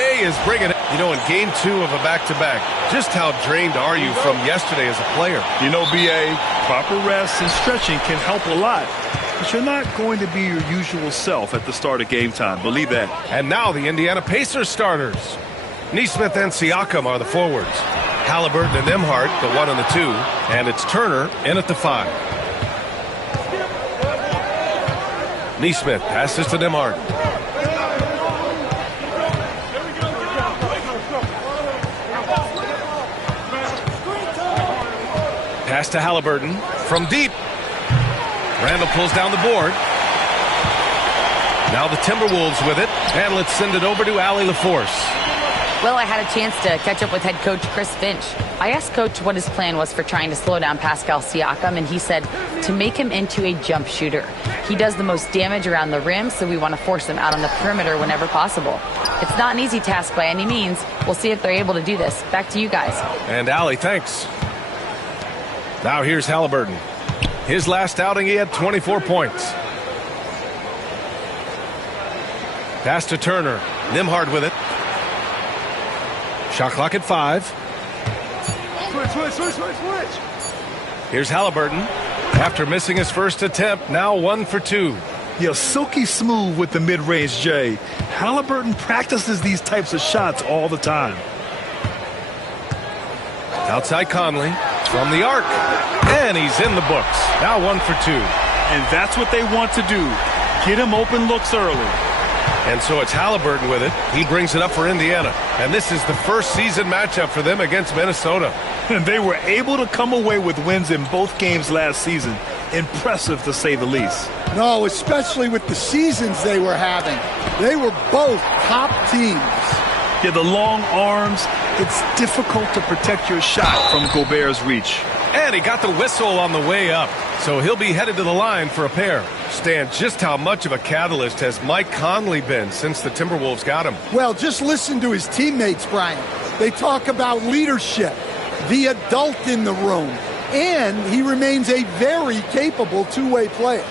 day is bringing it. You know, in game 2 of a back-to-back, just how drained are you from yesterday as a player? You know, B.A., proper rest and stretching can help a lot. But you're not going to be your usual self at the start of game time. Believe that. And now the Indiana Pacers starters. Nesmith and Siakam are the forwards. Halliburton and Nembhard, the 1 and the 2. And it's Turner in at the 5. Nesmith passes to Nembhard. Pass to Halliburton from deep. Randall pulls down the board. Now the Timberwolves with it. And let's send it over to Allie LaForce. Well, I had a chance to catch up with head coach Chris Finch. I asked Coach what his plan was for trying to slow down Pascal Siakam, and he said to make him into a jump shooter. He does the most damage around the rim, so we want to force him out on the perimeter whenever possible. It's not an easy task by any means. We'll see if they're able to do this. Back to you guys. And Allie, thanks. Now here's Halliburton. His last outing, he had 24 points. Pass to Turner. Nembhard with it. Shot clock at 5. Switch. Here's Halliburton. After missing his first attempt, now 1 for 2. Yeah, silky smooth with the mid-range, Jay. Halliburton practices these types of shots all the time. Outside Conley from the arc. And he's in the books. Now 1 for 2. And that's what they want to do. Get him open looks early. And so it's Halliburton with it. He brings it up for Indiana. And this is the first season matchup for them against Minnesota. And they were able to come away with wins in both games last season. Impressive, to say the least. No, especially with the seasons they were having. They were both top teams. Yeah, the long arms, it's difficult to protect your shot from Gobert's reach. And he got the whistle on the way up. So he'll be headed to the line for a pair. Stan, just how much of a catalyst has Mike Conley been since the Timberwolves got him? Well, just listen to his teammates, Brian. They talk about leadership, the adult in the room, and he remains a very capable two-way player.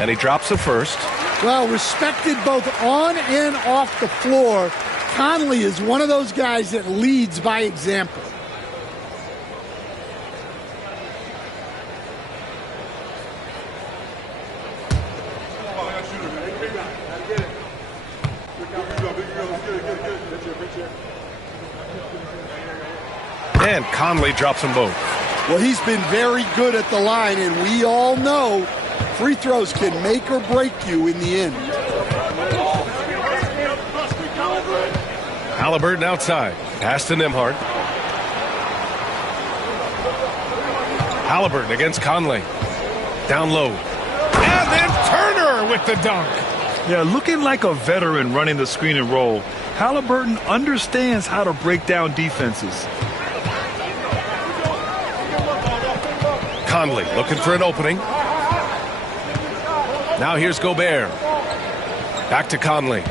And he drops the first. Well, respected both on and off the floor, Conley is one of those guys that leads by example. And Conley drops them both. Well, he's been very good at the line, and we all know free throws can make or break you in the end. Halliburton outside. Pass to Nembhard. Halliburton against Conley. Down low. And then Turner with the dunk. Yeah, looking like a veteran running the screen and roll. Halliburton understands how to break down defenses. Conley looking for an opening. Now here's Gobert. Back to Conley.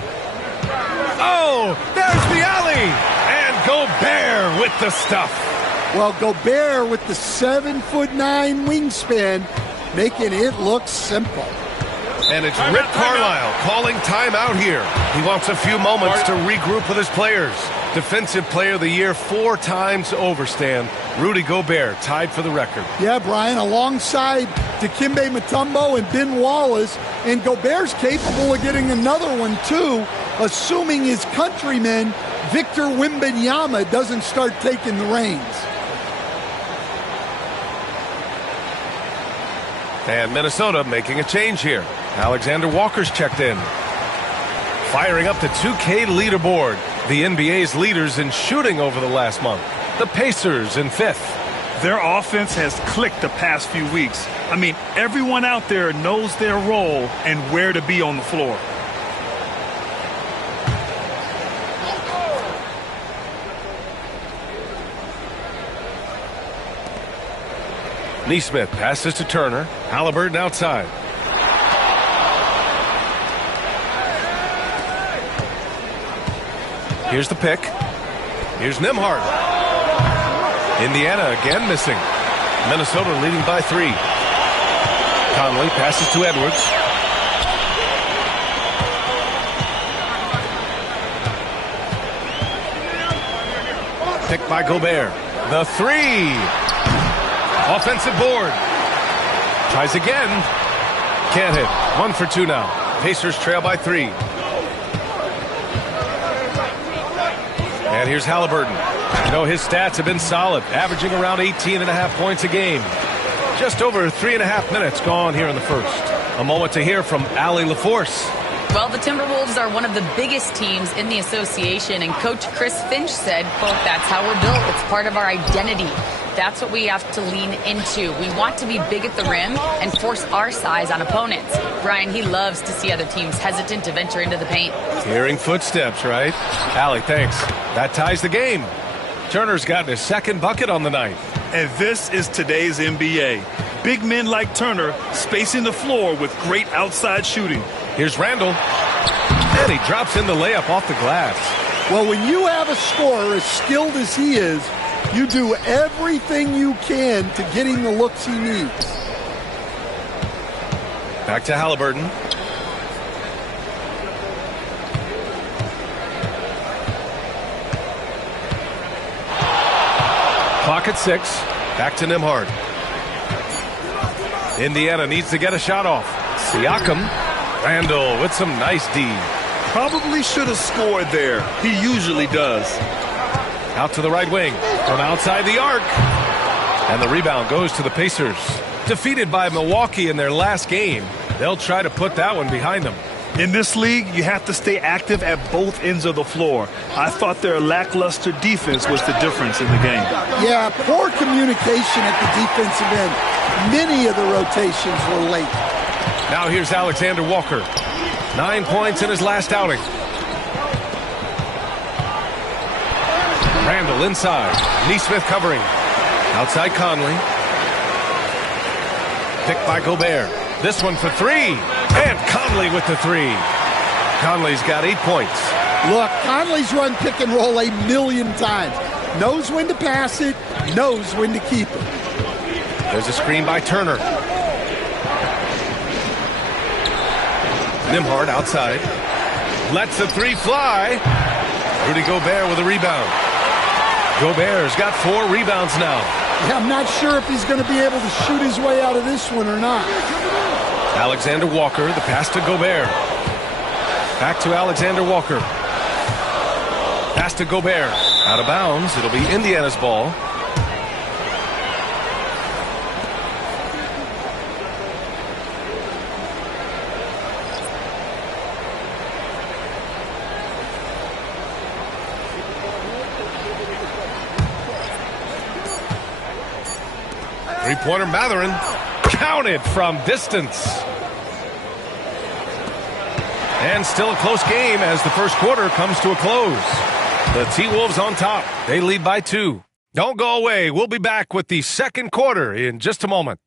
Oh, there's the alley. And Gobert with the stuff. Well, Gobert with the 7'9" wingspan, making it look simple. And it's Rick Carlisle calling timeout here. He wants a few moments to regroup with his players. Defensive Player of the Year 4 times over, Stan. Rudy Gobert tied for the record. Yeah, Brian, alongside Dikembe Mutombo and Ben Wallace, and Gobert's capable of getting another one too, assuming his countryman Victor Wembanyama doesn't start taking the reins. And Minnesota making a change here. Alexander Walker's checked in. Firing up the 2K leaderboard. The NBA's leaders in shooting over the last month. The Pacers in 5th. Their offense has clicked the past few weeks. I mean, everyone out there knows their role and where to be on the floor. Nesmith passes to Turner. Halliburton outside. Here's the pick. Here's Nembhard. Indiana again missing. Minnesota leading by 3. Conley passes to Edwards. Picked by Gobert. The 3. Offensive board. Tries again. Can't hit. 1 for 2 now. Pacers trail by 3. And here's Halliburton. You know, his stats have been solid, averaging around 18.5 points a game. Just over 3.5 minutes gone here in the first. A moment to hear from Allie LaForce. Well, the Timberwolves are one of the biggest teams in the association, and Coach Chris Finch said, quote, "That's how we're built. It's part of our identity. That's what we have to lean into. We want to be big at the rim and force our size on opponents." Brian, he loves to see other teams hesitant to venture into the paint. Hearing footsteps, right? Allie, thanks. That ties the game. Turner's gotten his second bucket on the night. And this is today's NBA. Big men like Turner spacing the floor with great outside shooting. Here's Randall. And he drops in the layup off the glass. Well, when you have a scorer as skilled as he is, you do everything you can to get him the looks he needs. Back to Halliburton. Clock at 6. Back to Nembhard. Indiana needs to get a shot off. Siakam. Randall with some nice D. Probably should have scored there. He usually does. Out to the right wing. From outside the arc. And the rebound goes to the Pacers. Defeated by Milwaukee in their last game, they'll try to put that one behind them. In this league, you have to stay active at both ends of the floor. I thought their lackluster defense was the difference in the game. Yeah, poor communication at the defensive end. Many of the rotations were late. Now here's Alexander Walker. 9 points in his last outing. Randall inside. Neesmith covering. Outside Conley. Picked by Gobert. This one for 3. And Conley with the 3. Conley's got 8 points. Look, Conley's run pick and roll 1,000,000 times. Knows when to pass it, knows when to keep it. There's a screen by Turner. Nembhard outside. Lets the 3 fly. Rudy Gobert with a rebound. Gobert's got 4 rebounds now. Yeah, I'm not sure if he's going to be able to shoot his way out of this one or not. Alexander Walker, the pass to Gobert. Back to Alexander Walker. Pass to Gobert. Out of bounds. It'll be Indiana's ball. Three-pointer Mathurin. Counted from distance. And still a close game as the first quarter comes to a close. The T-Wolves on top. They lead by 2. Don't go away. We'll be back with the second quarter in just a moment.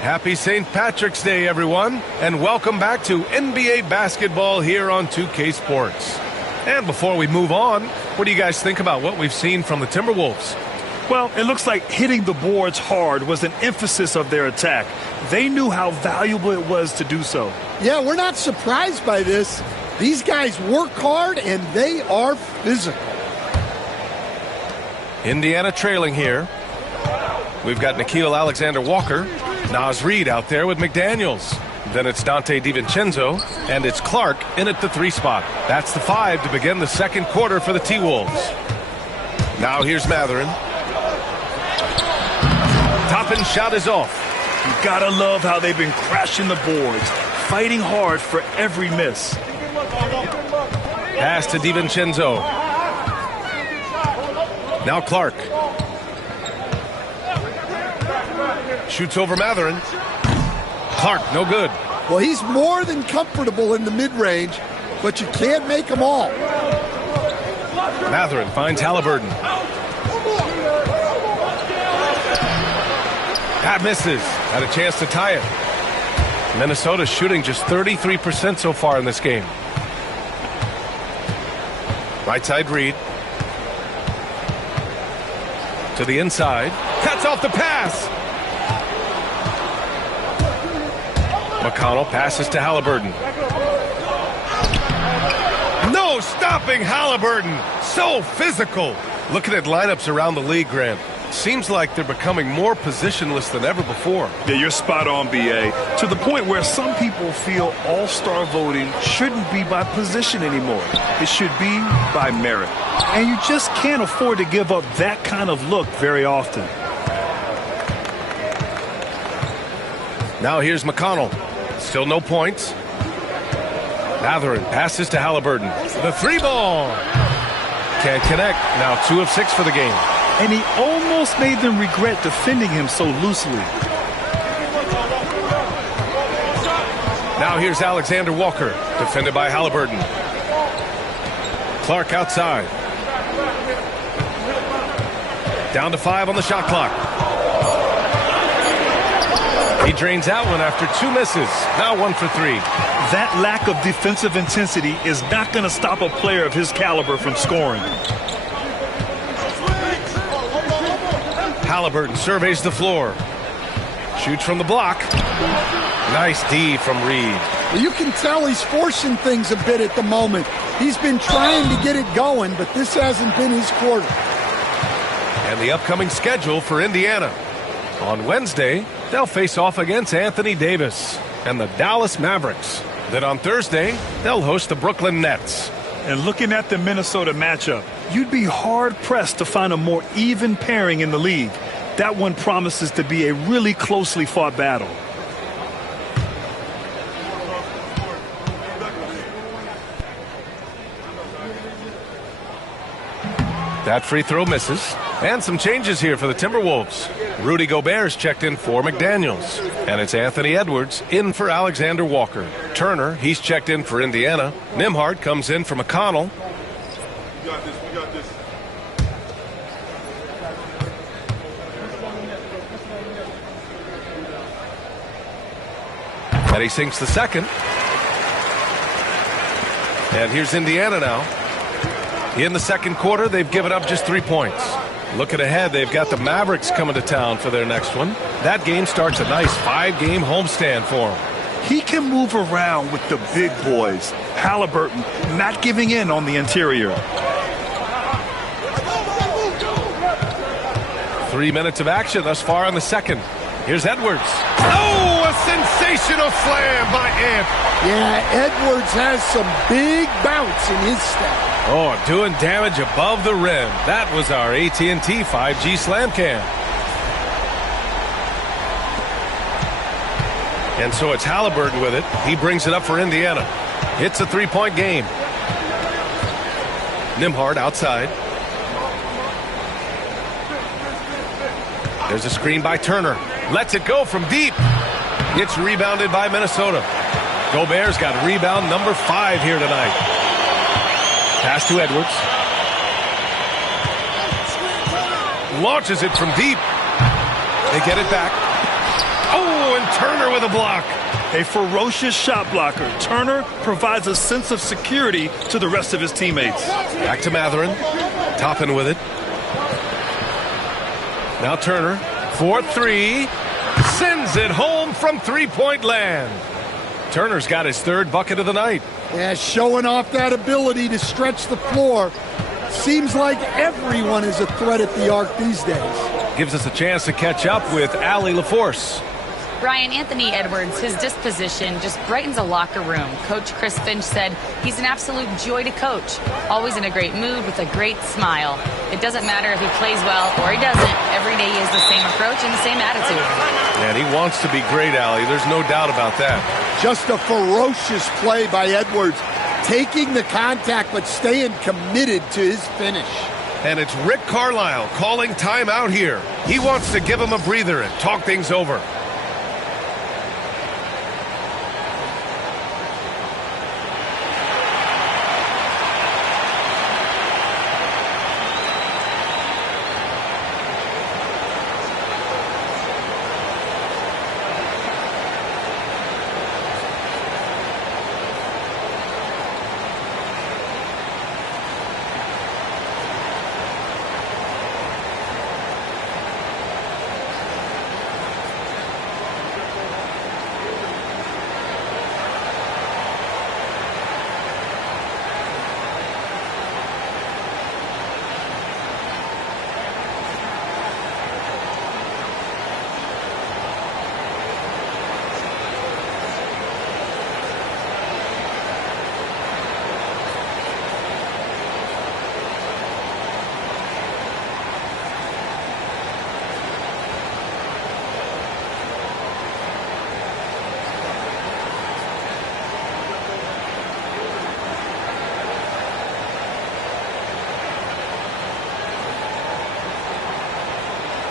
Happy St. Patrick's Day, everyone, and welcome back to NBA basketball here on 2K Sports. And before we move on, what do you guys think about what we've seen from the Timberwolves? Well, it looks like hitting the boards hard was an emphasis of their attack. They knew how valuable it was to do so. Yeah, we're not surprised by this. These guys work hard, and they are physical. Indiana trailing here. We've got Nickeil Alexander-Walker. Naz Reid out there with McDaniels. Then it's Dante DiVincenzo, and it's Clark in at the 3 spot. That's the 5 to begin the second quarter for the T-Wolves. Now here's Mathurin. Top-end shot is off. You gotta love how they've been crashing the boards, fighting hard for every miss. Pass to DiVincenzo. Now Clark. Shoots over Mathurin. Clark, no good. Well, he's more than comfortable in the mid-range. but you can't make them all. Mathurin finds Halliburton. That misses. Had a chance to tie it. Minnesota shooting just 33% so far in this game. Right side Reed. To the inside. Cuts off the pass. McConnell passes to Halliburton. No stopping Halliburton. So physical. Looking at lineups around the league, Grant. Seems like they're becoming more positionless than ever before. Yeah, you're spot on, B.A. To the point where some people feel all-star voting shouldn't be by position anymore. It should be by merit. And you just can't afford to give up that kind of look very often. Now here's McConnell. Still no points. Mathurin passes to Halliburton. The three ball. Can't connect. Now 2 of 6 for the game. And he almost made them regret defending him so loosely. Now here's Alexander Walker, defended by Halliburton. Clark outside. Down to 5 on the shot clock. He drains that one after 2 misses. Now 1 for 3. That lack of defensive intensity is not going to stop a player of his caliber from scoring. Halliburton surveys the floor. Shoots from the block. Nice D from Reed. You can tell he's forcing things a bit at the moment. He's been trying to get it going, but this hasn't been his quarter. And the upcoming schedule for Indiana. On Wednesday, they'll face off against Anthony Davis and the Dallas Mavericks. Then on Thursday, they'll host the Brooklyn Nets. And looking at the Minnesota matchup, you'd be hard-pressed to find a more even pairing in the league. That one promises to be a really closely fought battle. That free throw misses. And some changes here for the Timberwolves. Rudy Gobert's checked in for McDaniels. And it's Anthony Edwards in for Alexander Walker. Turner, he's checked in for Indiana. Nembhard comes in for McConnell. We got this. And he sinks the second. And here's Indiana now. In the second quarter, they've given up just 3 points. Looking ahead, they've got the Mavericks coming to town for their next one. That game starts a nice 5-game homestand for him. He can move around with the big boys. Halliburton not giving in on the interior. 3 minutes of action thus far in the second. Here's Edwards. Oh, a sensational slam by Ant. Yeah, Edwards has some big bounce in his step. Oh, doing damage above the rim. That was our AT&T 5G slam cam. And so it's Halliburton with it. He brings it up for Indiana. It's a 3-point game. Nembhard outside. There's a screen by Turner. Lets it go from deep. It's rebounded by Minnesota. Gobert's got rebound number 5 here tonight. Pass to Edwards. Launches it from deep. They get it back. Oh, and Turner with a block. A ferocious shot blocker. Turner provides a sense of security to the rest of his teammates. Back to Mathurin. Toppin with it. Now Turner. 4-3. Sends it home from 3-point land. Turner's got his 3rd bucket of the night. Yeah, showing off that ability to stretch the floor. Seems like everyone is a threat at the arc these days. Gives us a chance to catch up with Allie LaForce. Brian, Anthony Edwards, his disposition just brightens a locker room. Coach Chris Finch said he's an absolute joy to coach. Always in a great mood with a great smile. It doesn't matter if he plays well or he doesn't. Every day he has the same approach and the same attitude. And he wants to be great, Allie. There's no doubt about that. Just a ferocious play by Edwards. Taking the contact but staying committed to his finish. And it's Rick Carlisle calling timeout here. He wants to give him a breather and talk things over.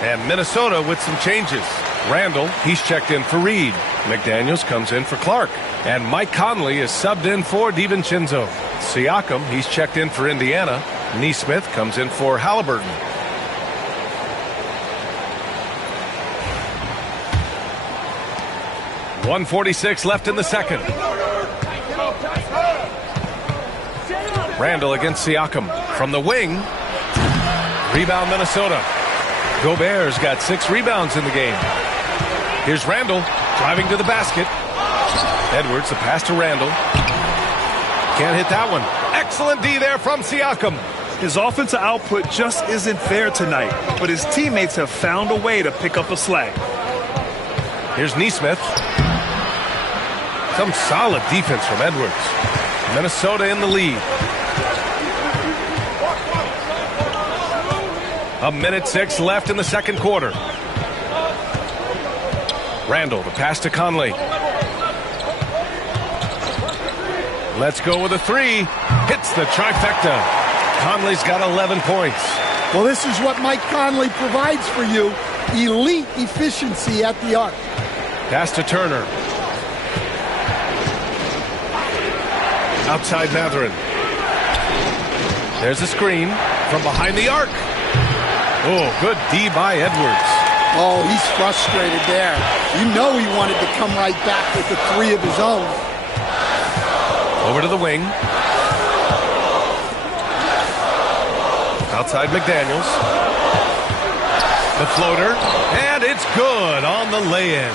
And Minnesota with some changes. Randall, he's checked in for Reed. McDaniels comes in for Clark. And Mike Conley is subbed in for DiVincenzo. Siakam, he's checked in for Indiana. Neesmith comes in for Halliburton. .146 left in the second. Randall against Siakam. From the wing. Rebound Minnesota. Gobert's got 6 rebounds in the game. Here's Randall driving to the basket. Edwards, the pass to Randall. Can't hit that one. Excellent D there from Siakam. His offensive output just isn't there tonight, but his teammates have found a way to pick up a slack. Here's Neesmith. Some solid defense from Edwards. Minnesota in the lead. 1:06 left in the second quarter. Randall, the pass to Conley. Let's go with a 3. Hits the trifecta. Conley's got 11 points. Well, this is what Mike Conley provides for you. Elite efficiency at the arc. Pass to Turner. Outside Mathurin. There's a screen from behind the arc. Oh, good D by Edwards. Oh, he's frustrated there. You know he wanted to come right back with the 3 of his own. Over to the wing. Outside McDaniels. The floater. And it's good on the lay-in.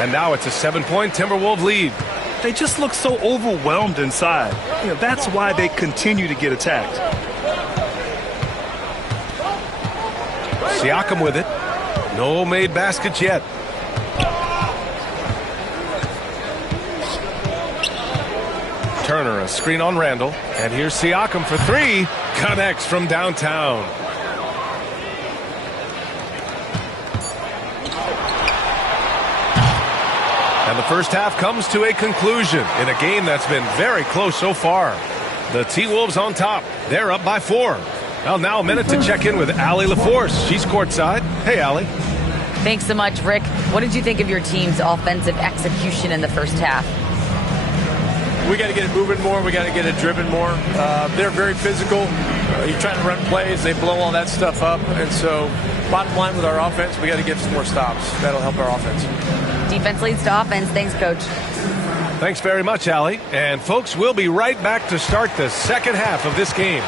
And now it's a 7-point Timberwolves lead. They just look so overwhelmed inside. That's why they continue to get attacked. Siakam with it. No made baskets yet. Turner, a screen on Randall. And here's Siakam for 3. Connects from downtown. And the first half comes to a conclusion in a game that's been very close so far. The T-Wolves on top. They're up by 4. Well, now a minute to check in with Allie LaForce. She's courtside. Hey, Allie. Thanks so much, Rick. What did you think of your team's offensive execution in the first half? We got to get it moving more. We got to get it driven more. They're very physical. You're trying to run plays. They blow all that stuff up. And so bottom line with our offense, we got to get some more stops. That'll help our offense. Defense leads to offense. Thanks, Coach. Thanks very much, Allie. And, folks, we'll be right back to start the second half of this game.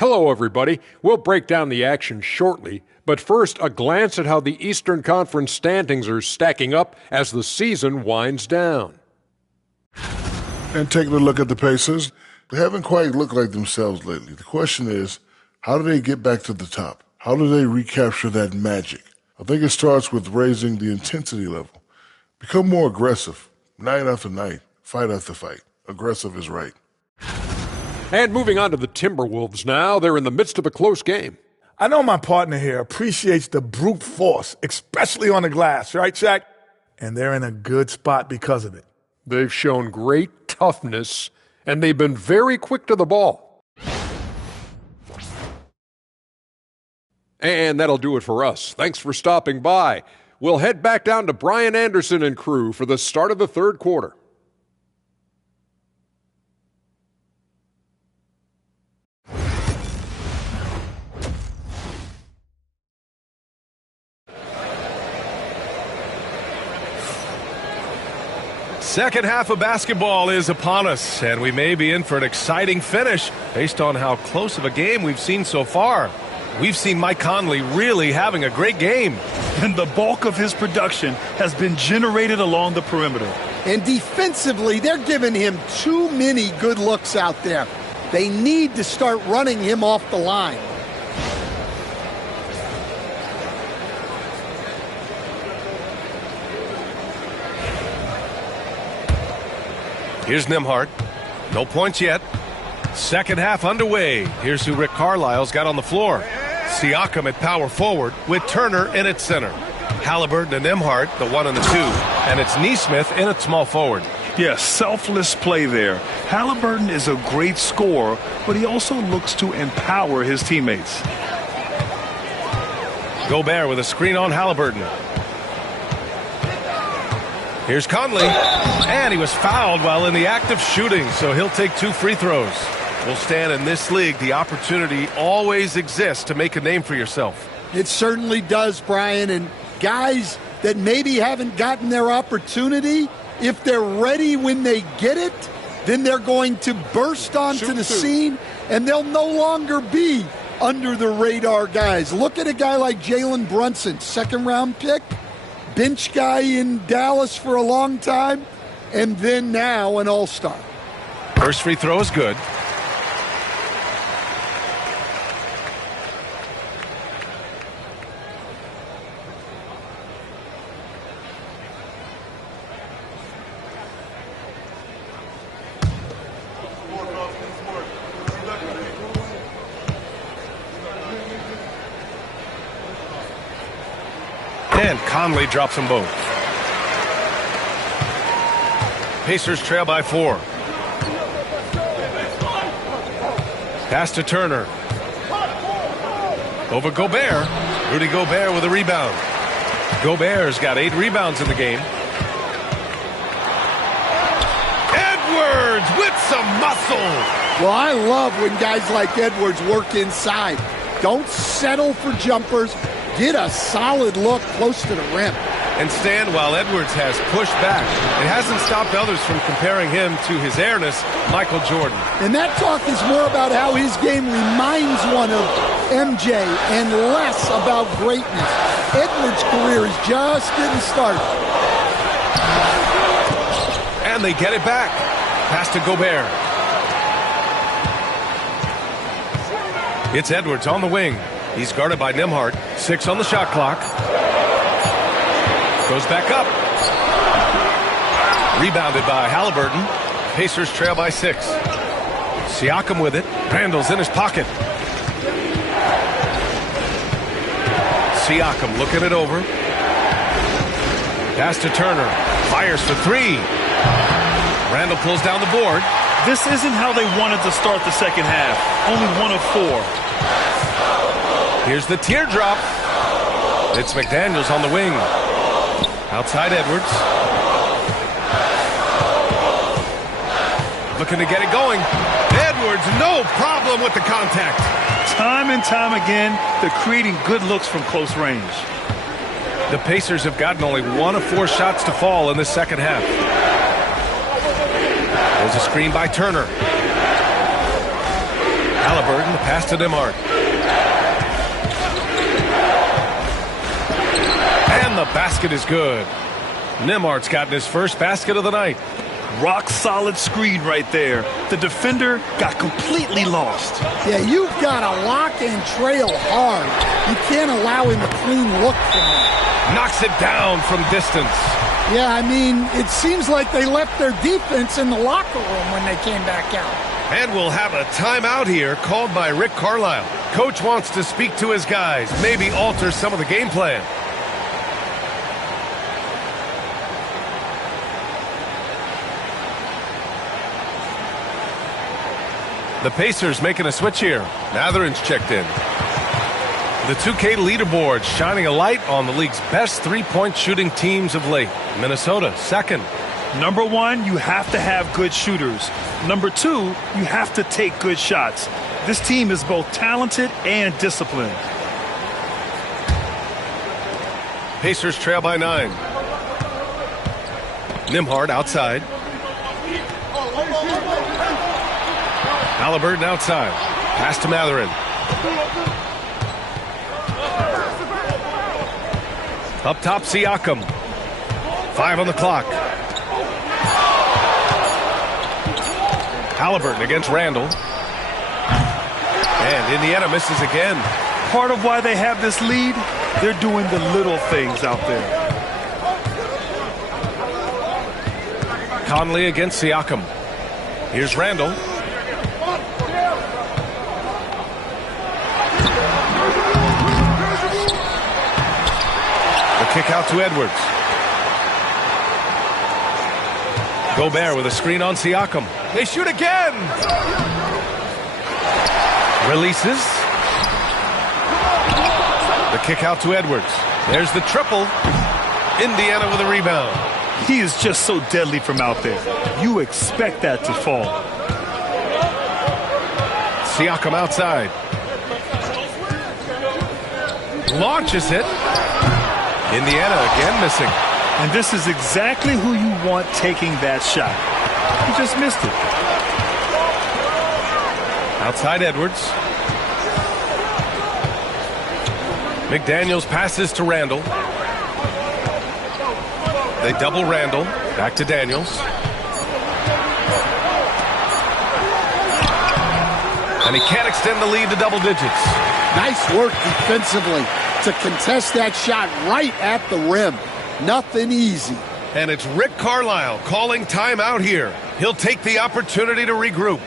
Hello, everybody. We'll break down the action shortly, but first, a glance at how the Eastern Conference standings are stacking up as the season winds down. And taking a look at the Pacers, they haven't quite looked like themselves lately. The question is, how do they get back to the top? How do they recapture that magic? I think it starts with raising the intensity level. Become more aggressive, night after night, fight after fight. Aggressive is right. And moving on to the Timberwolves now, they're in the midst of a close game. I know my partner here appreciates the brute force, especially on the glass, right, Shaq? And they're in a good spot because of it. They've shown great toughness, and they've been very quick to the ball. And that'll do it for us. Thanks for stopping by. We'll head back down to Brian Anderson and crew for the start of the third quarter. Second half of basketball is upon us, and we may be in for an exciting finish based on how close of a game we've seen so far. We've seen Mike Conley really having a great game. And the bulk of his production has been generated along the perimeter. And defensively, they're giving him too many good looks out there. They need to start running him off the line. Here's Nembhard. No points yet. Second half underway. Here's who Rick Carlisle's got on the floor. Siakam at power forward with Turner in at center. Halliburton and Nembhard, the 1 and the 2. And it's Nesmith in at small forward. Yes, selfless play there. Halliburton is a great scorer, but he also looks to empower his teammates. Gobert with a screen on Halliburton. Here's Conley, and he was fouled while in the act of shooting, so he'll take 2 free throws. Well, Stan, in this league, the opportunity always exists to make a name for yourself. It certainly does, Brian, and guys that maybe haven't gotten their opportunity, if they're ready when they get it, then they're going to burst onto the scene, and they'll no longer be under the radar guys. Look at a guy like Jalen Brunson, second-round pick, bench guy in Dallas for a long time, and then now an all-star. First free throw is good. And Conley drops them both. Pacers trail by 4. Pass to Turner. Over Gobert. Rudy Gobert with a rebound. Gobert's got 8 rebounds in the game. Edwards with some muscle. Well, I love when guys like Edwards work inside. Don't settle for jumpers. Get a solid look close to the rim. And Stan, while Edwards has pushed back, it hasn't stopped others from comparing him to his airness, Michael Jordan. And that talk is more about how his game reminds one of MJ and less about greatness. Edwards' career is just getting started. And they get it back. Pass to Gobert. It's Edwards on the wing. He's guarded by Nembhard. 6 on the shot clock. Goes back up. Rebounded by Halliburton. Pacers trail by 6. Siakam with it. Randall's in his pocket. Siakam looking it over. Pass to Turner. Fires for 3. Randall pulls down the board. This isn't how they wanted to start the second half. Only 1 of 4. Here's the teardrop. It's McDaniels on the wing. Outside Edwards. Looking to get it going. Edwards, no problem with the contact. Time and time again, they're creating good looks from close range. The Pacers have gotten only 1 of 4 shots to fall in the second half. There's a screen by Turner. Halliburton, the pass to Nembhard. And the basket is good. Nembhard's gotten his first basket of the night. Rock solid screen right there. The defender got completely lost. Yeah, you've got to lock and trail hard. You can't allow him a clean look from him. Knocks it down from distance. Yeah, I mean, it seems like they left their defense in the locker room when they came back out. And we'll have a timeout here called by Rick Carlisle. Coach wants to speak to his guys, maybe alter some of the game plan. The Pacers making a switch here. Matherin's checked in. The 2K leaderboard shining a light on the league's best three-point shooting teams of late. Minnesota, second. Number 1, you have to have good shooters. Number 2, you have to take good shots. This team is both talented and disciplined. Pacers trail by 9. Nembhard outside. Halliburton outside. Pass to Matherin. Up top, Siakam. 5 on the clock. Halliburton against Randall. And Indiana misses again. Part of why they have this lead, they're doing the little things out there. Conley against Siakam. Here's Randall. The kick out to Edwards. Gobert with a screen on Siakam. They shoot again. Releases. The kick out to Edwards. There's the triple. Indiana with a rebound. He is just so deadly from out there. You expect that to fall. Siakam outside. Launches it. Indiana again missing. And this is exactly who you want taking that shot. He just missed it. Outside Edwards. McDaniels passes to Randall. They double Randall. Back to Daniels. And he can't extend the lead to double digits. Nice work defensively to contest that shot right at the rim. Nothing easy. And it's Rick Carlisle calling timeout here. He'll take the opportunity to regroup.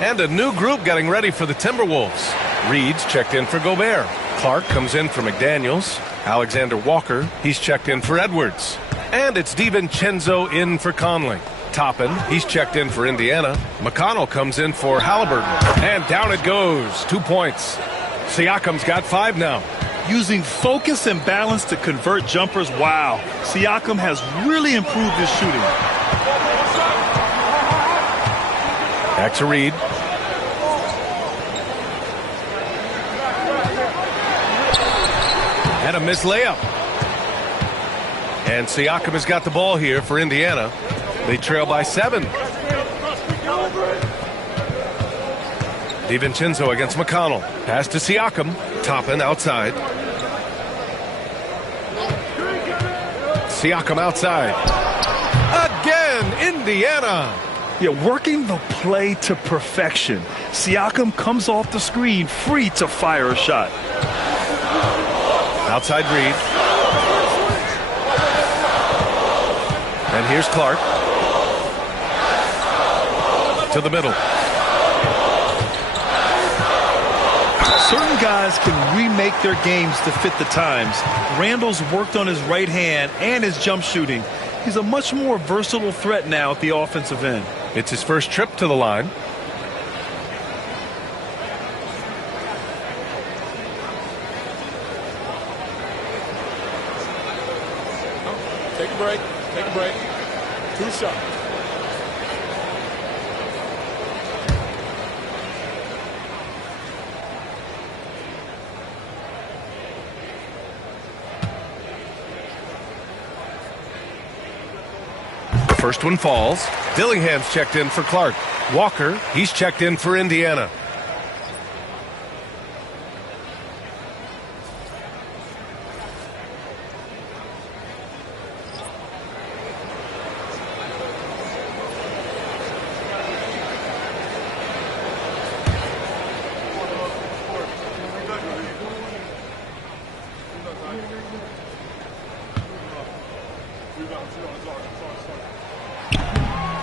And a new group getting ready for the Timberwolves. Reed's checked in for Gobert. Clark comes in for McDaniels. Alexander Walker, he's checked in for Edwards. And it's DiVincenzo in for Conley. Toppin, he's checked in for Indiana. McConnell comes in for Halliburton. And down it goes. 2 points. Siakam's got 5 now. Using focus and balance to convert jumpers, wow. Siakam has really improved his shooting. Back to Reed. And a missed layup. And Siakam has got the ball here for Indiana. They trail by 7. DiVincenzo against McConnell. Pass to Siakam. Toppin outside. Siakam outside. Again, Indiana. Yeah, working the play to perfection. Siakam comes off the screen free to fire a shot. Outside Reed. And here's Clark. To the middle. Certain guys can remake their games to fit the times. Randall's worked on his right hand and his jump shooting. He's a much more versatile threat now at the offensive end. It's his first trip to the line. Take a break. Take a break. 2 shots. First one falls. Dillingham's checked in for Clark. Walker, he's checked in for Indiana.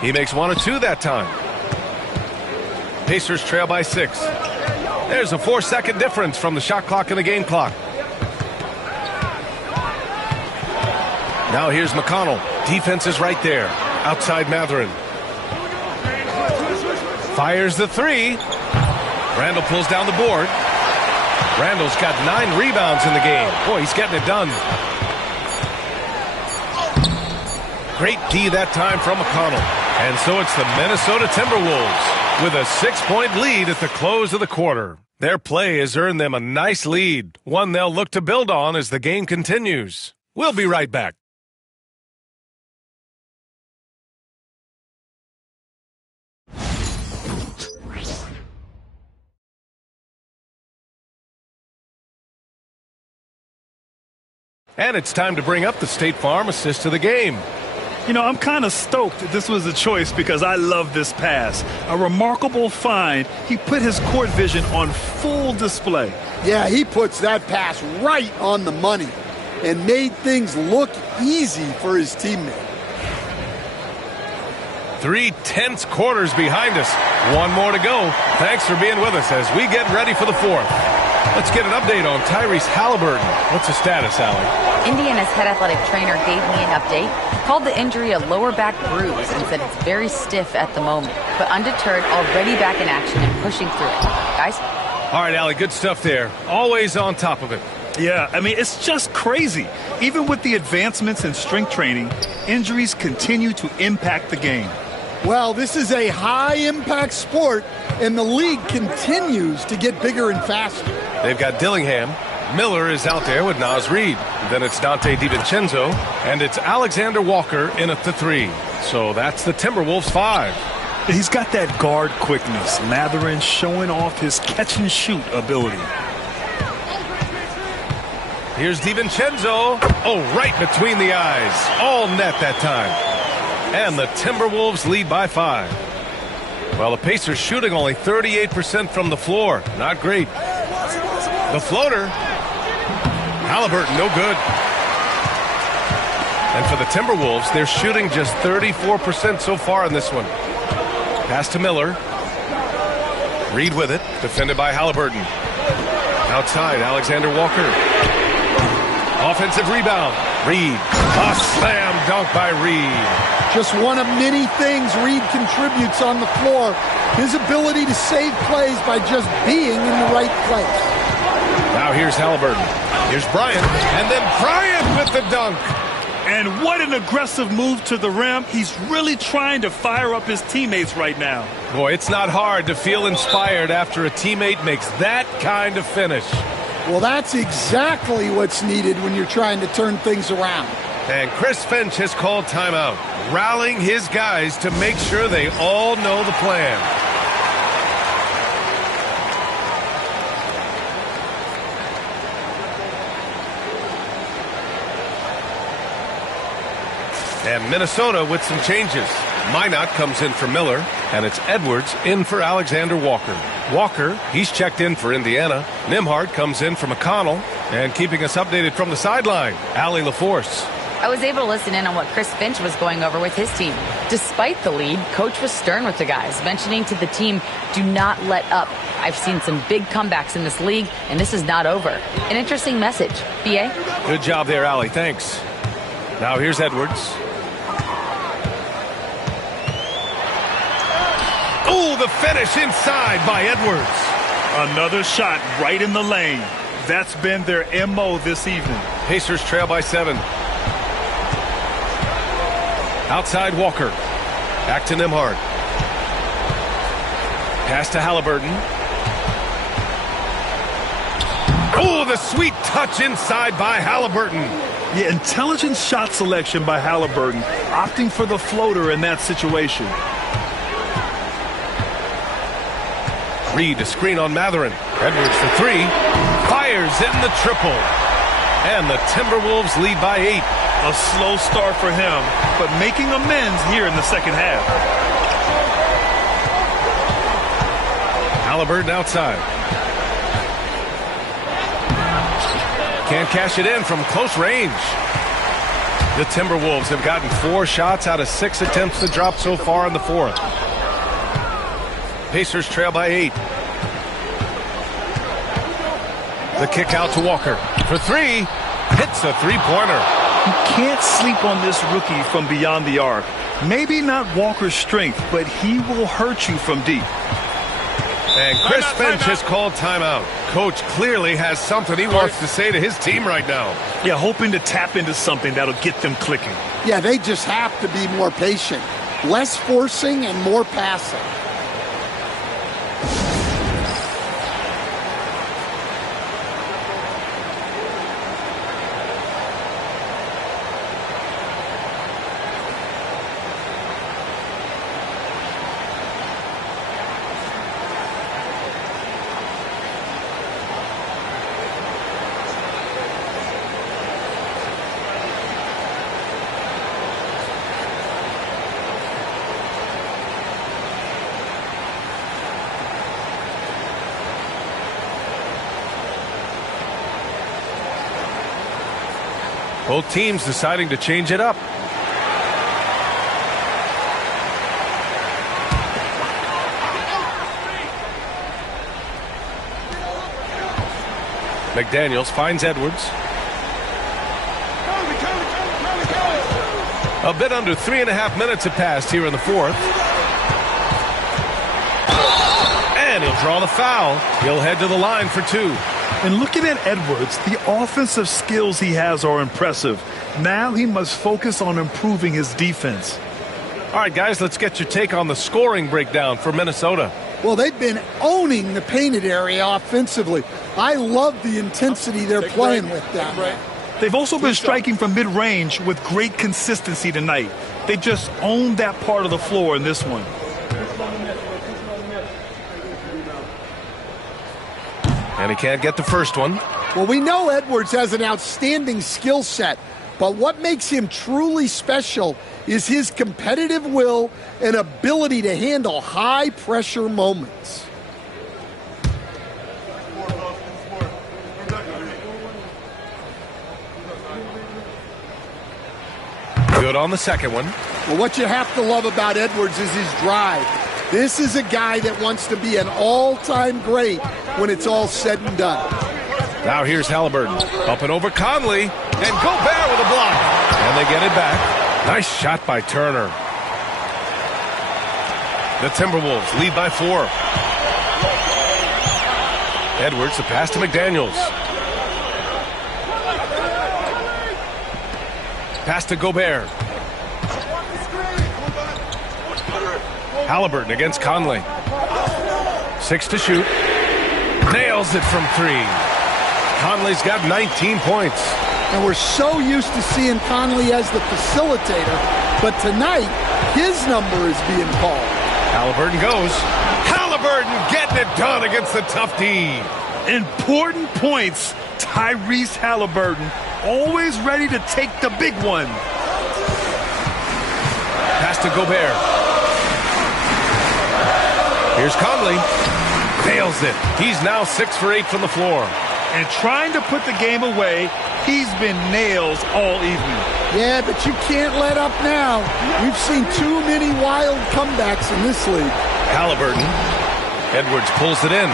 He makes 1 of 2 that time. Pacers trail by 6. There's a 4-second difference from the shot clock and the game clock. Now here's McConnell. Defense is right there. Outside Mathurin. Fires the 3. Randall pulls down the board. Randall's got 9 rebounds in the game. Boy, he's getting it done. Great D that time from McConnell. And so it's the Minnesota Timberwolves with a 6-point lead at the close of the quarter. Their play has earned them a nice lead, one they'll look to build on as the game continues. We'll be right back. And it's time to bring up the State Farm assist of the game. You know, I'm kind of stoked that this was a choice because I love this pass. A remarkable find. He put his court vision on full display. Yeah, he puts that pass right on the money and made things look easy for his teammate. 3 tense quarters behind us. One more to go. Thanks for being with us as we get ready for the 4th. Let's get an update on Tyrese Halliburton. What's the status, Allie? Indiana's head athletic trainer gave me an update. He called the injury a lower back bruise and said it's very stiff at the moment, but undeterred, already back in action and pushing through it. Guys? All right, Allie, good stuff there. Always on top of it. Yeah, I mean, it's just crazy. Even with the advancements in strength training, injuries continue to impact the game. Well, this is a high-impact sport, and the league continues to get bigger and faster. They've got Dillingham. Miller is out there with Naz Reid. Then it's Dante DiVincenzo, and it's Alexander Walker in at the 3. So that's the Timberwolves 5. He's got that guard quickness. Mathurin showing off his catch-and-shoot ability. Here's DiVincenzo. Oh, right between the eyes. All net that time. And the Timberwolves lead by 5. Well, the Pacers shooting only 38% from the floor. Not great. The floater. Halliburton, no good. And for the Timberwolves, they're shooting just 34% so far in this one. Pass to Miller. Reid with it. Defended by Halliburton. Outside, Alexander Walker. Offensive rebound. Reid. A slam dunk by Reid. Just one of many things Reid contributes on the floor. His ability to save plays by just being in the right place. Now here's Halliburton. Here's Bryant. And then Bryant with the dunk. And what an aggressive move to the rim. He's really trying to fire up his teammates right now. Boy, it's not hard to feel inspired after a teammate makes that kind of finish. Well, that's exactly what's needed when you're trying to turn things around. And Chris Finch has called timeout, rallying his guys to make sure they all know the plan. And Minnesota with some changes. Minot comes in for Miller, and it's Edwards in for Alexander Walker. Walker, he's checked in for Indiana. Nembhard comes in for McConnell, and keeping us updated from the sideline, Allie LaForce. I was able to listen in on what Chris Finch was going over with his team. Despite the lead, Coach was stern with the guys, mentioning to the team, do not let up. I've seen some big comebacks in this league, and this is not over. An interesting message. B.A.? Good job there, Allie. Thanks. Now here's Edwards. Oh, the finish inside by Edwards. Another shot right in the lane. That's been their M.O. this evening. Pacers trail by 7. Outside Walker. Back to Nembhard. Pass to Halliburton. Oh, the sweet touch inside by Halliburton. Yeah, intelligent shot selection by Halliburton, opting for the floater in that situation. Reid, a screen on Mathurin. Edwards for 3. Fires in the triple. And the Timberwolves lead by 8. A slow start for him, but making amends here in the second half. Halliburton outside. Can't cash it in from close range. The Timberwolves have gotten 4 shots out of 6 attempts to drop so far in the 4th. Pacers trail by 8. The kick out to Walker for 3. Hits a three-pointer. You can't sleep on this rookie from beyond the arc. Maybe not Walker's strength, but he will hurt you from deep. And Chris Finch has called timeout. Coach clearly has something he wants to say to his team right now. Yeah, hoping to tap into something that'll get them clicking. Yeah, they just have to be more patient. Less forcing and more passing. Both teams deciding to change it up. McDaniels finds Edwards. A bit under 3.5 minutes have passed here in the fourth. And he'll draw the foul. He'll head to the line for 2. And looking at Edwards, the offensive skills he has are impressive. Now he must focus on improving his defense. All right, guys, let's get your take on the scoring breakdown for Minnesota. Well, they've been owning the painted area offensively. I love the intensity they're playing with down there. They've also been striking from mid-range with great consistency tonight. They just owned that part of the floor in this one. And he can't get the first one. Well, we know Edwards has an outstanding skill set, but what makes him truly special is his competitive will and ability to handle high-pressure moments. Good on the second one. Well, what you have to love about Edwards is his drive. This is a guy that wants to be an all-time great when it's all said and done. Now here's Halliburton. Up and over Conley. And Gobert with a block. And they get it back. Nice shot by Turner. The Timberwolves lead by 4. Edwards, the pass to McDaniels. Pass to Gobert. Halliburton against Conley. 6 to shoot. Nails it from 3. Conley's got 19 points. And we're so used to seeing Conley as the facilitator, but tonight, his number is being called. Halliburton goes. Halliburton getting it done against the tough D. Important points. Tyrese Halliburton, always ready to take the big one. Pass to Gobert. Here's Conley. Nails it. He's now 6 for 8 from the floor. And trying to put the game away, he's been nails all evening. Yeah, but you can't let up now. We've seen too many wild comebacks in this league. Halliburton. Edwards pulls it in.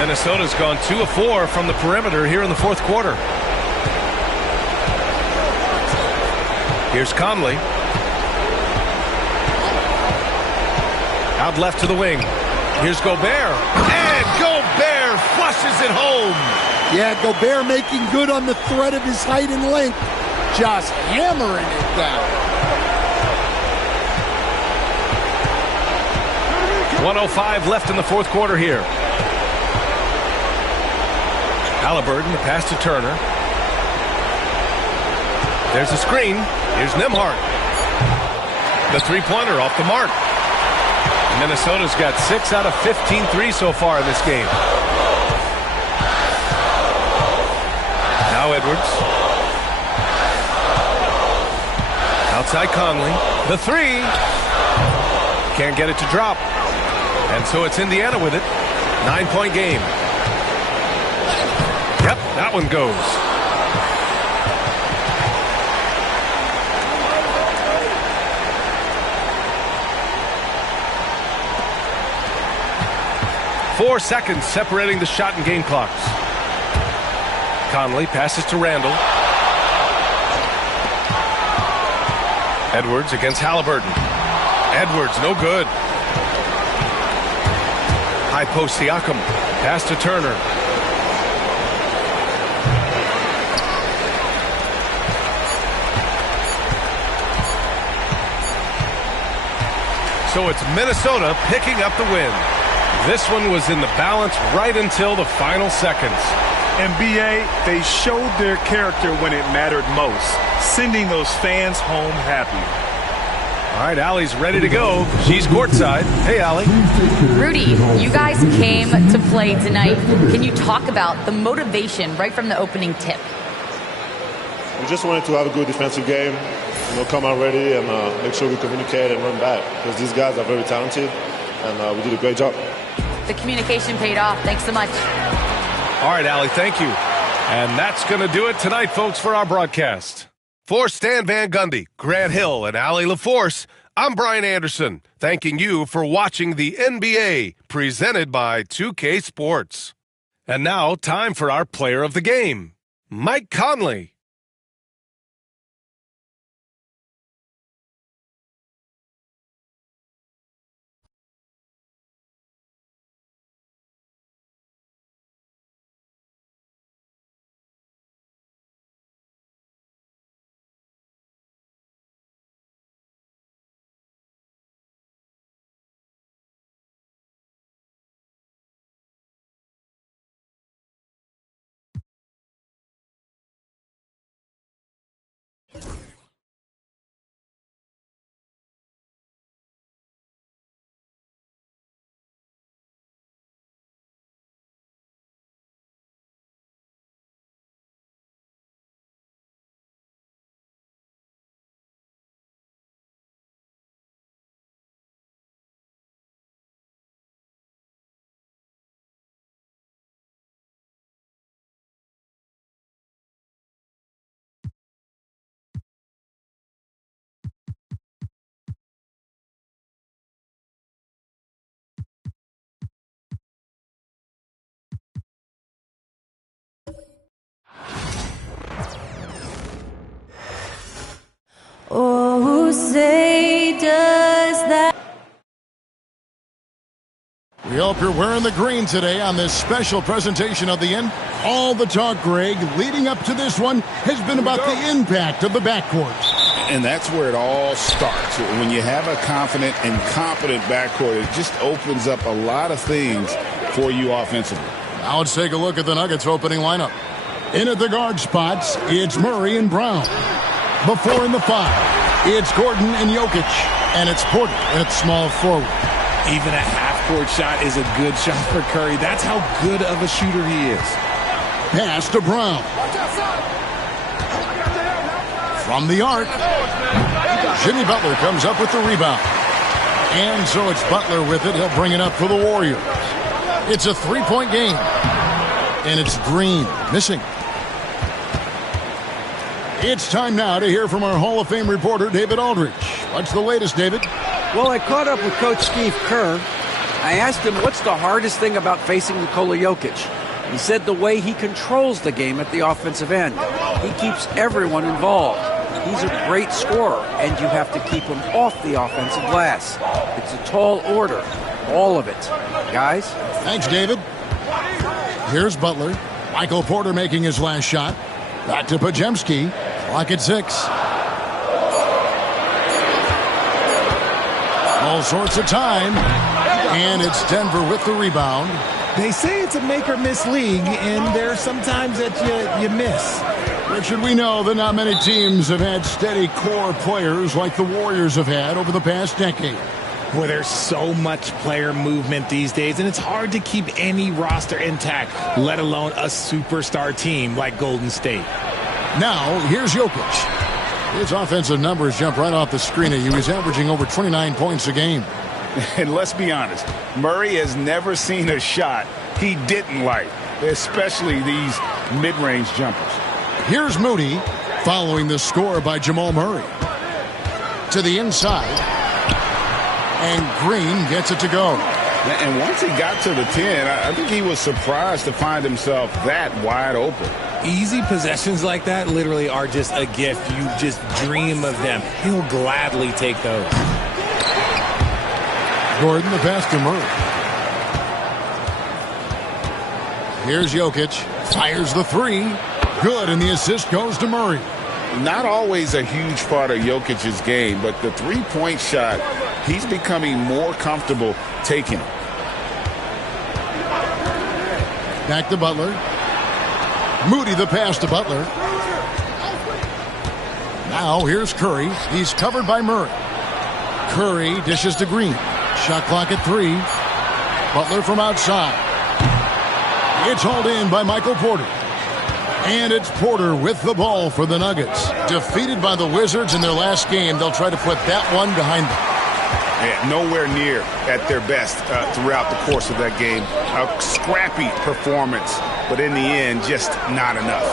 Minnesota's gone 2 of 4 from the perimeter here in the fourth quarter. Here's Conley. Out left to the wing. Here's Gobert. And Gobert flushes it home. Yeah, Gobert making good on the threat of his height and length. Just hammering it down. 1:05 left in the fourth quarter here. Halliburton, the pass to Turner. There's a screen. Here's Nembhard. The three-pointer off the mark. Minnesota's got 6 out of 15 threes so far in this game. Now Edwards. Outside Conley. The 3. Can't get it to drop. And so it's Indiana with it. 9-point game. Yep, that one goes. 4 seconds separating the shot and game clocks. Conley passes to Randall. Edwards against Halliburton. Edwards, no good. High post Siakam. Pass to Turner. So it's Minnesota picking up the win. This one was in the balance right until the final seconds. NBA, they showed their character when it mattered most, sending those fans home happy. All right, Allie's ready to go. She's courtside. Hey, Allie. Rudy, you guys came to play tonight. Can you talk about the motivation right from the opening tip? We just wanted to have a good defensive game, come out ready and make sure we communicate and run back, because these guys are very talented, and we did a great job. The communication paid off. Thanks so much. All right, Allie, thank you. And that's going to do it tonight, folks, for our broadcast. For Stan Van Gundy, Grant Hill, and Allie LaForce, I'm Brian Anderson, thanking you for watching the NBA, presented by 2K Sports. And now, time for our player of the game, Mike Conley. Oh, say does that. We hope you're wearing the green today on this special presentation of the end. All the talk, Greg, leading up to this one has been about the impact of the backcourt. And that's where it all starts. When you have a confident and competent backcourt, it just opens up a lot of things for you offensively. Now let's take a look at the Nuggets opening lineup. In at the guard spots, it's Murray and Brown. Before in the 5, it's Gordon and Jokic. And it's Porter at small forward. Even a half-court shot is a good shot for Curry. That's how good of a shooter he is. Pass to Brown. From the arc, Jimmy Butler comes up with the rebound. And so it's Butler with it. He'll bring it up for the Warriors. It's a 3-point game. And it's Green missing. It's time now to hear from our Hall of Fame reporter, David Aldridge. What's the latest, David? Well, I caught up with Coach Steve Kerr. I asked him what's the hardest thing about facing Nikola Jokic. He said the way he controls the game at the offensive end. He keeps everyone involved. He's a great scorer, and you have to keep him off the offensive glass. It's a tall order, all of it. Guys? Thanks, David. Here's Butler. Michael Porter making his last shot. Back to Podziemski. Clock at 6. All sorts of time. And it's Denver with the rebound. They say it's a make-or-miss league, and there's sometimes that you miss. Richard, we know that not many teams have had steady core players like the Warriors have had over the past decade. Boy, there's so much player movement these days, and it's hard to keep any roster intact, let alone a superstar team like Golden State. Now, here's Jokic. His offensive numbers jump right off the screen at you. He's averaging over 29 points a game. And let's be honest, Murray has never seen a shot he didn't like, especially these mid-range jumpers. Here's Moody following the score by Jamal Murray. To the inside. And Green gets it to go. And once he got to the 10, I think he was surprised to find himself that wide open. Easy possessions like that literally are just a gift. You just dream of them. He'll gladly take those. Gordon, the pass to Murray. Here's Jokic. Fires the three. Good, and the assist goes to Murray. Not always a huge part of Jokic's game, but the three-point shot, he's becoming more comfortable taking it. Back to Butler. Moody the pass to Butler. Now here's Curry. He's covered by Murray. Curry dishes to Green. Shot clock at 3. Butler from outside. It's hauled in by Michael Porter. And it's Porter with the ball for the Nuggets. Defeated by the Wizards in their last game, they'll try to put that one behind them. Yeah, nowhere near at their best throughout the course of that game. A scrappy performance, but in the end, just not enough.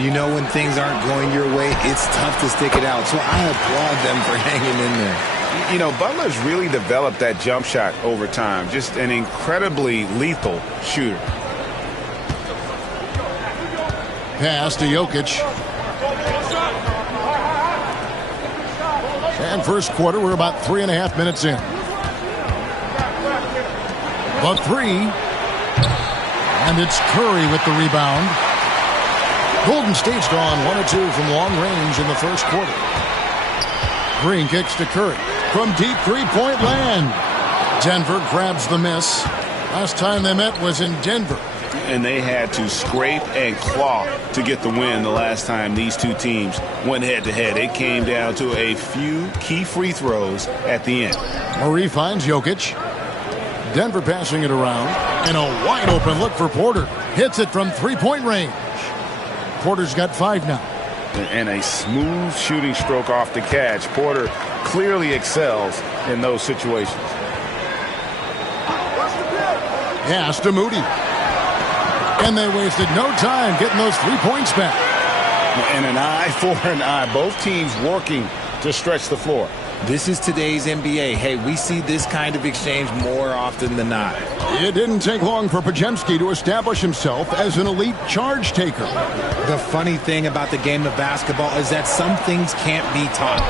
You know when things aren't going your way, it's tough to stick it out. So I applaud them for hanging in there. You know, Butler's really developed that jump shot over time. Just an incredibly lethal shooter. Pass to Jokic. And first quarter, we're about 3.5 minutes in. The three. And it's Curry with the rebound. Golden State's gone 1-2 from long range in the first quarter. Green kicks to Curry. From deep three-point land. Denver grabs the miss. Last time they met was in Denver. And they had to scrape and claw to get the win the last time these two teams went head-to-head. It came down to a few key free throws at the end. Murray finds Jokic. Denver passing it around. And a wide-open look for Porter. Hits it from three-point range. Porter's got 5 now. And a smooth shooting stroke off the catch. Porter clearly excels in those situations. Pass to Moody. And they wasted no time getting those 3 points back. And an eye for an eye. Both teams working to stretch the floor. This is today's NBA. Hey, we see this kind of exchange more often than not. It didn't take long for Podziemski to establish himself as an elite charge taker. The funny thing about the game of basketball is that some things can't be taught.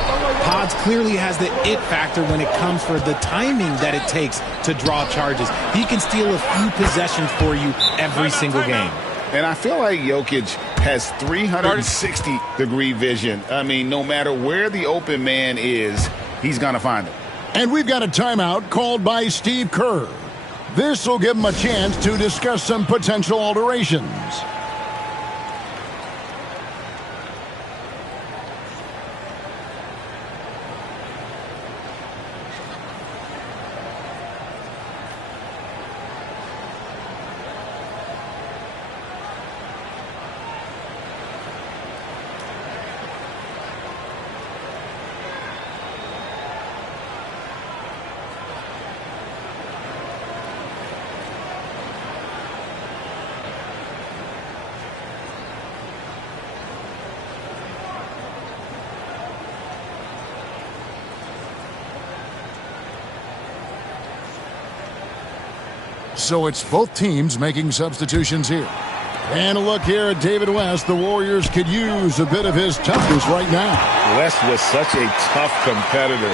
Pods clearly has the it factor when it comes for the timing that it takes to draw charges. He can steal a few possessions for you every single game. And I feel like Jokic has 360-degree vision. I mean, no matter where the open man is, he's going to find it. And we've got a timeout called by Steve Kerr. This will give him a chance to discuss some potential alterations. So it's both teams making substitutions here. And a look here at David West. The Warriors could use a bit of his toughness right now. West was such a tough competitor.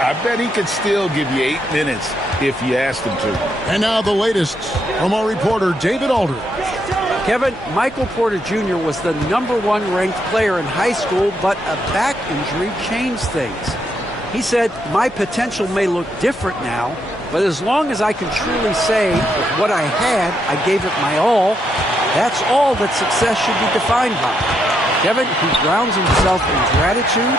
I bet he could still give you 8 minutes if you asked him to. And now the latest from our reporter, David Aldridge. Kevin, Michael Porter Jr. was the #1 ranked player in high school, but a back injury changed things. He said, "My potential may look different now, but as long as I can truly say with what I had, I gave it my all, that's all that success should be defined by." Kevin, he grounds himself in gratitude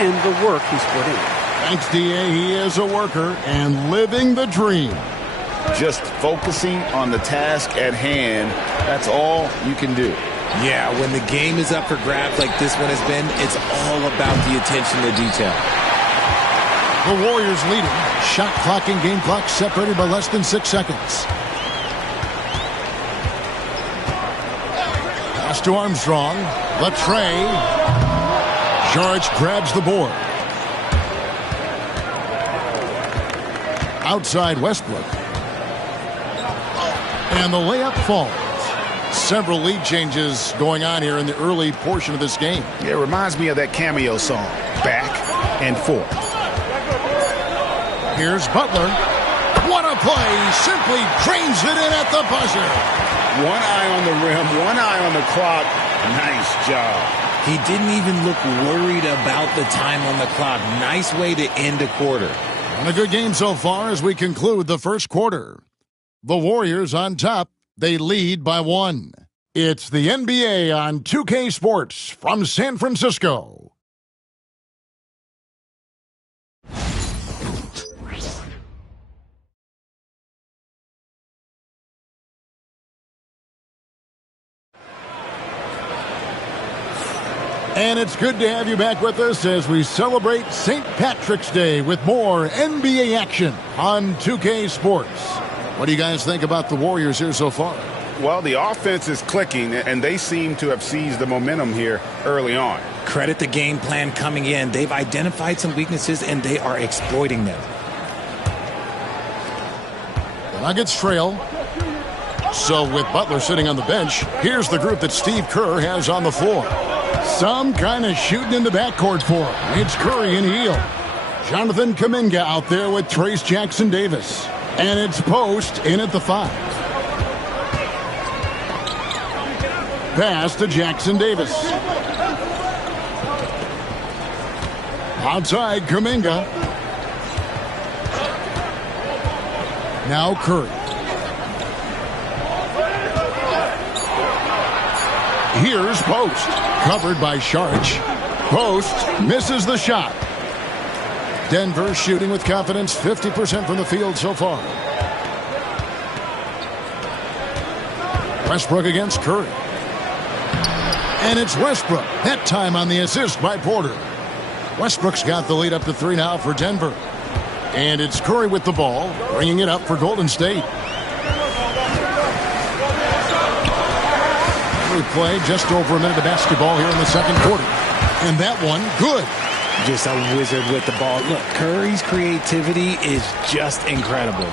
and the work he's put in. Thanks, D.A. He is a worker and living the dream. Just focusing on the task at hand, that's all you can do. Yeah, when the game is up for grabs like this one has been, it's all about the attention to detail. The Warriors leading. Shot clock and game clock separated by less than 6 seconds. Pass to Armstrong. Latrey. George grabs the board. Outside Westbrook. And the layup falls. Several lead changes going on here in the early portion of this game. Yeah, it reminds me of that Cameo song, Back and Forth. Here's Butler. What a play! Simply drains it in at the buzzer. One eye on the rim, one eye on the clock. Nice job. He didn't even look worried about the time on the clock. Nice way to end a quarter. And a good game so far as we conclude the first quarter. The Warriors on top. They lead by 1. It's the NBA on 2K Sports from San Francisco. And it's good to have you back with us as we celebrate St. Patrick's Day with more NBA action on 2K Sports. What do you guys think about the Warriors here so far? Well, the offense is clicking, and they seem to have seized the momentum here early on. Credit the game plan coming in. They've identified some weaknesses, and they are exploiting them. The Nuggets trail. So with Butler sitting on the bench, here's the group that Steve Kerr has on the floor. Some kind of shooting in the backcourt for him. It's Curry and Heel. Jonathan Kuminga out there with Trace Jackson-Davis. And it's Post in at the 5. Pass to Jackson-Davis. Outside, Kuminga. Now Curry. Here's Post. Covered by Sharch. Post misses the shot. Denver shooting with confidence, 50% from the field so far. Westbrook against Curry. And it's Westbrook. That time on the assist by Porter. Westbrook's got the lead up to 3 now for Denver. And it's Curry with the ball, bringing it up for Golden State. We play just over a minute of basketball here in the second quarter. And that one, good. Just a wizard with the ball. Look, Curry's creativity is just incredible.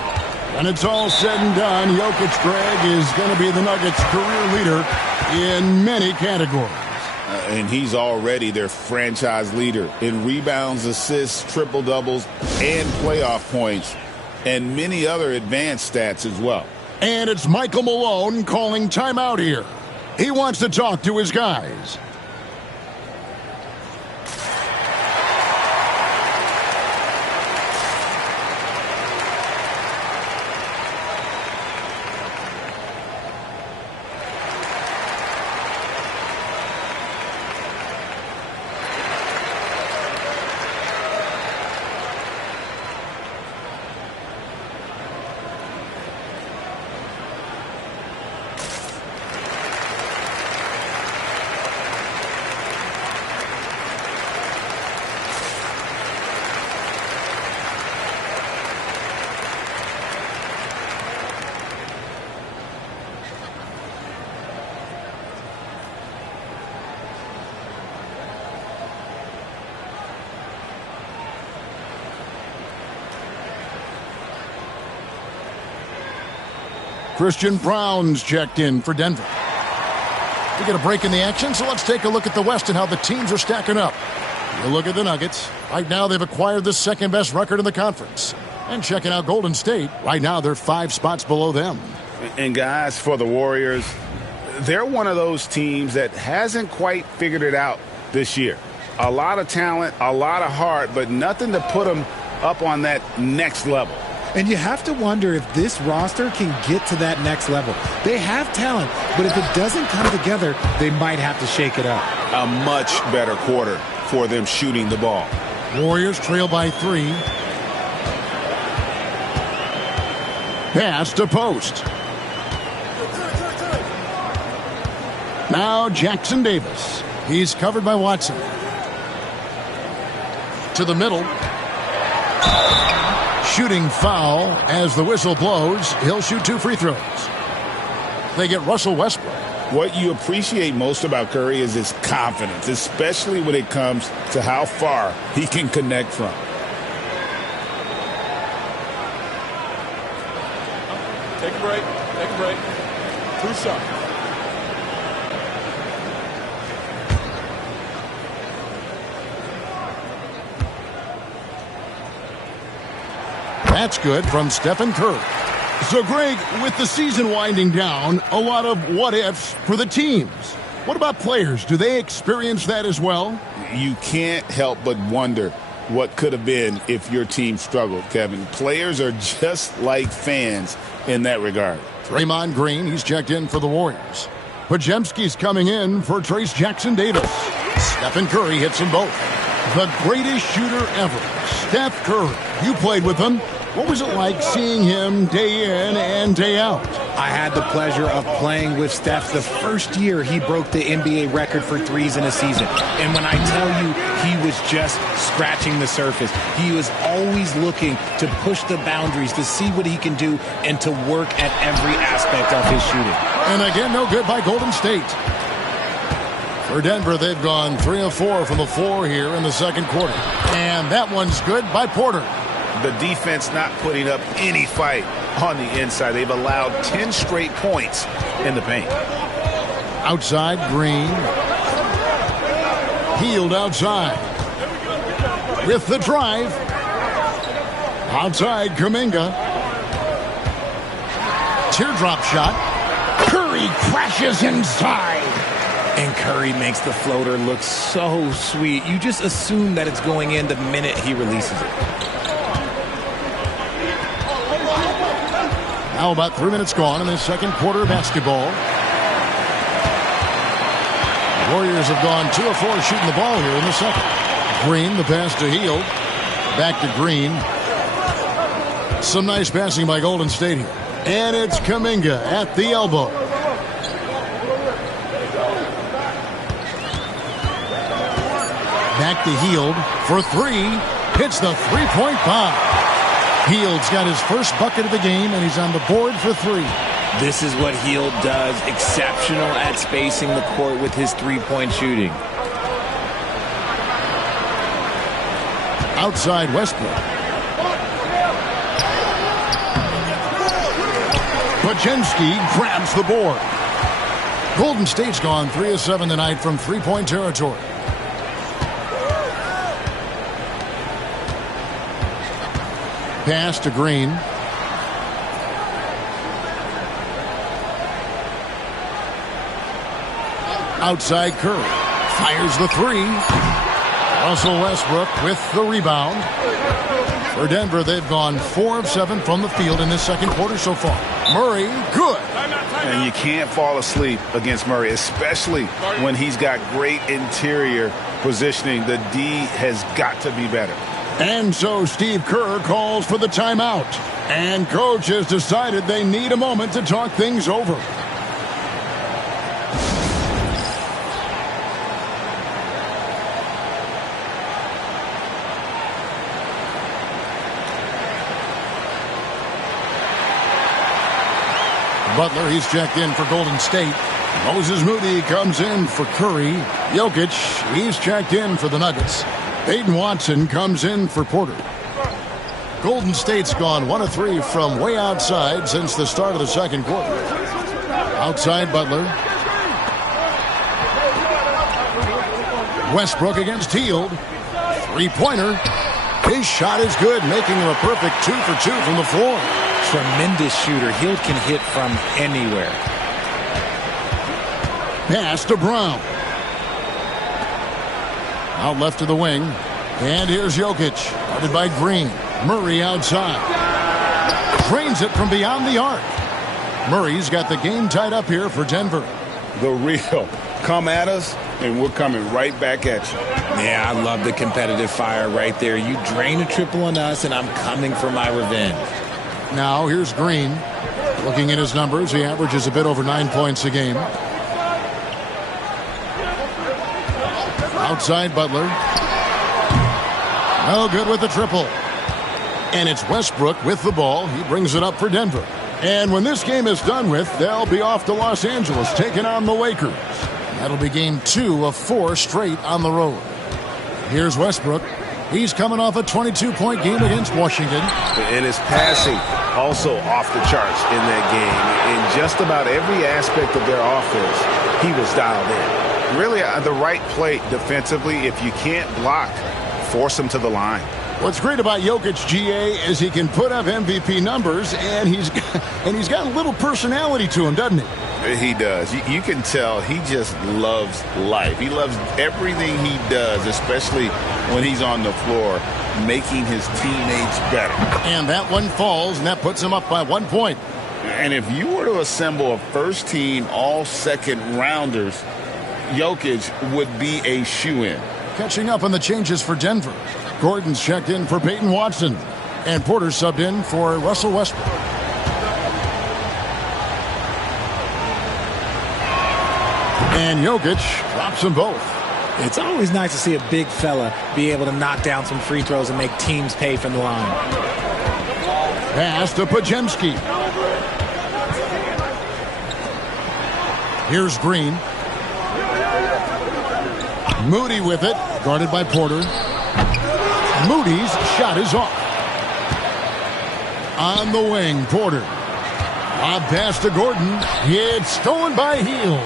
When it's all said and done, Jokic, Greg, is going to be the Nuggets' career leader in many categories. And he's already their franchise leader in rebounds, assists, triple-doubles, and playoff points, and many other advanced stats as well. And it's Michael Malone calling timeout here. He wants to talk to his guys. Christian Brown's checked in for Denver. We get a break in the action, so let's take a look at the West and how the teams are stacking up. You look at the Nuggets. Right now, they've acquired the second-best record in the conference. And checking out Golden State, right now they're 5 spots below them. And guys, for the Warriors, they're one of those teams that hasn't quite figured it out this year. A lot of talent, a lot of heart, but nothing to put them up on that next level. And you have to wonder if this roster can get to that next level. They have talent, but if it doesn't come together, they might have to shake it up. A much better quarter for them shooting the ball. Warriors trail by 3. Pass to Post. Now Jackson Davis. He's covered by Watson. To the middle. Shooting foul as the whistle blows. He'll shoot 2 free throws. They get Russell Westbrook. What you appreciate most about Curry is his confidence, especially when it comes to how far he can connect from. Take a break. Take a break. 2 shots. That's good from Stephen Curry. So, Greg, with the season winding down, a lot of what-ifs for the teams. What about players? Do they experience that as well? You can't help but wonder what could have been if your team struggled, Kevin. Players are just like fans in that regard. Draymond Green, he's checked in for the Warriors. Podziemski's coming in for Trace Jackson-Davis. Stephen Curry hits them both. The greatest shooter ever, Steph Curry. You played with him. What was it like seeing him day in and day out? I had the pleasure of playing with Steph the first year he broke the NBA record for threes in a season. And when I tell you he was just scratching the surface, he was always looking to push the boundaries, to see what he can do, and to work at every aspect of his shooting. And again, no good by Golden State. For Denver, they've gone 3 of 4 from the floor here in the second quarter. And that one's good by Porter. The defense not putting up any fight on the inside. They've allowed 10 straight points in the paint. Outside, Green. Healed outside. With the drive. Outside, Kuminga. Teardrop shot. Curry crashes inside. And Curry makes the floater look so sweet. You just assume that it's going in the minute he releases it. Now about 3 minutes gone in the second quarter of basketball. The Warriors have gone 2 of 4 shooting the ball here in the second. Green, the pass to Hield. Back to Green. Some nice passing by Golden State here. And it's Kuminga at the elbow. Back to Hield for 3. Hits the three-point bomb. Hield's got his first bucket of the game, and he's on the board for 3. This is what Hield does. Exceptional at spacing the court with his three-point shooting. Outside Westbrook. Podziemski grabs the board. Golden State's gone 3 of 7 tonight from three-point territory. Pass to Green. Outside Curry. Fires the 3. Russell Westbrook with the rebound. For Denver, they've gone 4 of 7 from the field in this second quarter so far. Murray, good. And you can't fall asleep against Murray, especially when he's got great interior positioning. The D has got to be better. And so Steve Kerr calls for the timeout. And coach has decided they need a moment to talk things over. Butler, he's checked in for Golden State. Moses Moody comes in for Curry. Jokic, he's checked in for the Nuggets. Peyton Watson comes in for Porter. Golden State's gone 1 of 3 from way outside since the start of the second quarter. Outside Butler. Westbrook against Hield. Three-pointer. His shot is good, making him a perfect 2 for 2 from the floor. Tremendous shooter. Hield can hit from anywhere. Pass to Brown. Out left to the wing. And here's Jokic. Guarded by Green. Murray outside. Drains it from beyond the arc. Murray's got the game tied up here for Denver. The real. Come at us, and we're coming right back at you. Yeah, I love the competitive fire right there. You drain a triple on us, and I'm coming for my revenge. Now here's Green. Looking at his numbers, he averages a bit over 9 points a game. Outside Butler. No good with the triple. And it's Westbrook with the ball. He brings it up for Denver. And when this game is done with, they'll be off to Los Angeles taking on the Lakers. That'll be game 2 of 4 straight on the road. Here's Westbrook. He's coming off a 22-point game against Washington. It is passing also off the charts in that game. In just about every aspect of their offense, he was dialed in. Really, the right play defensively. If you can't block, force him to the line. What's great about Jokic, GA, is he can put up MVP numbers, and he's got a little personality to him, doesn't he? He does. You can tell he just loves life. He loves everything he does, especially when he's on the floor, making his teammates better. And that one falls, and that puts him up by 1 point. And if you were to assemble a first-team all-second rounders, Jokic would be a shoo-in. Catching up on the changes for Denver. Gordon's checked in for Peyton Watson, and Porter subbed in for Russell Westbrook. And Jokic drops them both. It's always nice to see a big fella be able to knock down some free throws and make teams pay from the line. Pass to Pajemski. Here's Green. Moody with it, guarded by Porter. Moody's shot is off. On the wing, Porter. Lob pass to Gordon. It's stolen by Hield.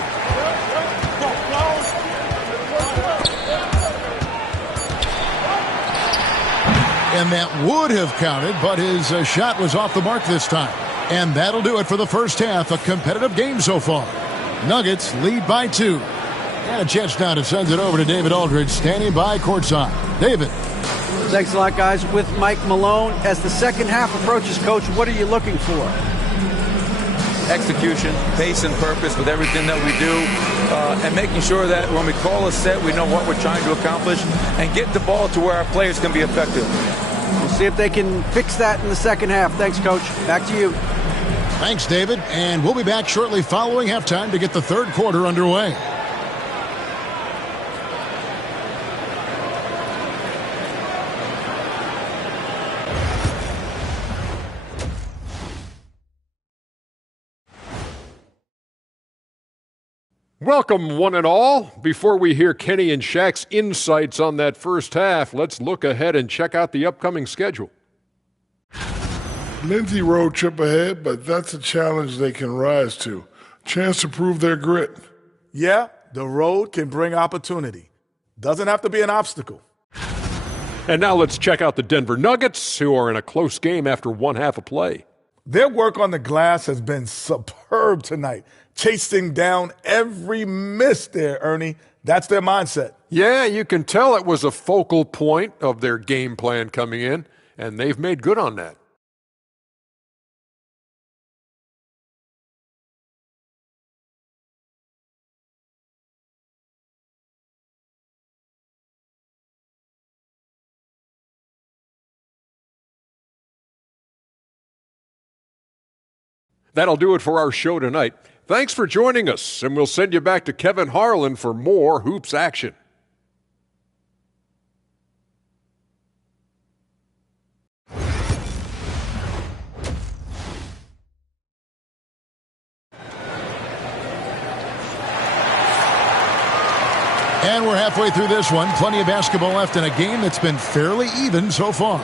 And that would have counted, but his shot was off the mark this time. And that'll do it for the first half. A competitive game so far. Nuggets lead by 2. And a chance now to send it over to David Aldridge, standing by courtside. David. Thanks a lot, guys. With Mike Malone, as the second half approaches, Coach, what are you looking for? Execution, pace, and purpose with everything that we do, and making sure that when we call a set, we know what we're trying to accomplish, and get the ball to where our players can be effective. We'll see if they can fix that in the second half. Thanks, Coach. Back to you. Thanks, David. And we'll be back shortly following halftime to get the third quarter underway. Welcome, one and all. Before we hear Kenny and Shaq's insights on that first half, let's look ahead and check out the upcoming schedule. Lindsey road trip ahead, but that's a challenge they can rise to. Chance to prove their grit. Yeah, the road can bring opportunity. Doesn't have to be an obstacle. And now let's check out the Denver Nuggets, who are in a close game after one half of play. Their work on the glass has been superb tonight. Chasing down every miss there, Ernie. That's their mindset. Yeah, you can tell it was a focal point of their game plan coming in, and they've made good on that. That'll do it for our show tonight. Thanks for joining us, and we'll send you back to Kevin Harlan for more Hoops action. And we're halfway through this one. Plenty of basketball left in a game that's been fairly even so far.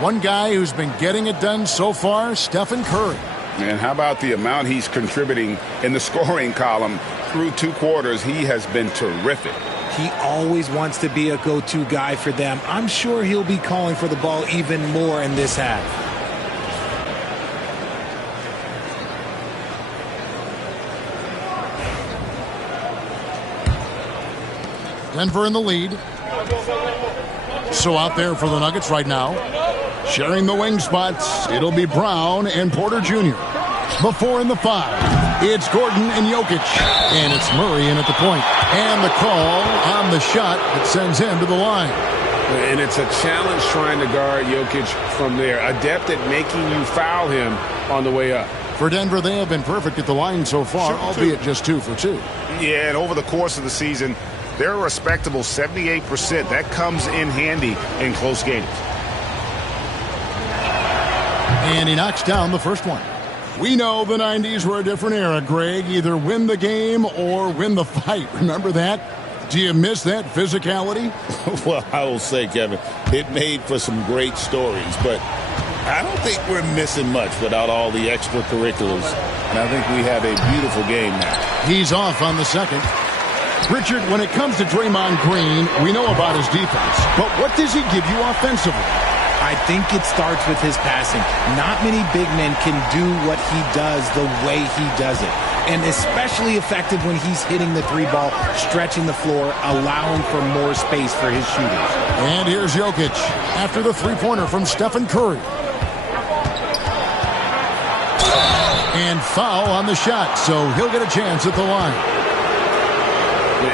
One guy who's been getting it done so far, Stephen Curry. And how about the amount he's contributing in the scoring column through 2 quarters? He has been terrific. He always wants to be a go-to guy for them. I'm sure he'll be calling for the ball even more in this half. Denver in the lead. So out there for the Nuggets right now. Sharing the wing spots, it'll be Brown and Porter Jr. The 4 and the 5. It's Gordon and Jokic. And it's Murray in at the point. And the call on the shot that sends him to the line. And it's a challenge trying to guard Jokic from there. Adept at making you foul him on the way up. For Denver, they have been perfect at the line so far, albeit just 2 for 2. Yeah, and over the course of the season, they're a respectable 78%. That comes in handy in close games. And he knocks down the first one. We know the 90s were a different era, Greg. Either win the game or win the fight. Remember that? Do you miss that physicality? Well, I will say, Kevin, it made for some great stories. But I don't think we're missing much without all the extracurriculars. And I think we have a beautiful game now. He's off on the second. Richard, when it comes to Draymond Green, we know about his defense. But what does he give you offensively? I think it starts with his passing. Not many big men can do what he does the way he does it. And especially effective when he's hitting the three ball, stretching the floor, allowing for more space for his shooters. And here's Jokic after the three-pointer from Stephen Curry. And foul on the shot, so he'll get a chance at the line.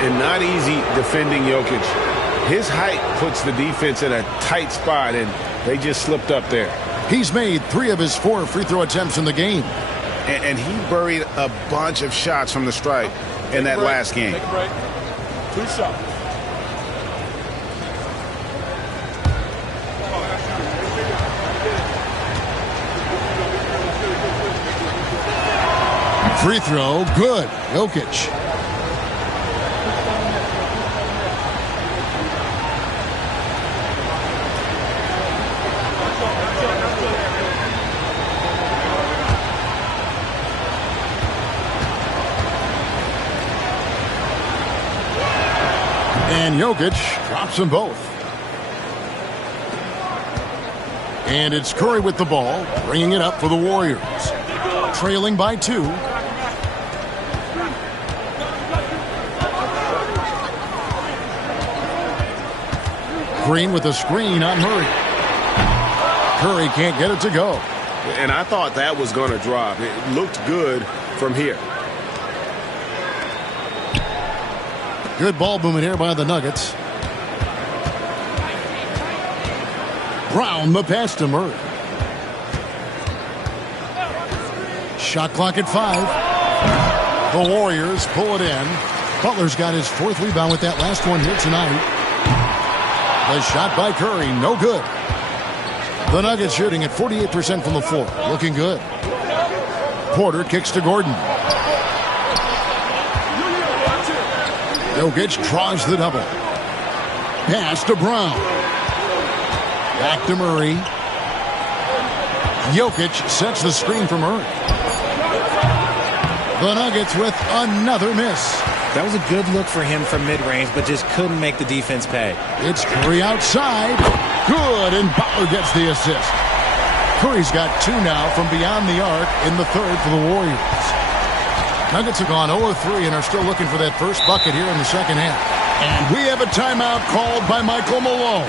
And not easy defending Jokic. His height puts the defense in a tight spot, and they just slipped up there. He's made 3 of his 4 free throw attempts in the game. And he buried a bunch of shots from the stripe in that last game. Take a break. 2 shots. Free throw, good. Jokic. And Jokic drops them both. And it's Curry with the ball, bringing it up for the Warriors. Trailing by 2. Green with a screen on Murray. Curry can't get it to go. And I thought that was going to drop. It looked good from here. Good ball movement here by the Nuggets. Brown the pass to Murray. Shot clock at 5. The Warriors pull it in. Butler's got his 4th rebound with that last one here tonight. The shot by Curry, no good. The Nuggets shooting at 48% from the floor. Looking good. Porter kicks to Gordon. Jokic draws the double. Pass to Brown. Back to Murray. Jokic sets the screen for Murray. The Nuggets with another miss. That was a good look for him from mid-range, but just couldn't make the defense pay. It's Curry outside. Good, and Butler gets the assist. Curry's got 2 now from beyond the arc in the 3rd for the Warriors. Nuggets have gone 0-3 and are still looking for that first bucket here in the second half. And we have a timeout called by Michael Malone.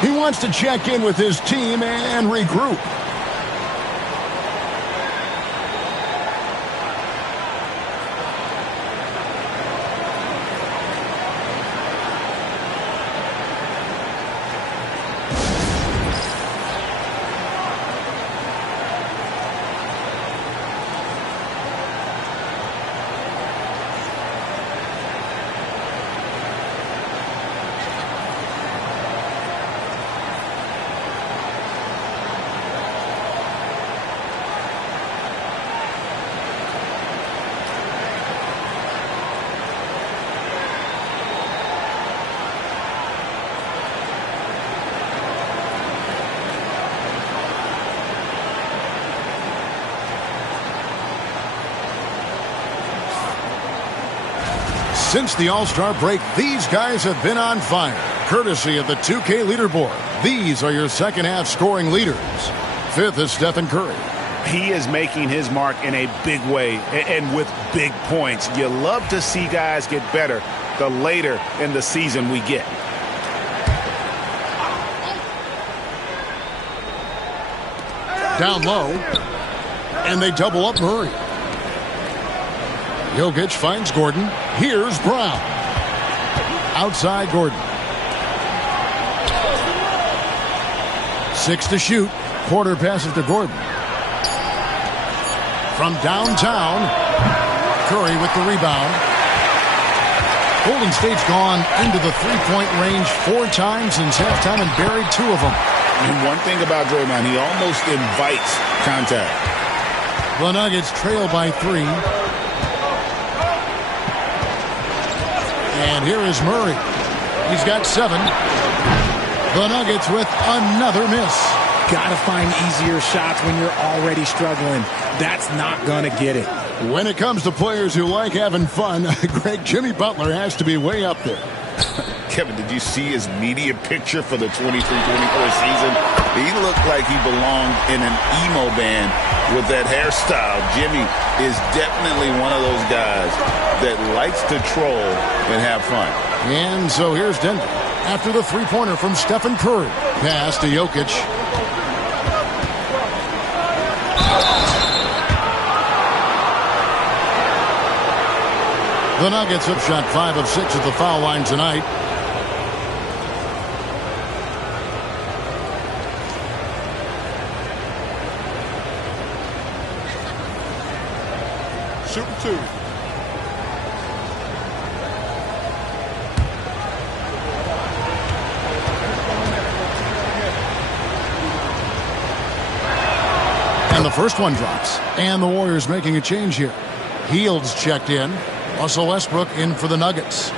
He wants to check in with his team and regroup. Since the All-Star break, these guys have been on fire. Courtesy of the 2K leaderboard, these are your second half scoring leaders. 5th is Stephen Curry. He is making his mark in a big way and with big points. You love to see guys get better the later in the season we get. Down low, and they double up Murray. Jokic finds Gordon. Here's Brown. Outside Gordon. 6 to shoot. Porter passes to Gordon. From downtown, Curry with the rebound. Golden State's gone into the three-point range 4 times since halftime and buried 2 of them. And one thing about Draymond, he almost invites contact. The Nuggets trail by 3. And here is Murray. He's got 7. The Nuggets with another miss. got to find easier shots when you're already struggling. That's not going to get it. When it comes to players who like having fun, Greg, Jimmy Butler has to be way up there. Kevin, did you see his media picture for the 23-24 season? He looked like he belonged in an emo band with that hairstyle. Jimmy is definitely one of those guys that likes to troll and have fun. And so here's Denver after the three-pointer from Stephen Curry. Pass to Jokic. The Nuggets have shot 5 of 6 at the foul line tonight. Shooting 2. And the first one drops. And the Warriors making a change here. Hield's checked in. Russell Westbrook in for the Nuggets.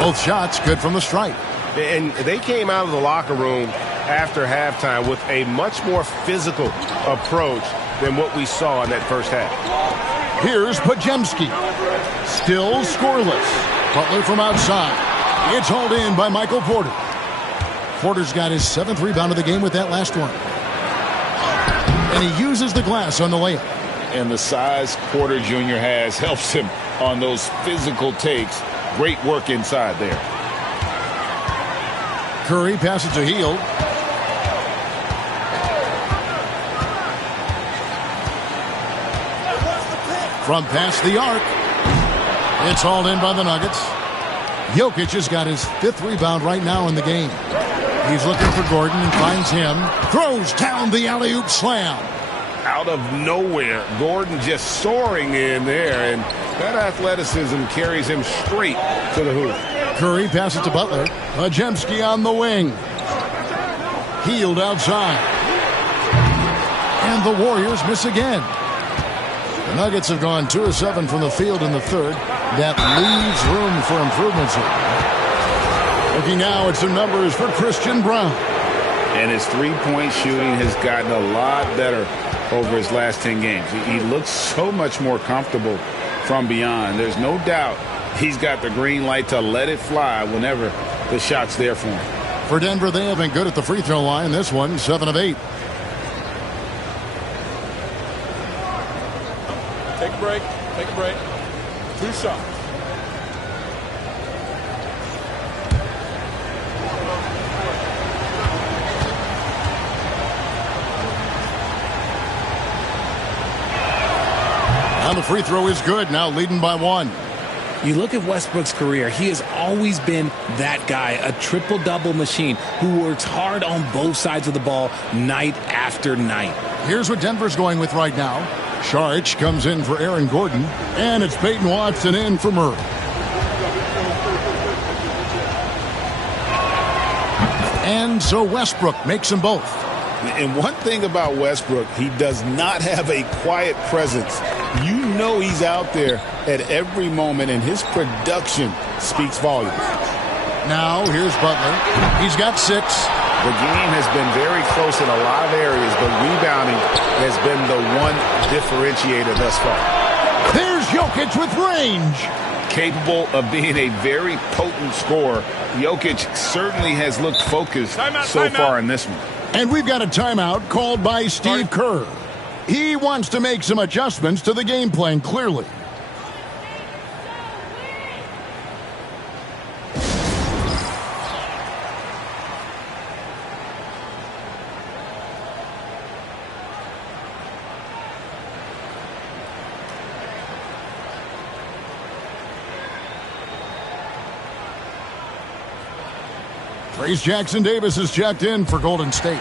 Both shots good from the stripe. And they came out of the locker room after halftime with a much more physical approach than what we saw in that first half. Here's Podziemski. Still scoreless. Butler from outside. It's hauled in by Michael Porter. Porter's got his 7th rebound of the game with that last one. And he uses the glass on the layup. And the size Porter Jr. has helps him on those physical takes. Great work inside there. Curry passes to Hield. From past the arc. It's hauled in by the Nuggets. Jokic has got his 5th rebound right now in the game. He's looking for Gordon and finds him. Throws down the alley-oop slam. Out of nowhere, Gordon just soaring in there, and that athleticism carries him straight to the hoop. Curry passes to Butler. Podziemski on the wing. Hield outside. And the Warriors miss again. The Nuggets have gone 2 of 7 from the field in the third. That leaves room for improvements here. Looking now at some numbers for Christian Brown. And his three-point shooting has gotten a lot better over his last 10 games. He looks so much more comfortable from beyond. There's no doubt he's got the green light to let it fly whenever the shot's there for him. For Denver, they have been good at the free throw line. This one, 7 of 8. Take a break. Take a break. 2 shots. And the free throw is good, now leading by 1. You look at Westbrook's career, he has always been that guy, a triple-double machine who works hard on both sides of the ball night after night. Here's what Denver's going with right now. Saric comes in for Aaron Gordon, and it's Peyton Watson in for Murray. And so Westbrook makes them both. And one thing about Westbrook, he does not have a quiet presence. You know he's out there at every moment, and his production speaks volumes. Now, here's Butler. He's got 6. The game has been very close in a lot of areas, but rebounding has been the one differentiator thus far. There's Jokic with range. Capable of being a very potent scorer, Jokic certainly has looked focused so far in this one. And we've got a timeout called by Steve Kerr. He wants to make some adjustments to the game plan, clearly. Trace Jackson-Davis is checked in for Golden State.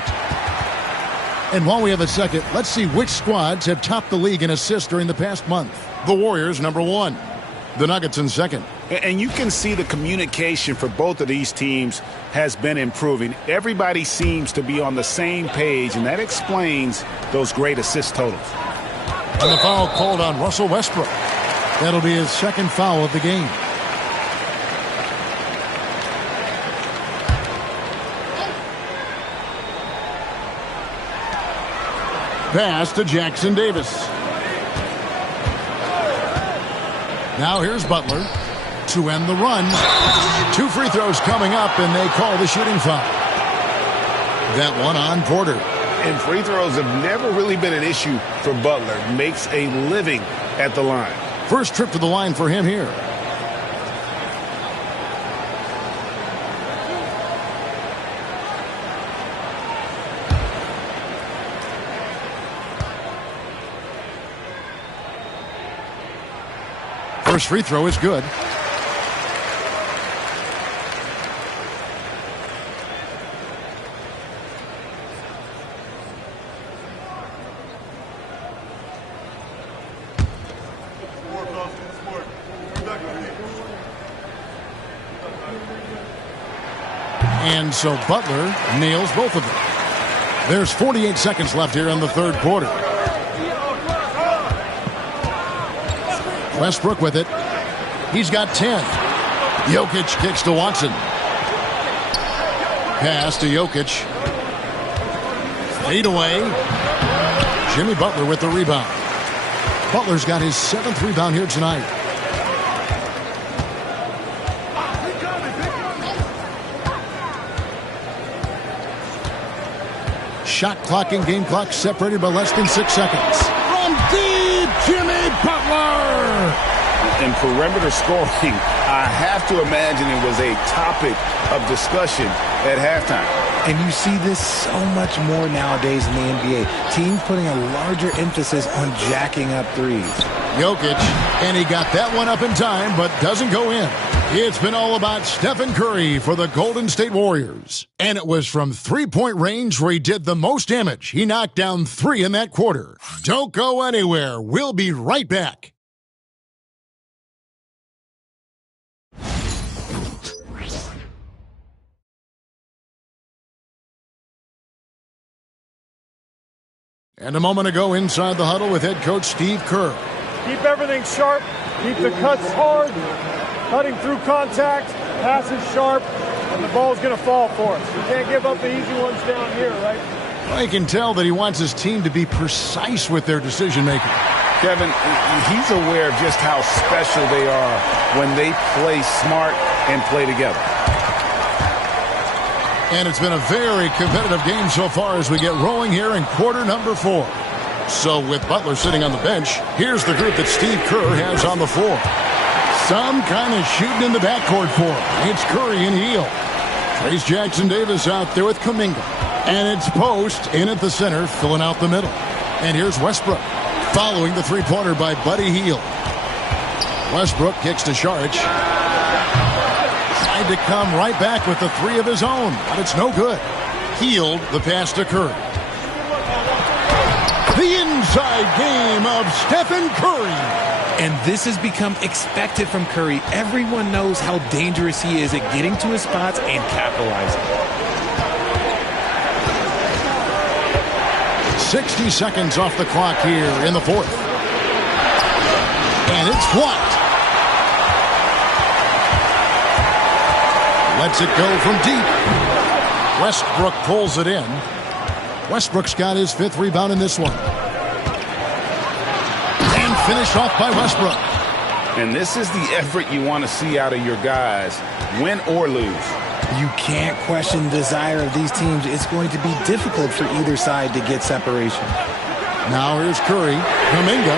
And while we have a second, let's see which squads have topped the league in assists during the past month. The Warriors, number 1. The Nuggets in second. And you can see the communication for both of these teams has been improving. Everybody seems to be on the same page, and that explains those great assist totals. And the foul called on Russell Westbrook. That'll be his second foul of the game. Pass to Jackson Davis. Now here's Butler to end the run. 2 free throws coming up, and they call the shooting foul. That one on Porter. And free throws have never really been an issue for Butler. Makes a living at the line. First trip to the line for him here. First free throw is good. And so Butler nails both of them. There's 48 seconds left here in the third quarter. Westbrook with it. He's got 10. Jokic kicks to Watson. Pass to Jokic. Fade away. Jimmy Butler with the rebound. Butler's got his 7th rebound here tonight. Shot clock and game clock separated by less than 6 seconds. From deep, Jimmy Butler! In perimeter scoring, I have to imagine it was a topic of discussion at halftime. And you see this so much more nowadays in the NBA. Teams putting a larger emphasis on jacking up threes. Jokic, and he got that one up in time, but doesn't go in. It's been all about Stephen Curry for the Golden State Warriors. And it was from three-point range where he did the most damage. He knocked down 3 in that quarter. Don't go anywhere. We'll be right back. And a moment ago inside the huddle with head coach Steve Kerr. Keep everything sharp. Keep the cuts hard. Cutting through contact. Passes sharp. And the ball's going to fall for us. We can't give up the easy ones down here, right? I can tell that he wants his team to be precise with their decision-making. Kevin, he's aware of just how special they are when they play smart and play together. And it's been a very competitive game so far as we get rolling here in quarter number 4. So with Butler sitting on the bench, here's the group that Steve Kerr has on the floor. Some kind of shooting in the backcourt for him. It's Curry and Hield. Trace Jackson Davis out there with Kuminga. And it's Post in at the center, filling out the middle. And here's Westbrook, following the three-pointer by Buddy Hield. Westbrook kicks to Saric. Tried to come right back with the 3 of his own, but it's no good. Hield the pass to Curry. The inside game of Stephen Curry. And this has become expected from Curry. Everyone knows how dangerous he is at getting to his spots and capitalizing. 60 seconds off the clock here in the fourth. And it's blocked. Lets it go from deep. Westbrook pulls it in. Westbrook's got his 5th rebound in this one. And finished off by Westbrook. And this is the effort you want to see out of your guys, win or lose. You can't question the desire of these teams. It's going to be difficult for either side to get separation. Now here's Curry. Kuminga.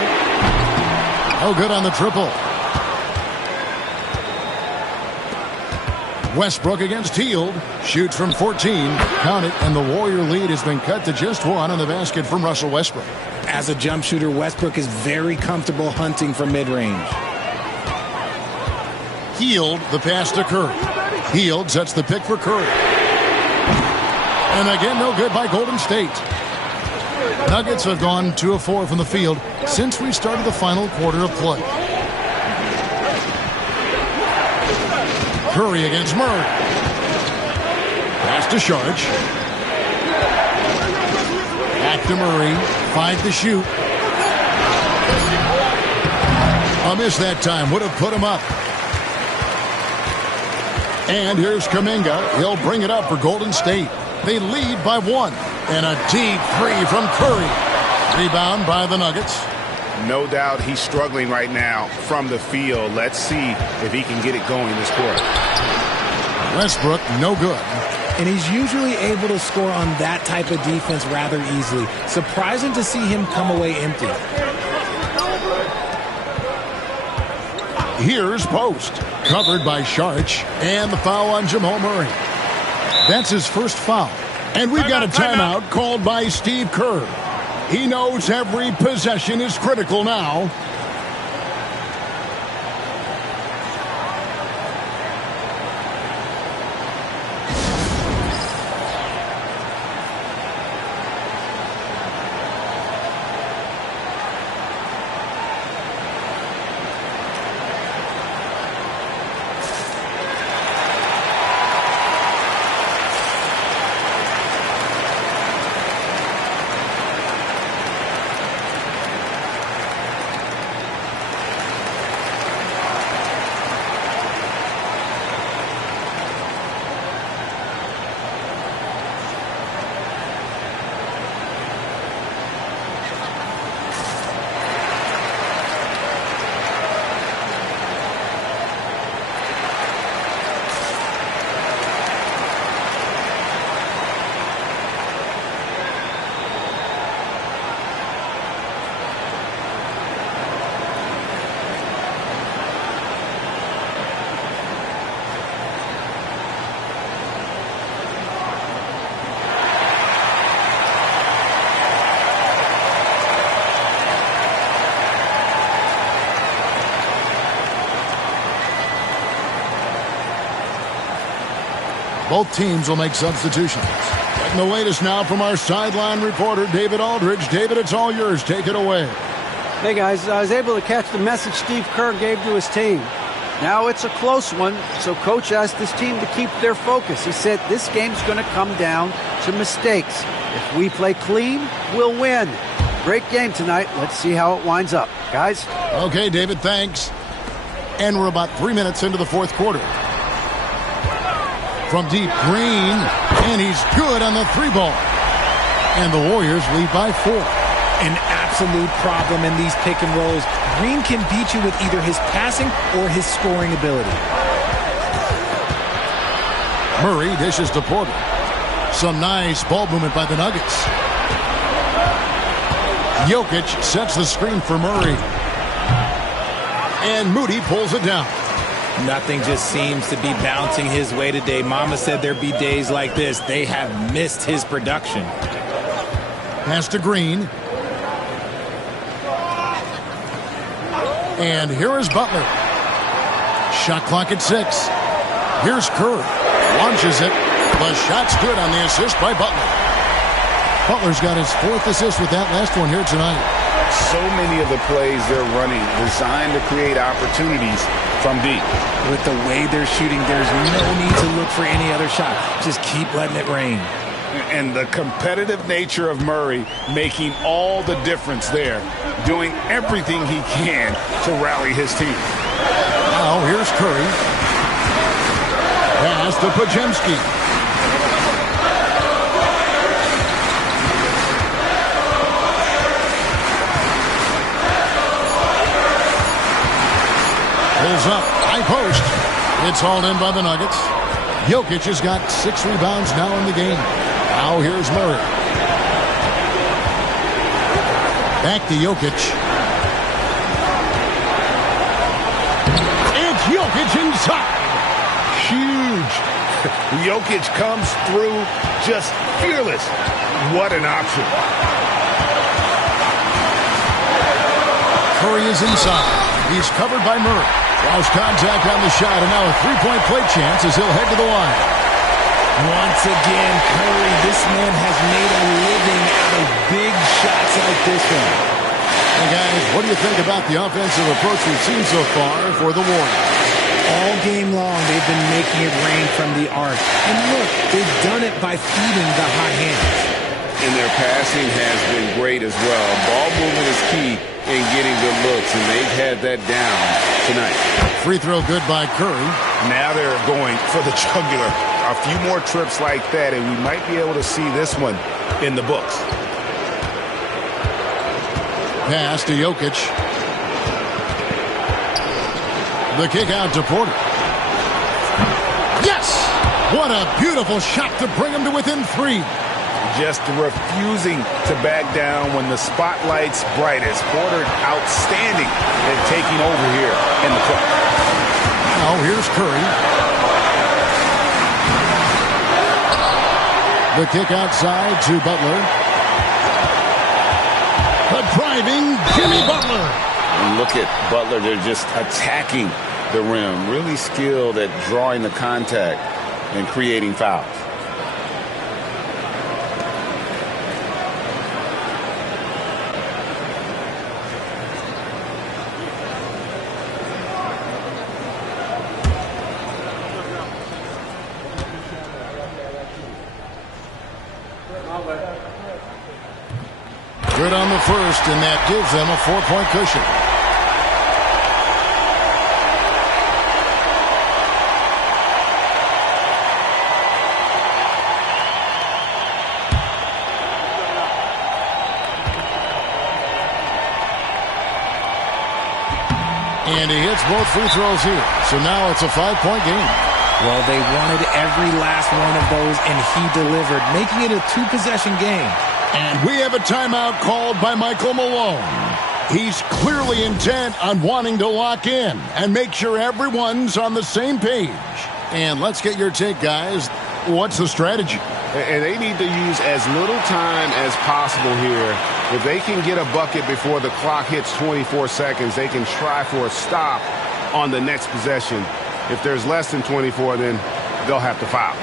Oh, good on the triple. Westbrook against Hield. Shoots from 14. Count it, and the Warrior lead has been cut to just 1 on the basket from Russell Westbrook. As a jump shooter, Westbrook is very comfortable hunting from mid-range. Hield the pass to Curry. Hield sets the pick for Curry. And again, no good by Golden State. Nuggets have gone 2 of 4 from the field since we started the final quarter of play. Curry against Murray. Pass to Saric. Back to Murray. 5 to shoot. A miss that time would have put him up. And here's Kuminga. He'll bring it up for Golden State. They lead by 1. And a deep three from Curry. Rebound by the Nuggets. No doubt he's struggling right now from the field. Let's see if he can get it going this quarter. Westbrook, no good. And he's usually able to score on that type of defense rather easily. Surprising to see him come away empty. Here's Post. Covered by Sharch. And the foul on Jamal Murray. That's his first foul. And we've got a timeout called by Steve Kerr. He knows every possession is critical now. Both teams will make substitutions. Getting the latest now from our sideline reporter, David Aldridge. David, it's all yours. Take it away. Hey, guys, I was able to catch the message Steve Kerr gave to his team. Now it's a close one, so Coach asked his team to keep their focus. He said this game's going to come down to mistakes. If we play clean, we'll win. Great game tonight. Let's see how it winds up. Guys? Okay, David, thanks. And we're about 3 minutes into the fourth quarter. From deep, Green, and he's good on the three ball. And the Warriors lead by 4. An absolute problem in these pick and rolls. Green can beat you with either his passing or his scoring ability. Murray dishes to Porter. Some nice ball movement by the Nuggets. Jokic sets the screen for Murray. And Moody pulls it down. Nothing just seems to be bouncing his way today. Mama said there'd be days like this. They have missed his production. Pass to Green. And here is Butler. Shot clock at 6. Here's Kerr. Launches it. The shot's good on the assist by Butler. Butler's got his 4th assist with that last one here tonight. So many of the plays they're running designed to create opportunities from deep. With the way they're shooting, there's no need to look for any other shot. Just keep letting it rain. And the competitive nature of Murray making all the difference there, doing everything he can to rally his team. Now here's Curry. Pass to Podziemski. Pulls up, high post. It's hauled in by the Nuggets. Jokic has got 6 rebounds now in the game. Now here's Murray. Back to Jokic. It's Jokic inside. Huge. Jokic comes through just fearless. What an option. Curry is inside. He's covered by Murray. Draws contact on the shot, and now a three-point play chance as he'll head to the line. Once again, Curry, this man has made a living out of big shots like this one. Hey, guys, what do you think about the offensive approach we've seen so far for the Warriors? All game long, they've been making it rain from the arc. And look, they've done it by feeding the hot hands. and their passing has been great as well. Ball movement is key in getting good looks, and they've had that down tonight. Free throw good by Curry. Now they're going for the jugular. A few more trips like that, and we might be able to see this one in the books. Pass to Jokic. The kick out to Porter. Yes! What a beautiful shot to bring him to within 3. Just refusing to back down when the spotlight's brightest. Porter outstanding at taking over here in the clutch. Now here's Curry. The kick outside to Butler. The driving Jimmy Butler. And look at Butler. They're just attacking the rim. Really skilled at drawing the contact and creating fouls. Good on the first, and that gives them a 4-point cushion. And he hits both free throws here. So now it's a 5-point game. Well, they wanted every last one of those, and he delivered, making it a 2-possession game. And we have a timeout called by Michael Malone. He's clearly intent on wanting to lock in and make sure everyone's on the same page. And let's get your take, guys. What's the strategy? And they need to use as little time as possible here. If they can get a bucket before the clock hits 24 seconds, they can try for a stop on the next possession. If there's less than 24, then they'll have to foul.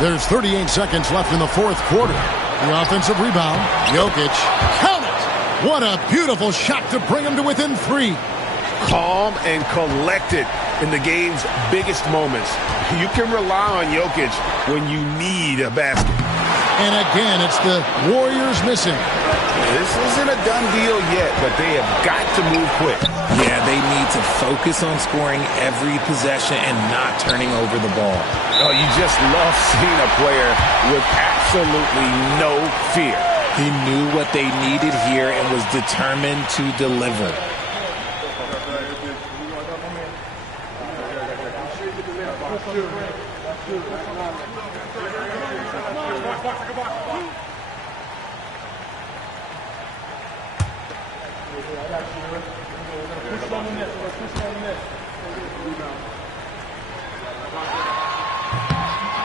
There's 38 seconds left in the fourth quarter. The offensive rebound. Jokic. Count it! What a beautiful shot to bring him to within 3. Calm and collected in the game's biggest moments. You can rely on Jokic when you need a basket. And again, it's the Warriors missing. This isn't a done deal yet, but they have got to move quick. Yeah, they need to focus on scoring every possession and not turning over the ball. Oh, you just love seeing a player with absolutely no fear. He knew what they needed here and was determined to deliver.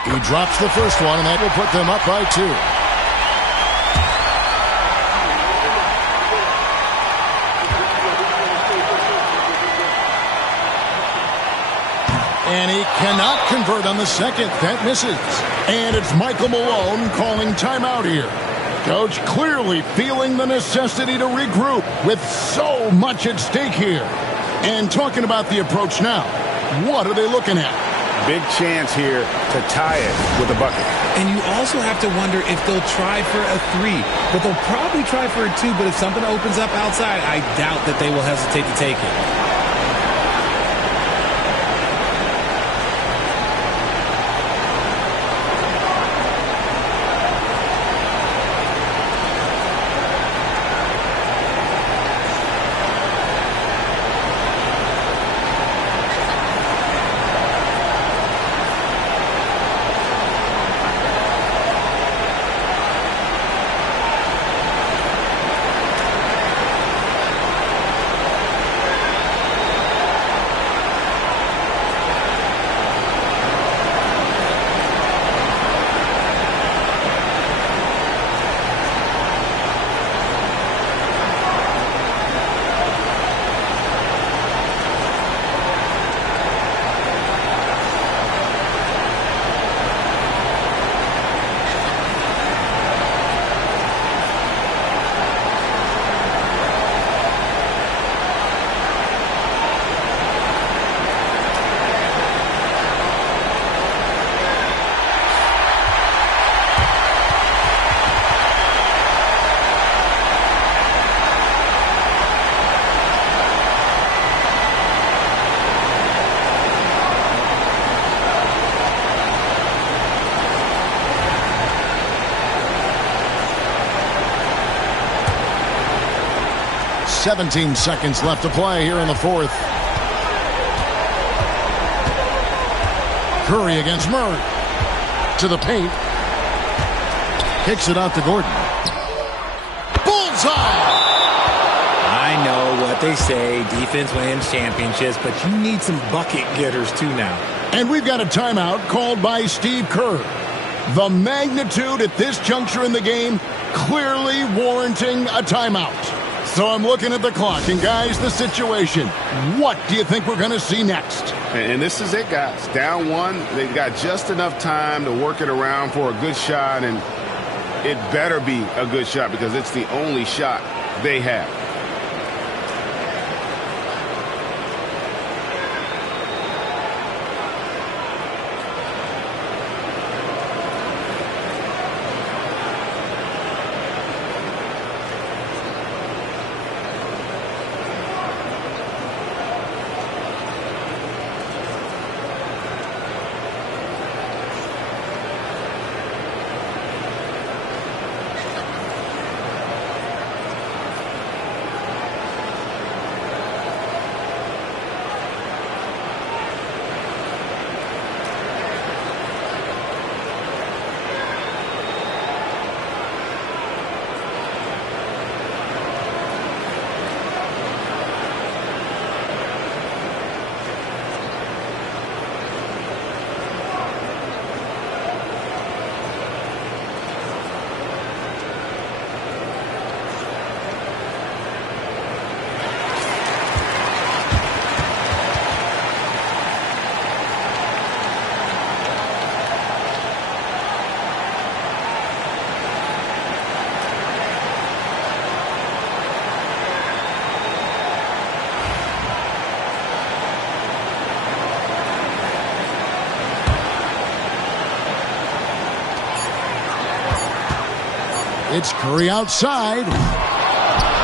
He drops the first one, and that will put them up by 2. And he cannot convert on the second. That misses. And it's Michael Malone calling timeout here. Coach clearly feeling the necessity to regroup with so much at stake here. And talking about the approach now, what are they looking at? Big chance here to tie it with a bucket. And you also have to wonder if they'll try for a 3. But they'll probably try for a 2. But if something opens up outside, I doubt that they will hesitate to take it. "17 seconds left to play here in the fourth. Curry against Murray. To the paint. Kicks it out to Gordon. Bullseye! I know what they say, defense wins championships, but you need some bucket getters too now. And we've got a timeout called by Steve Kerr. The magnitude at this juncture in the game clearly warranting a timeout. So I'm looking at the clock, and guys, the situation. What do you think we're going to see next? And this is it, guys. Down 1, they've got just enough time to work it around for a good shot, and it better be a good shot because it's the only shot they have. It's Curry outside.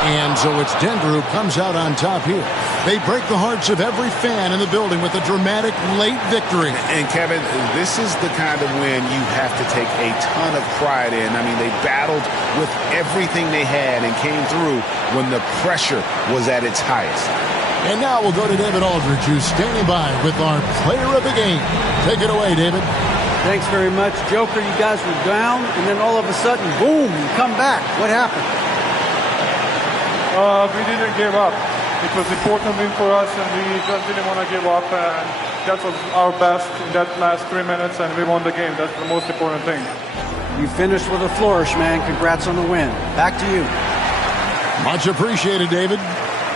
And so it's Denver who comes out on top here. They break the hearts of every fan in the building with a dramatic late victory. And Kevin, this is the kind of win you have to take a ton of pride in. I mean, they battled with everything they had and came through when the pressure was at its highest. And now we'll go to David Aldridge, who's standing by with our player of the game. Take it away, David. Thanks very much, Joker. You guys were down, and then all of a sudden, boom, you come back. What happened? We didn't give up. It was important win for us, and we just didn't want to give up. And that was our best in that last 3 minutes, and we won the game. That's the most important thing. You finished with a flourish, man. Congrats on the win. Back to you. Much appreciated, David.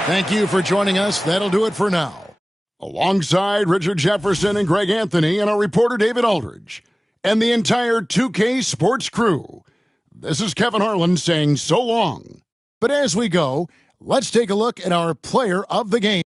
Thank you for joining us. That'll do it for now. Alongside Richard Jefferson and Greg Anthony and our reporter David Aldridge and the entire 2K Sports crew, this is Kevin Harlan saying so long. But as we go, let's take a look at our player of the game.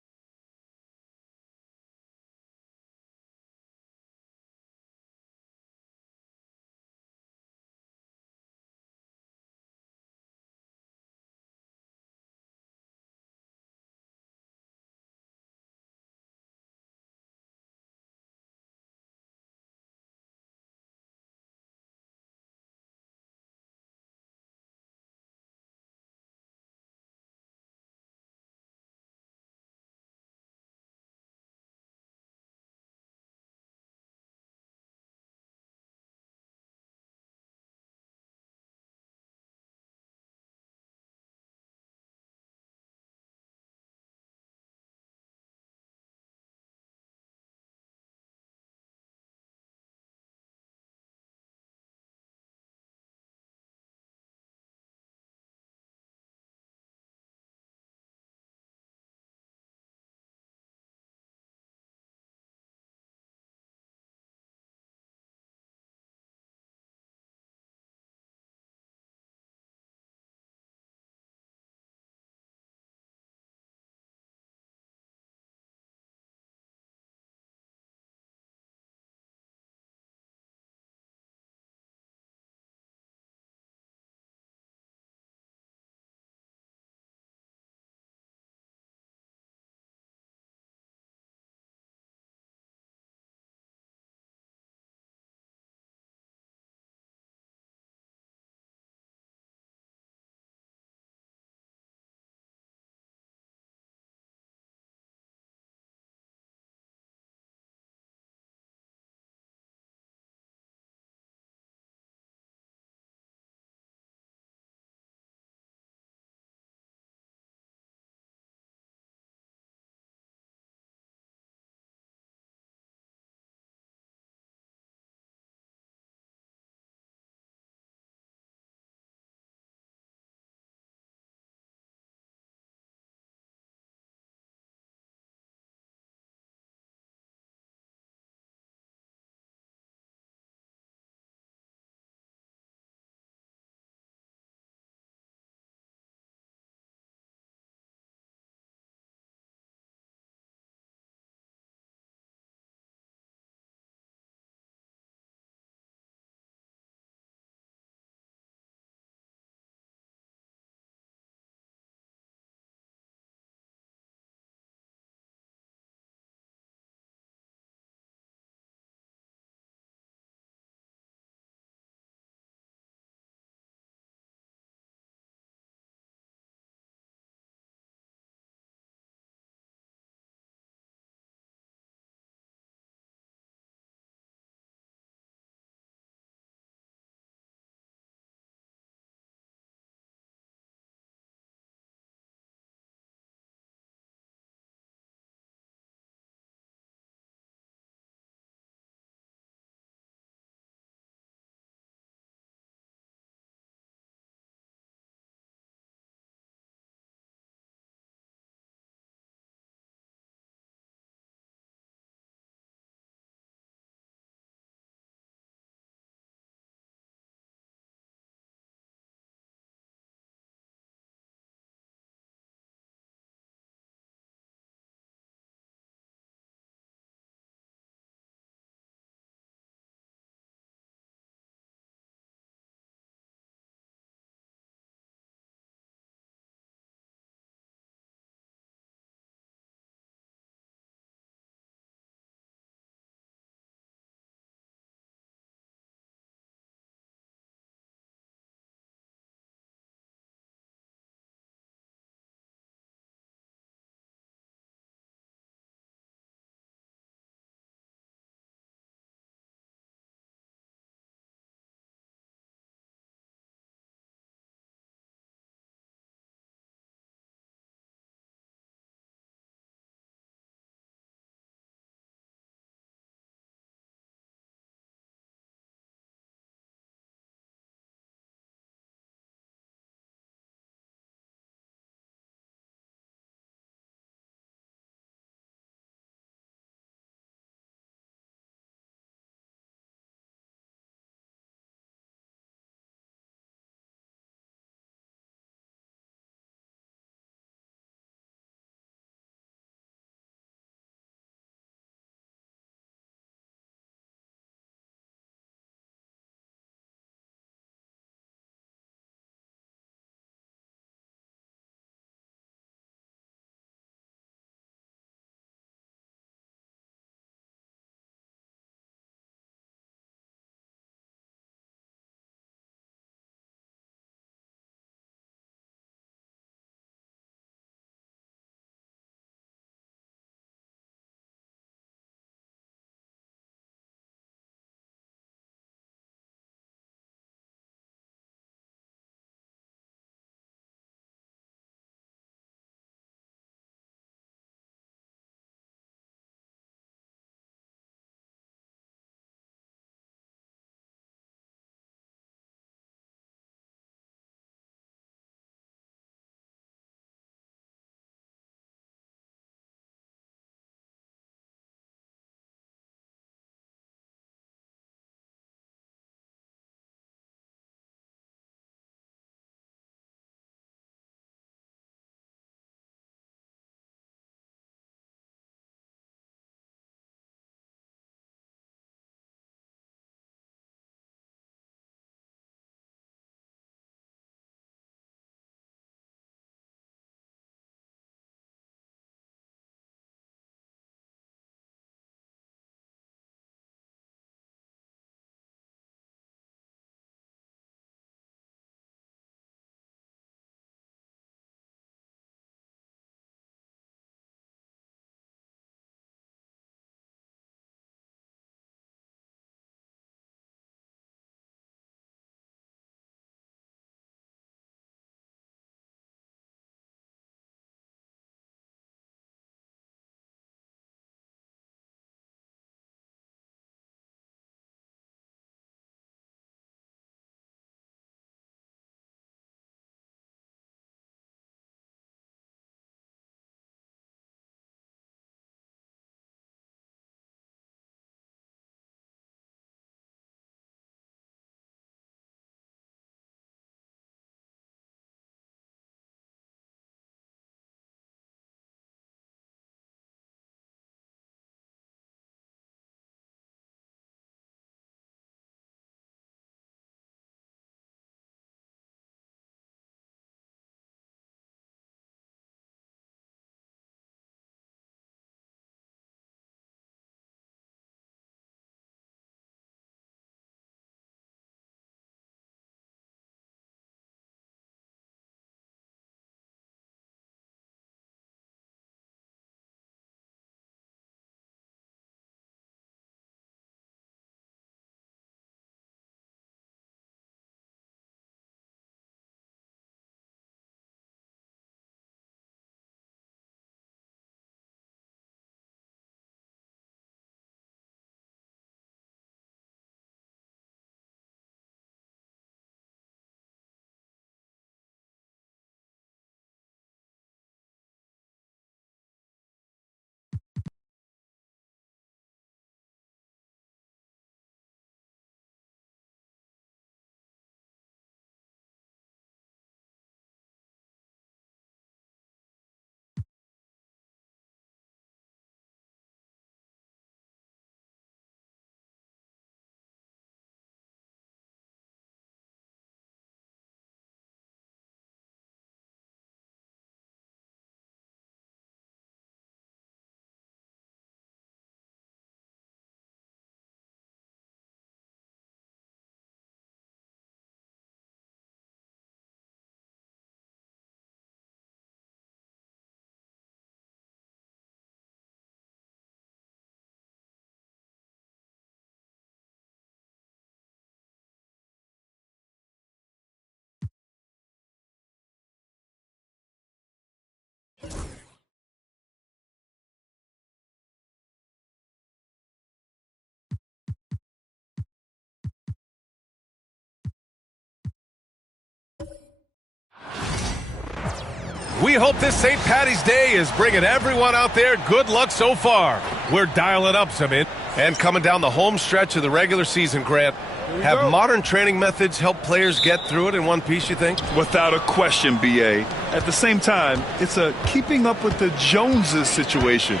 We hope this St. Patty's Day is bringing everyone out there good luck so far. We're dialing up some in. And coming down the home stretch of the regular season, Grant, have modern training methods helped players get through it in one piece, you think? Without a question, B.A. At the same time, it's a keeping up with the Joneses situation.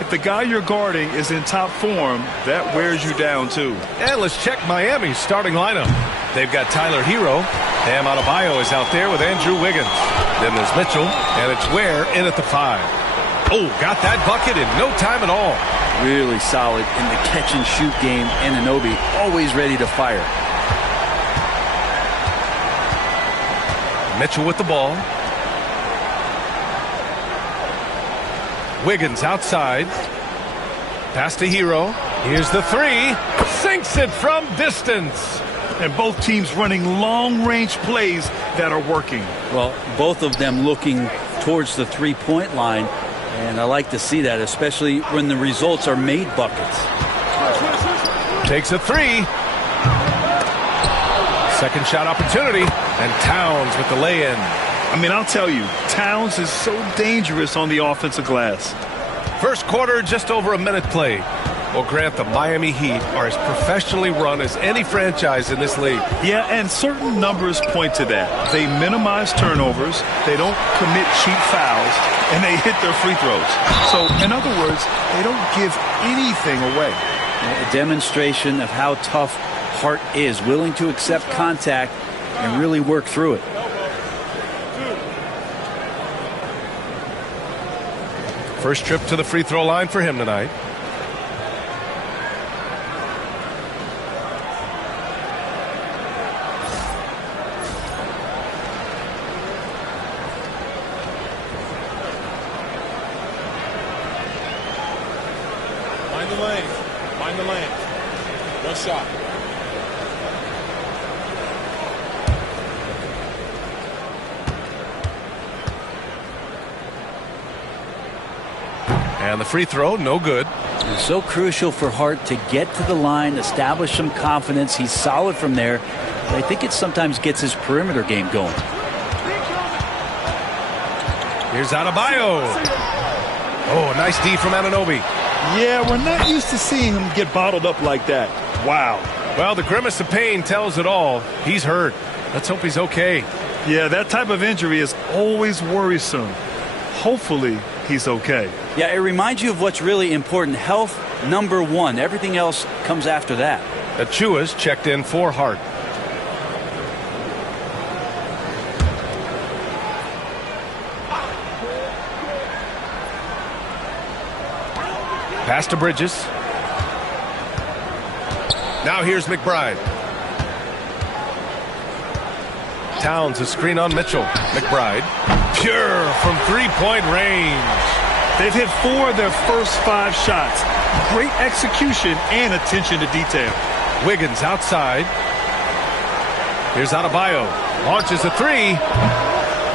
If the guy you're guarding is in top form, that wears you down, too. And let's check Miami's starting lineup. They've got Tyler Hero. Bam Adebayo is out there with Andrew Wiggins. Then there's Mitchell, and it's Ware in at the 5. Oh, got that bucket in no time at all. Really solid in the catch-and-shoot game. Anunoby always ready to fire. Mitchell with the ball. Wiggins outside. Pass to Hero. Here's the 3. Sinks it from distance. And both teams running long-range plays that are working. Well, both of them looking towards the three-point line. And I like to see that, especially when the results are made buckets. Takes a 3. Second shot opportunity. And Towns with the lay-in. I mean, I'll tell you, Towns is so dangerous on the offensive glass. First quarter, just over a minute played. Well, Grant, the Miami Heat are as professionally run as any franchise in this league. Yeah, and certain numbers point to that. They minimize turnovers, they don't commit cheap fouls, and they hit their free throws. So, in other words, they don't give anything away. A demonstration of how tough Hart is, willing to accept contact and really work through it. First trip to the free throw line for him tonight. Mind the lane. Mind the lane. One shot. And the free throw, no good. It's so crucial for Hart to get to the line, establish some confidence. He's solid from there. But I think it sometimes gets his perimeter game going. Here's Adebayo. Oh, a nice D from Anunoby. Yeah, we're not used to seeing him get bottled up like that. Wow. Well, the grimace of pain tells it all. He's hurt. Let's hope he's okay. Yeah, that type of injury is always worrisome. Hopefully, he's okay. Yeah, it reminds you of what's really important. Health, number one. Everything else comes after that. Achua's checked in for Hart. Pass to Bridges. Now here's McBride. Towns a screen on Mitchell. McBride. Pure from three-point range. They've hit 4 of their first 5 shots. Great execution and attention to detail. Wiggins outside. Here's Adebayo. Launches a 3.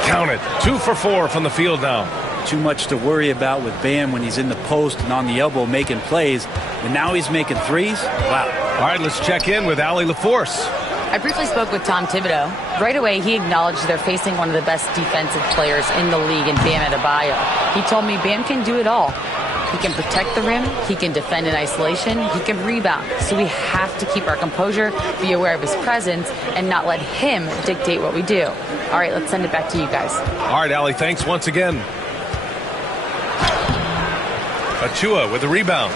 Count it. 2 for 4 from the field now. Too much to worry about with Bam when he's in the post and on the elbow making plays. And now he's making threes? Wow. All right, let's check in with Allie LaForce. I briefly spoke with Tom Thibodeau. Right away, he acknowledged they're facing one of the best defensive players in the league in Bam Adebayo. He told me Bam can do it all. He can protect the rim, he can defend in isolation, he can rebound. So we have to keep our composure, be aware of his presence, and not let him dictate what we do. All right, let's send it back to you guys. All right, Allie, thanks once again. Achua with the rebound.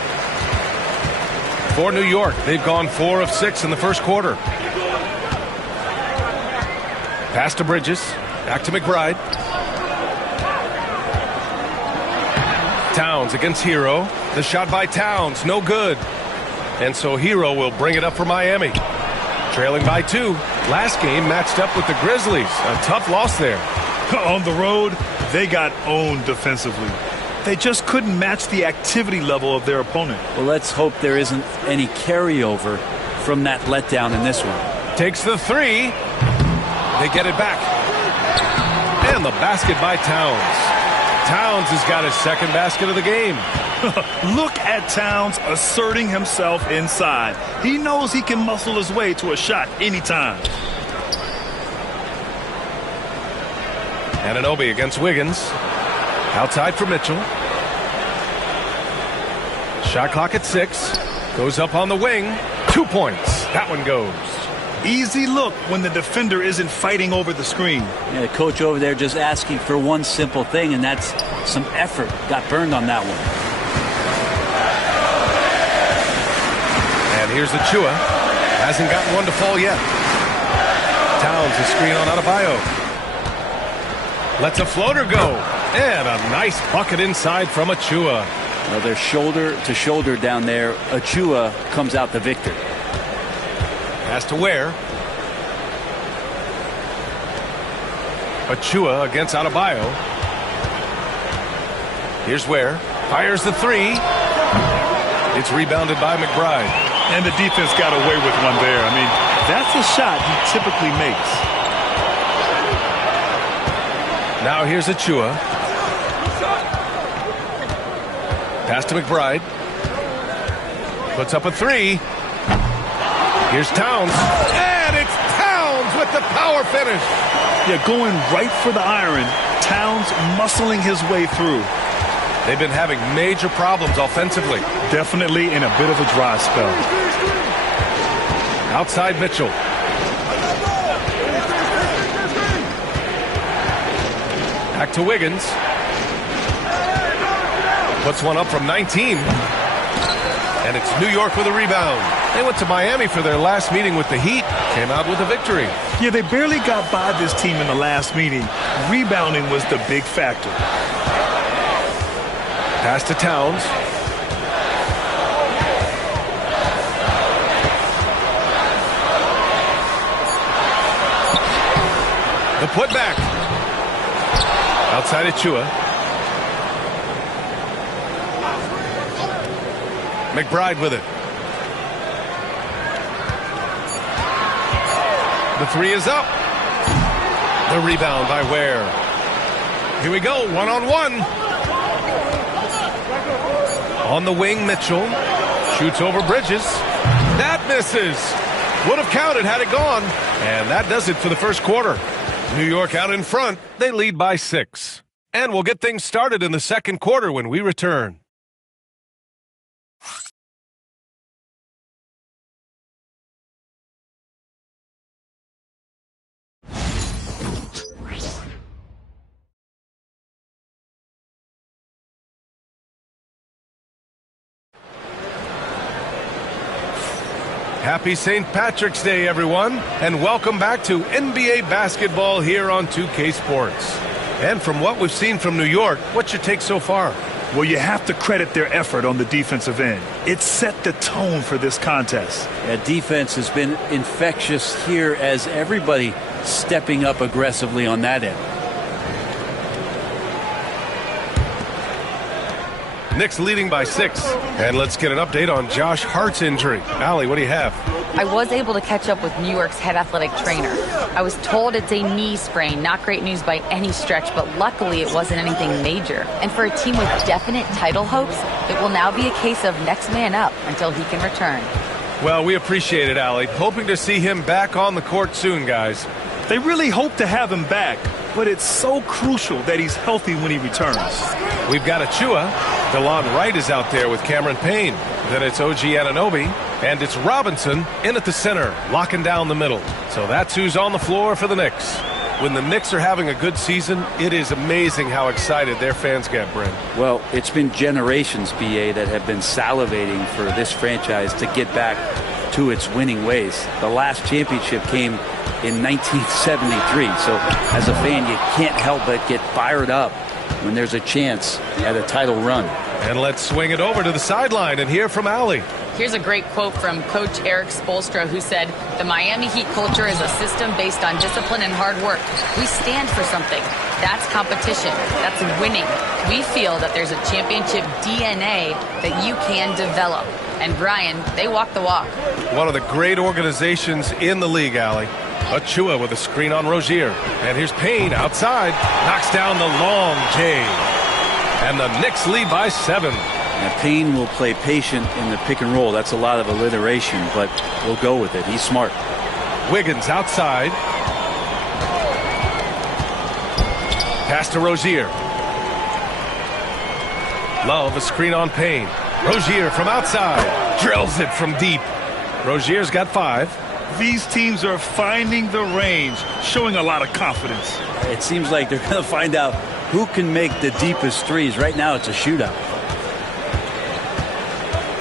For New York, they've gone 4 of 6 in the first quarter. Pass to Bridges. Back to McBride. Towns against Hero. The shot by Towns, no good. And so Hero will bring it up for Miami. Trailing by 2. Last game matched up with the Grizzlies. A tough loss there. On the road, they got owned defensively. They just couldn't match the activity level of their opponent. Well, let's hope there isn't any carryover from that letdown in this one. Takes the 3. They get it back. And the basket by Towns. Towns has got his second basket of the game. Look at Towns asserting himself inside. He knows he can muscle his way to a shot anytime. Anunoby against Wiggins. Outside for Mitchell. Shot clock at 6. Goes up on the wing. 2 points. That one goes. Easy look when the defender isn't fighting over the screen. Yeah, the coach over there just asking for one simple thing, and that's some effort. Got burned on that one. And here's Achua. Hasn't gotten one to fall yet. Towns, a screen on Adebayo. Lets a floater go. And a nice bucket inside from Achua. Well, they're shoulder to shoulder down there. Achua comes out the victor. Has to Ware. Achua against Adebayo. Here's Ware. Fires the 3. It's rebounded by McBride. And the defense got away with one there. I mean, that's a shot he typically makes. Now here's Achua. Pass to McBride. Puts up a 3. Here's Towns. And it's Towns with the power finish. Yeah, going right for the iron. Towns muscling his way through. They've been having major problems offensively. Definitely in a bit of a dry spell. Outside Mitchell. Back to Wiggins. Puts one up from 19. And it's New York with a rebound. They went to Miami for their last meeting with the Heat. Came out with a victory. Yeah, they barely got by this team in the last meeting. Rebounding was the big factor. Pass to Towns. The putback. Outside Achua. McBride with it. The 3 is up. The rebound by Ware. Here we go, one-on-one. On the wing, Mitchell. Shoots over Bridges. That misses. Would have counted had it gone. And that does it for the first quarter. New York out in front. They lead by 6. And we'll get things started in the second quarter when we return. Happy St. Patrick's Day, everyone, and welcome back to NBA basketball here on 2K Sports. And from what we've seen from New York, what's your take so far? Well, you have to credit their effort on the defensive end. It set the tone for this contest. Yeah, defense has been infectious here as everybody stepping up aggressively on that end. Knicks leading by 6. And let's get an update on Josh Hart's injury. Allie, what do you have? I was able to catch up with New York's head athletic trainer. I was told it's a knee sprain, not great news by any stretch, but luckily it wasn't anything major. And for a team with definite title hopes, it will now be a case of next man up until he can return. Well, we appreciate it, Allie. Hoping to see him back on the court soon, guys. They really hope to have him back, but it's so crucial that he's healthy when he returns. We've got Achua. DeLon Wright is out there with Cameron Payne. Then it's OG Anunoby. And it's Robinson in at the center, locking down the middle. So that's who's on the floor for the Knicks. When the Knicks are having a good season, it is amazing how excited their fans get, Brent. Well, it's been generations, BA, that have been salivating for this franchise to get back to its winning ways. The last championship came in 1973. So as a fan, you can't help but get fired up when there's a chance at a title run. And let's swing it over to the sideline and hear from Allie. Here's a great quote from Coach Eric Spoelstra, who said, "The Miami Heat culture is a system based on discipline and hard work. We stand for something. That's competition. That's winning. We feel that there's a championship DNA that you can develop." And Brian, they walk the walk. One of the great organizations in the league, Allie. Achua with a screen on Rozier. And here's Payne outside. Knocks down the long J. And the Knicks lead by 7. Now, Payne will play patient in the pick and roll. That's a lot of alliteration, but we'll go with it. He's smart. Wiggins outside. Pass to Rozier. Love, a screen on Payne. Rozier from outside. Drills it from deep. Rozier's got 5. These teams are finding the range, showing a lot of confidence. It seems like they're going to find out who can make the deepest threes. Right now, it's a shootout.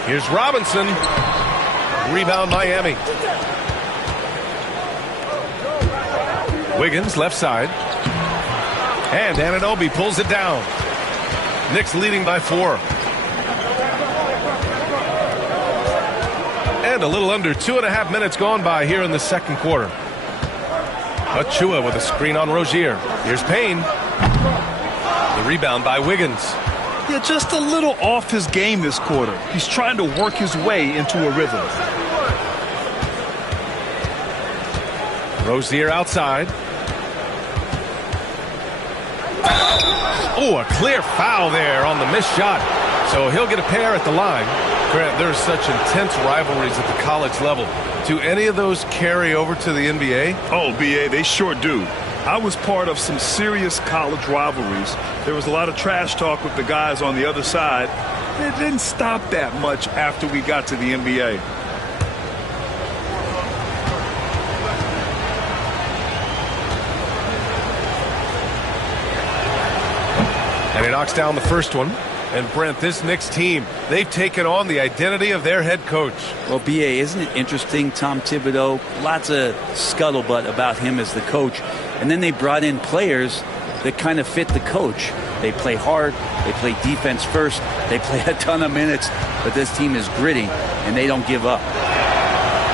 Here's Robinson. Rebound, Miami. Wiggins, left side. And Anunoby pulls it down. Knicks leading by 4. And a little under 2.5 minutes gone by here in the second quarter. Achua with a screen on Rozier. Here's Payne. The rebound by Wiggins. Yeah, just a little off his game this quarter. He's trying to work his way into a rhythm. Rozier outside. Oh, a clear foul there on the missed shot. So he'll get a pair at the line. Grant, there's such intense rivalries at the college level. Do any of those carry over to the NBA? Oh, BA, they sure do. I was part of some serious college rivalries. There was a lot of trash talk with the guys on the other side. It didn't stop that much after we got to the NBA. And he knocks down the first one. And Brent, this Knicks team, they've taken on the identity of their head coach. Well, BA, isn't it interesting? Tom Thibodeau, lots of scuttlebutt about him as the coach. And then they brought in players that kind of fit the coach. They play hard. They play defense first. They play a ton of minutes. But this team is gritty, and they don't give up.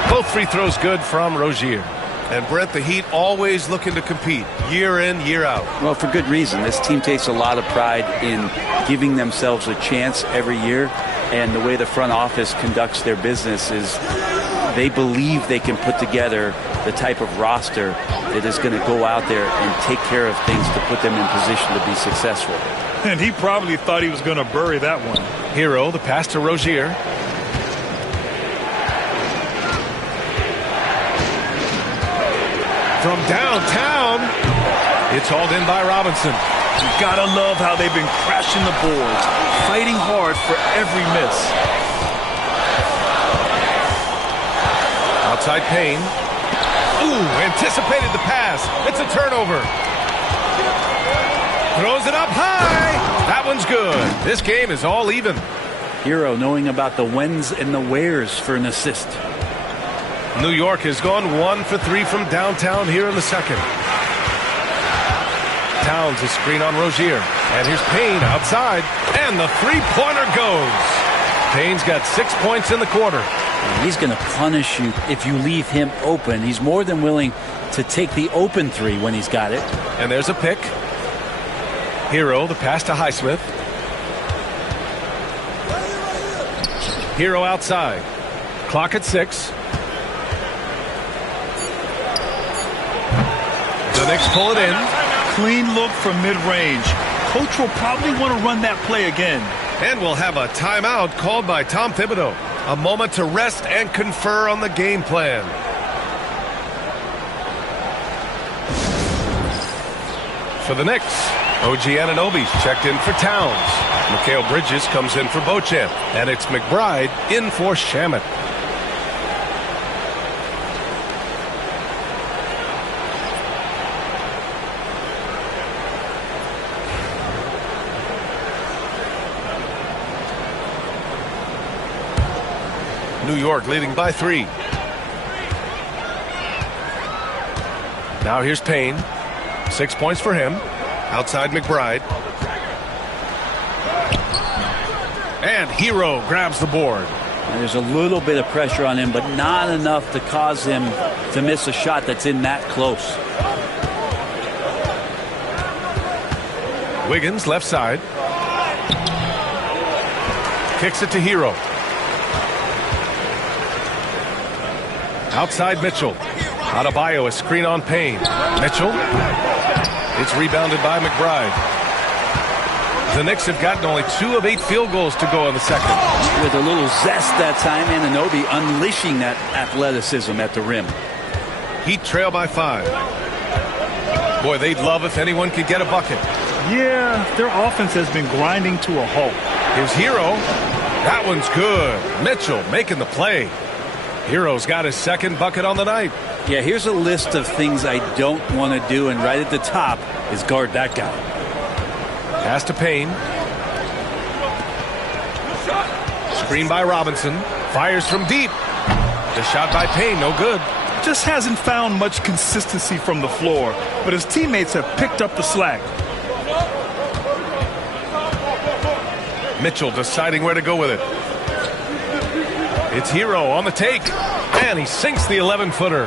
Both free throws good from Rozier. And Brent, the Heat always looking to compete year in, year out. Well, for good reason. This team takes a lot of pride in giving themselves a chance every year. And the way the front office conducts their business is they believe they can put together the type of roster that is going to go out there and take care of things to put them in position to be successful. And he probably thought he was going to bury that one. Hero, the pass to Rozier. From downtown, it's hauled in by Robinson. You gotta love how they've been crashing the boards, fighting hard for every miss. Outside Payne. Ooh, anticipated the pass. It's a turnover. Throws it up high. That one's good. This game is all even. Hero knowing about the whens and the wheres for an assist. New York has gone 1 for 3 from downtown here in the second. Towns a screen on Rozier. And here's Payne outside. And the three-pointer goes. Payne's got 6 points in the quarter. And he's going to punish you if you leave him open. He's more than willing to take the open three when he's got it. And there's a pick. Hero, the pass to Highsmith. Hero outside. Clock at 6. The Knicks pull it in. Clean look from mid-range. Coach will probably want to run that play again. And we'll have a timeout called by Tom Thibodeau. A moment to rest and confer on the game plan. For the Knicks, OG Anunoby's checked in for Towns. Mikal Bridges comes in for Beauchamp. And it's McBride in for Shamet. New York leading by 3. Now here's Payne. 6 points for him. Outside McBride. And Hero grabs the board. And there's a little bit of pressure on him, but not enough to cause him to miss a shot that's in that close. Wiggins left side. Kicks it to Hero. Outside Mitchell. Adebayo, a screen on Payne. Mitchell. It's rebounded by McBride. The Knicks have gotten only 2 of 8 field goals to go in the second. With a little zest that time, Anunoby unleashing that athleticism at the rim. Heat trail by 5. Boy, they'd love if anyone could get a bucket. Yeah, their offense has been grinding to a halt. Here's Hero. That one's good. Mitchell making the play. Hero's got his second bucket on the night. Yeah, here's a list of things I don't want to do, and right at the top is guard that guy. Pass to Payne. Screen by Robinson. Fires from deep. The shot by Payne, no good. Just hasn't found much consistency from the floor, but his teammates have picked up the slack. Mitchell deciding where to go with it. It's Hero on the take. And he sinks the 11-footer.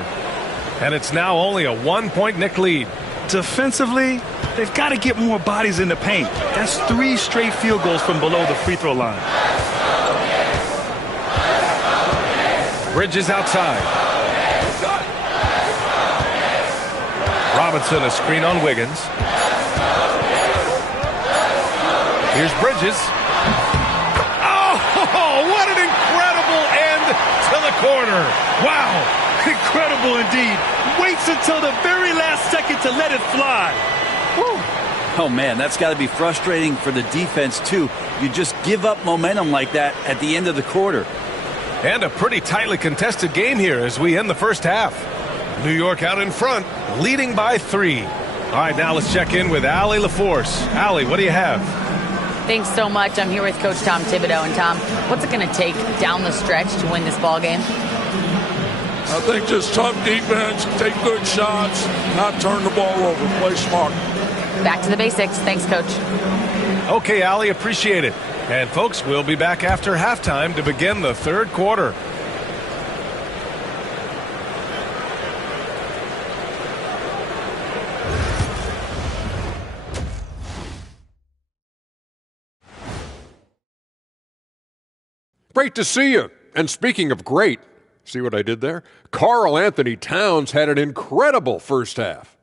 And it's now only a 1-point Knick lead. Defensively, they've got to get more bodies in the paint. That's 3 straight field goals from below the free throw line. Bridges outside. Robinson, a screen on Wiggins. Here's Bridges. Oh, what an incredible end to the corner. Wow, incredible indeed. Waits until the very last second to let it fly. Woo. Oh, man, that's got to be frustrating for the defense, too. You just give up momentum like that at the end of the quarter. And a pretty tightly contested game here as we end the first half. New York out in front, leading by 3. All right, now let's check in with Allie LaForce. Allie, what do you have? Thanks so much. I'm here with Coach Tom Thibodeau. And Tom, what's it going to take down the stretch to win this ball game? I think just tough defense, take good shots, not turn the ball over, play smart. Back to the basics. Thanks, Coach. Okay, Allie, appreciate it. And folks, we'll be back after halftime to begin the third quarter. Great to see you. And speaking of great, see what I did there? Karl Anthony Towns had an incredible first half.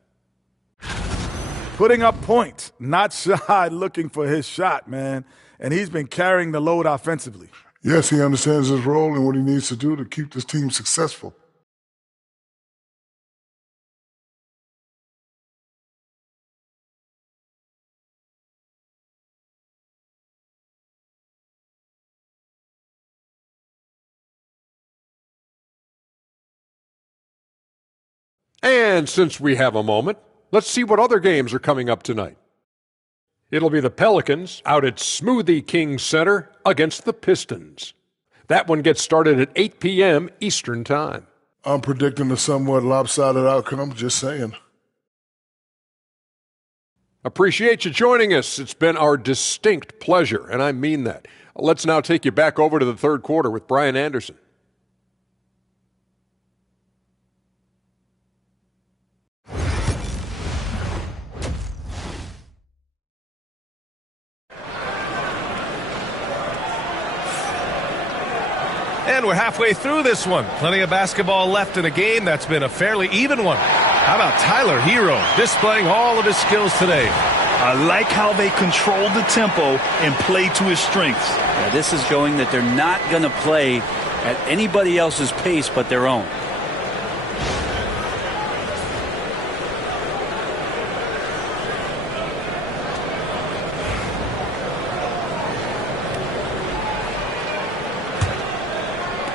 Putting up points, not shy looking for his shot, man. And he's been carrying the load offensively. Yes, he understands his role and what he needs to do to keep this team successful. And since we have a moment, let's see what other games are coming up tonight. It'll be the Pelicans out at Smoothie King Center against the Pistons. That one gets started at 8 p.m. Eastern Time. I'm predicting a somewhat lopsided outcome, just saying. Appreciate you joining us. It's been our distinct pleasure, and I mean that. Let's now take you back over to the third quarter with Brian Anderson. And we're halfway through this one. Plenty of basketball left in a game that's been a fairly even one. How about Tyler Hero displaying all of his skills today? I like how they control the tempo and play to his strengths. Yeah, this is showing that they're not going to play at anybody else's pace but their own.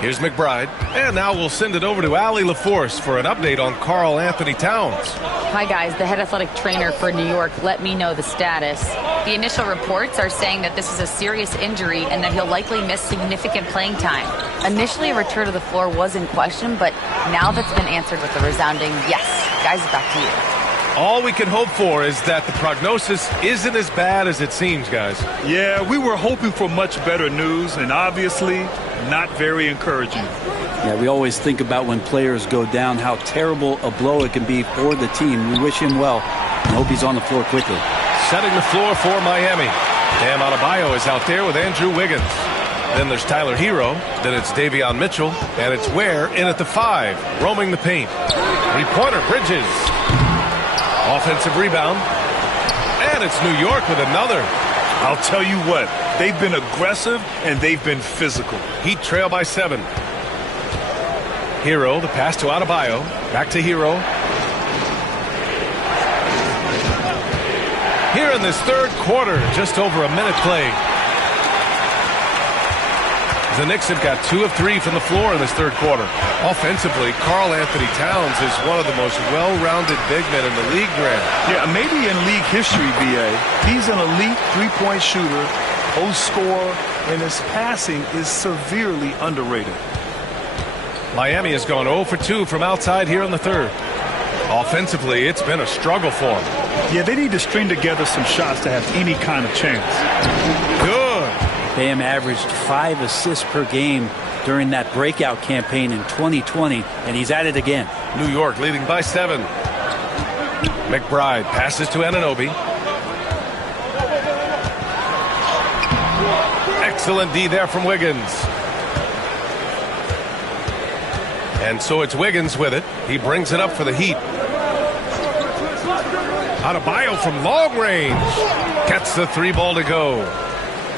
Here's McBride. And now we'll send it over to Allie LaForce for an update on Karl Anthony Towns. Hi, guys. The head athletic trainer for New York let me know the status. The initial reports are saying that this is a serious injury and that he'll likely miss significant playing time. Initially, a return to the floor was in question, but now that's been answered with a resounding yes. Guys, back to you. All we can hope for is that the prognosis isn't as bad as it seems, guys. Yeah, we were hoping for much better news, and obviously not very encouraging. Yeah, we always think about when players go down, how terrible a blow it can be for the team. We wish him well and hope he's on the floor quickly. Setting the floor for Miami. Bam Adebayo is out there with Andrew Wiggins. Then there's Tyler Hero. Then it's Davion Mitchell. And it's Ware in at the 5, roaming the paint. Three-pointer, Bridges. Offensive rebound. And it's New York with another. I'll tell you what, they've been aggressive and they've been physical. Heat trail by 7. Hero, the pass to Adebayo. Back to Hero. this third quarter, just over a minute played. The Knicks have got 2 of 3 from the floor in this third quarter. Offensively, Karl Anthony Towns is one of the most well-rounded big men in the league, Grant. Yeah, maybe in league history, BA. He's an elite three-point shooter, post scorer, and his passing is severely underrated. Miami has gone 0 for 2 from outside here in the third. Offensively, it's been a struggle for them. Yeah, they need to string together some shots to have any kind of chance. Good. Bam averaged 5 assists per game during that breakout campaign in 2020, and he's at it again. New York leading by 7. McBride passes to Anunoby. Excellent D there from Wiggins. And so it's Wiggins with it. He brings it up for the Heat. Adebayo from long range gets the 3 ball to go.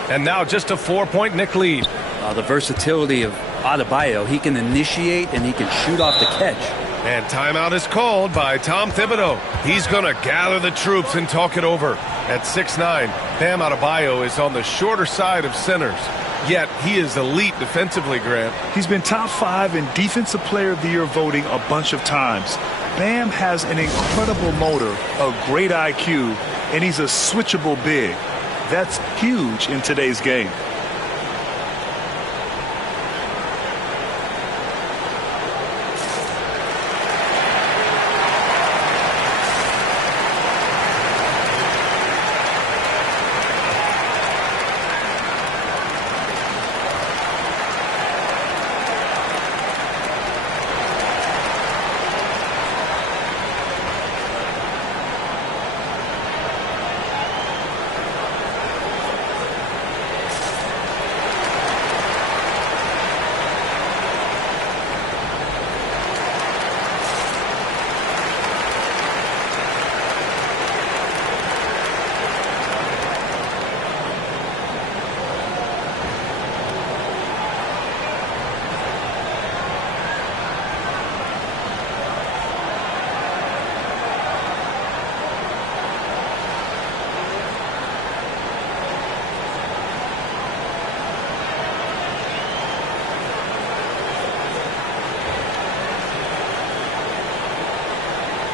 And now just a 4-point Knick lead. The versatility of Adebayo, he can initiate and he can shoot off the catch. And timeout is called by Tom Thibodeau. He's going to gather the troops and talk it over. At 6'9", Bam Adebayo is on the shorter side of centers. Yet he is elite defensively, Grant. He's been top 5 in Defensive Player of the Year voting a bunch of times. Bam has an incredible motor, a great IQ, and he's a switchable big. That's huge in today's game.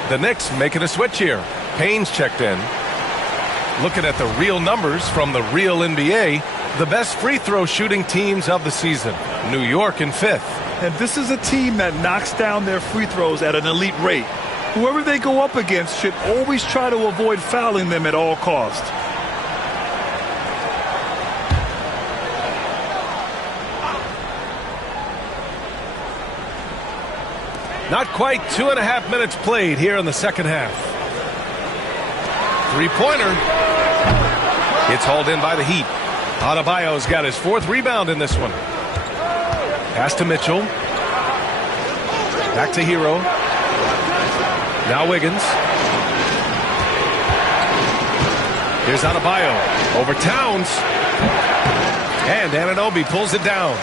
The Knicks making a switch here. Payne's checked in. Looking at the real numbers from the real NBA, the best free throw shooting teams of the season. New York in 5th. And this is a team that knocks down their free throws at an elite rate. Whoever they go up against should always try to avoid fouling them at all costs. Not quite 2.5 minutes played here in the second half. 3-pointer. It's hauled in by the Heat. Adebayo's got his 4th rebound in this one. Pass to Mitchell. Back to Hero. Now Wiggins. Here's Adebayo. Over Towns. And Anunoby pulls it down.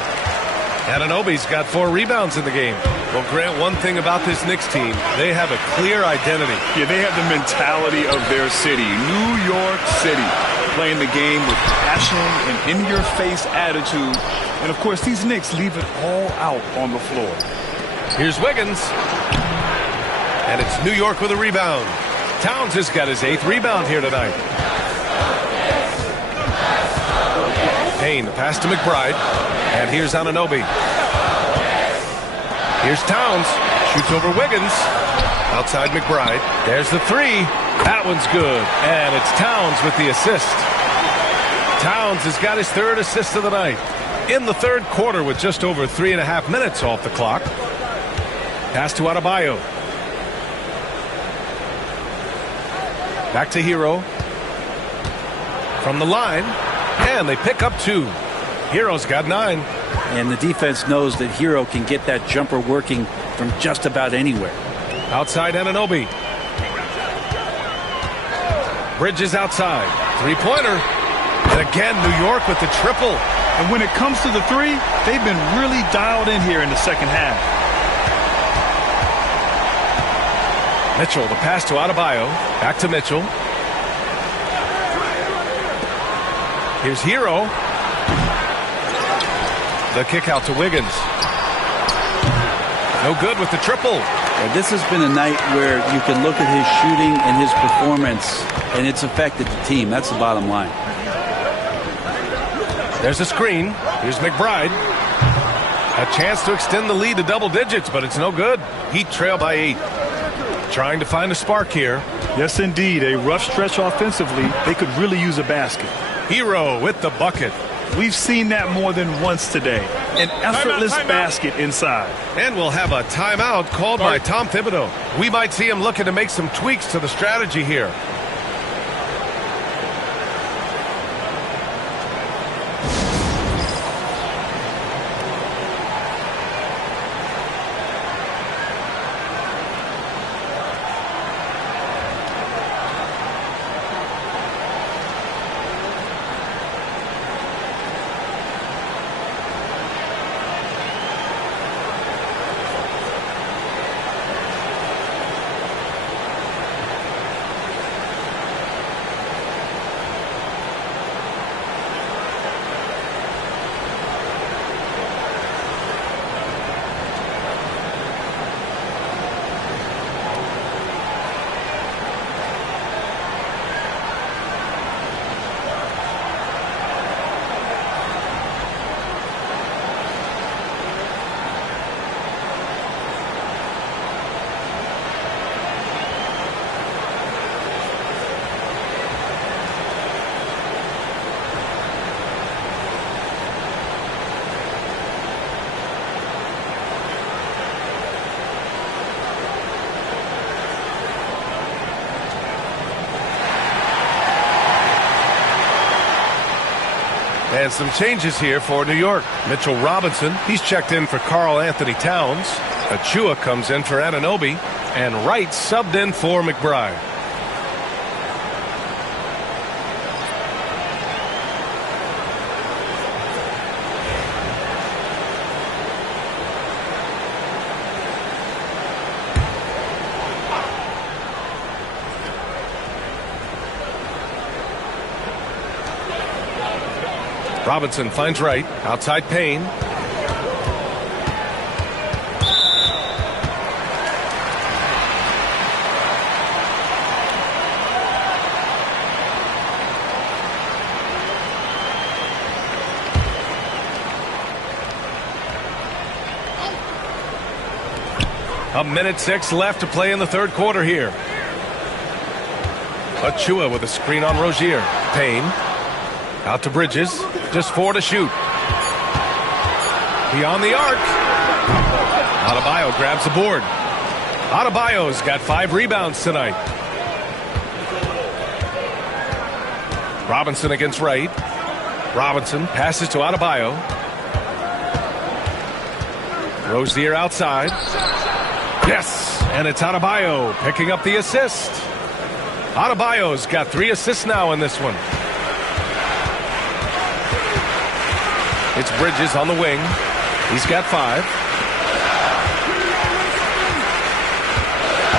Anunoby's got 4 rebounds in the game. Well, Grant, one thing about this Knicks team, they have a clear identity. Yeah, they have the mentality of their city, New York City, playing the game with passion and in-your-face attitude. And, of course, these Knicks leave it all out on the floor. Here's Wiggins. And it's New York with a rebound. Towns has got his 8th rebound here tonight. Payne, the pass to McBride. And here's Anunoby. Here's Towns. Shoots over Wiggins. Outside McBride. There's the 3. That one's good. And it's Towns with the assist. Towns has got his 3rd assist of the night. In the third quarter with just over 3.5 minutes off the clock. Pass to Adebayo. Back to Hero. From the line. And they pick up 2. Hero's got 9. And the defense knows that Hero can get that jumper working from just about anywhere. Outside Anunoby. Bridges outside. 3-pointer. And again, New York with the triple. And when it comes to the 3, they've been really dialed in here in the second half. Mitchell, the pass to Adebayo. Back to Mitchell. Here's Hero. The kick out to Wiggins. No good with the triple. Yeah, this has been a night where you can look at his shooting and his performance, and it's affected the team. That's the bottom line. There's a screen. Here's McBride. A chance to extend the lead to double digits, but it's no good. Heat trail by 8. Trying to find a spark here. Yes, indeed. A rough stretch offensively. They could really use a basket. Hero with the bucket. We've seen that more than once today. An effortless basket inside. And we'll have a timeout called by Tom Thibodeau. We might see him looking to make some tweaks to the strategy here. And some changes here for New York. Mitchell Robinson, he's checked in for Karl Anthony Towns. Achua comes in for Anunoby. And Wright subbed in for McBride. Robinson finds Wright. Outside Payne. A minute 6 left to play in the third quarter here. Achua with a screen on Rozier. Payne. Out to Bridges. Just 4 to shoot. Beyond the arc. Adebayo grabs the board. Adebayo's got 5 rebounds tonight. Robinson against Wright. Robinson passes to Adebayo. Rozier outside. Yes, and it's Adebayo picking up the assist. Adebayo's got 3 assists now in this one. It's Bridges on the wing. He's got 5.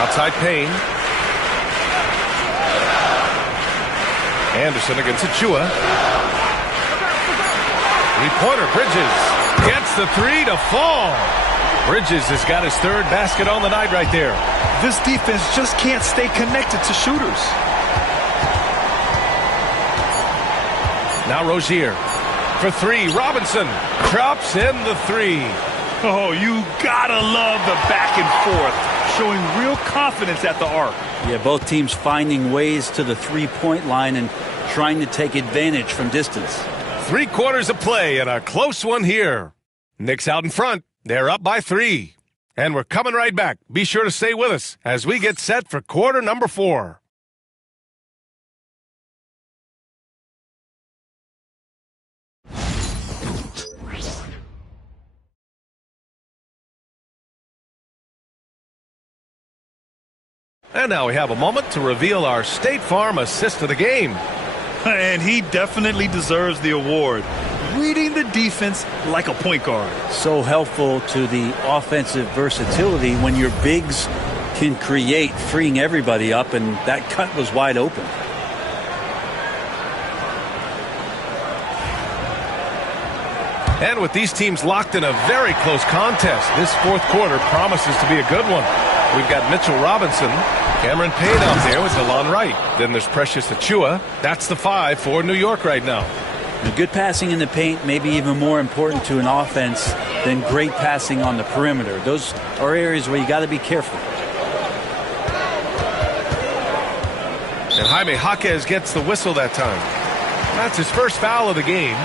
Outside Payne. Anderson against Achua. 3-pointer. Bridges gets the 3 to fall. Bridges has got his 3rd basket on the night right there. This defense just can't stay connected to shooters. Now Rozier. For 3, Robinson drops in the 3. Oh, you gotta love the back and forth, showing real confidence at the arc. Yeah, both teams finding ways to the three-point line and trying to take advantage from distance. 3 quarters of play and a close one here. Knicks out in front. They're up by 3. And we're coming right back. Be sure to stay with us as we get set for quarter number 4. And now we have a moment to reveal our State Farm assist of the game. And he definitely deserves the award. Reading the defense like a point guard. So helpful to the offensive versatility when your bigs can create, freeing everybody up, and that cut was wide open. And with these teams locked in a very close contest, this fourth quarter promises to be a good one. We've got Mitchell Robinson, Cameron Payne out there with DeLon Wright. Then there's Precious Achiuwa. That's the 5 for New York right now. Good passing in the paint may be even more important to an offense than great passing on the perimeter. Those are areas where you got to be careful. And Jaime Jaquez gets the whistle that time. That's his first foul of the game.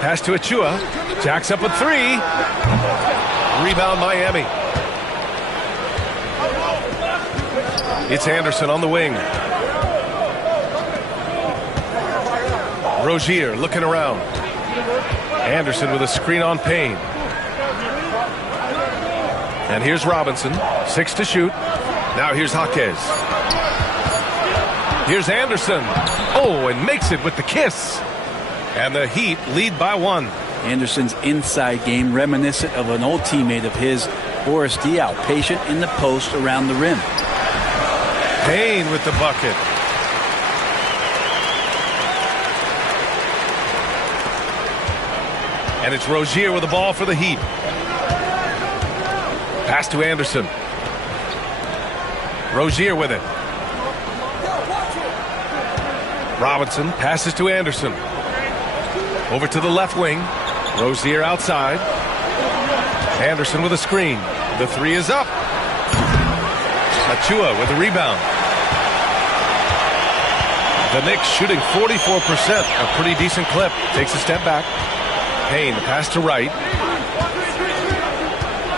Pass to Achiuwa. Jacks up with 3. Rebound Miami. It's Anderson on the wing. Rozier looking around. Anderson with a screen on Payne. And here's Robinson. 6 to shoot. Now here's Jaquez. Here's Anderson. Oh, and makes it with the kiss. And the Heat lead by 1. Anderson's inside game reminiscent of an old teammate of his, Boris Diaw, patient in the post around the rim. Payne with the bucket. And it's Rozier with the ball for the Heat. Pass to Anderson. Rozier with it. Robinson passes to Anderson. Over to the left wing. Rozier outside. Anderson with a screen. The 3 is up. Achiuwa with a rebound. The Knicks shooting 44%, a pretty decent clip. Takes a step back. Payne, the pass to Wright.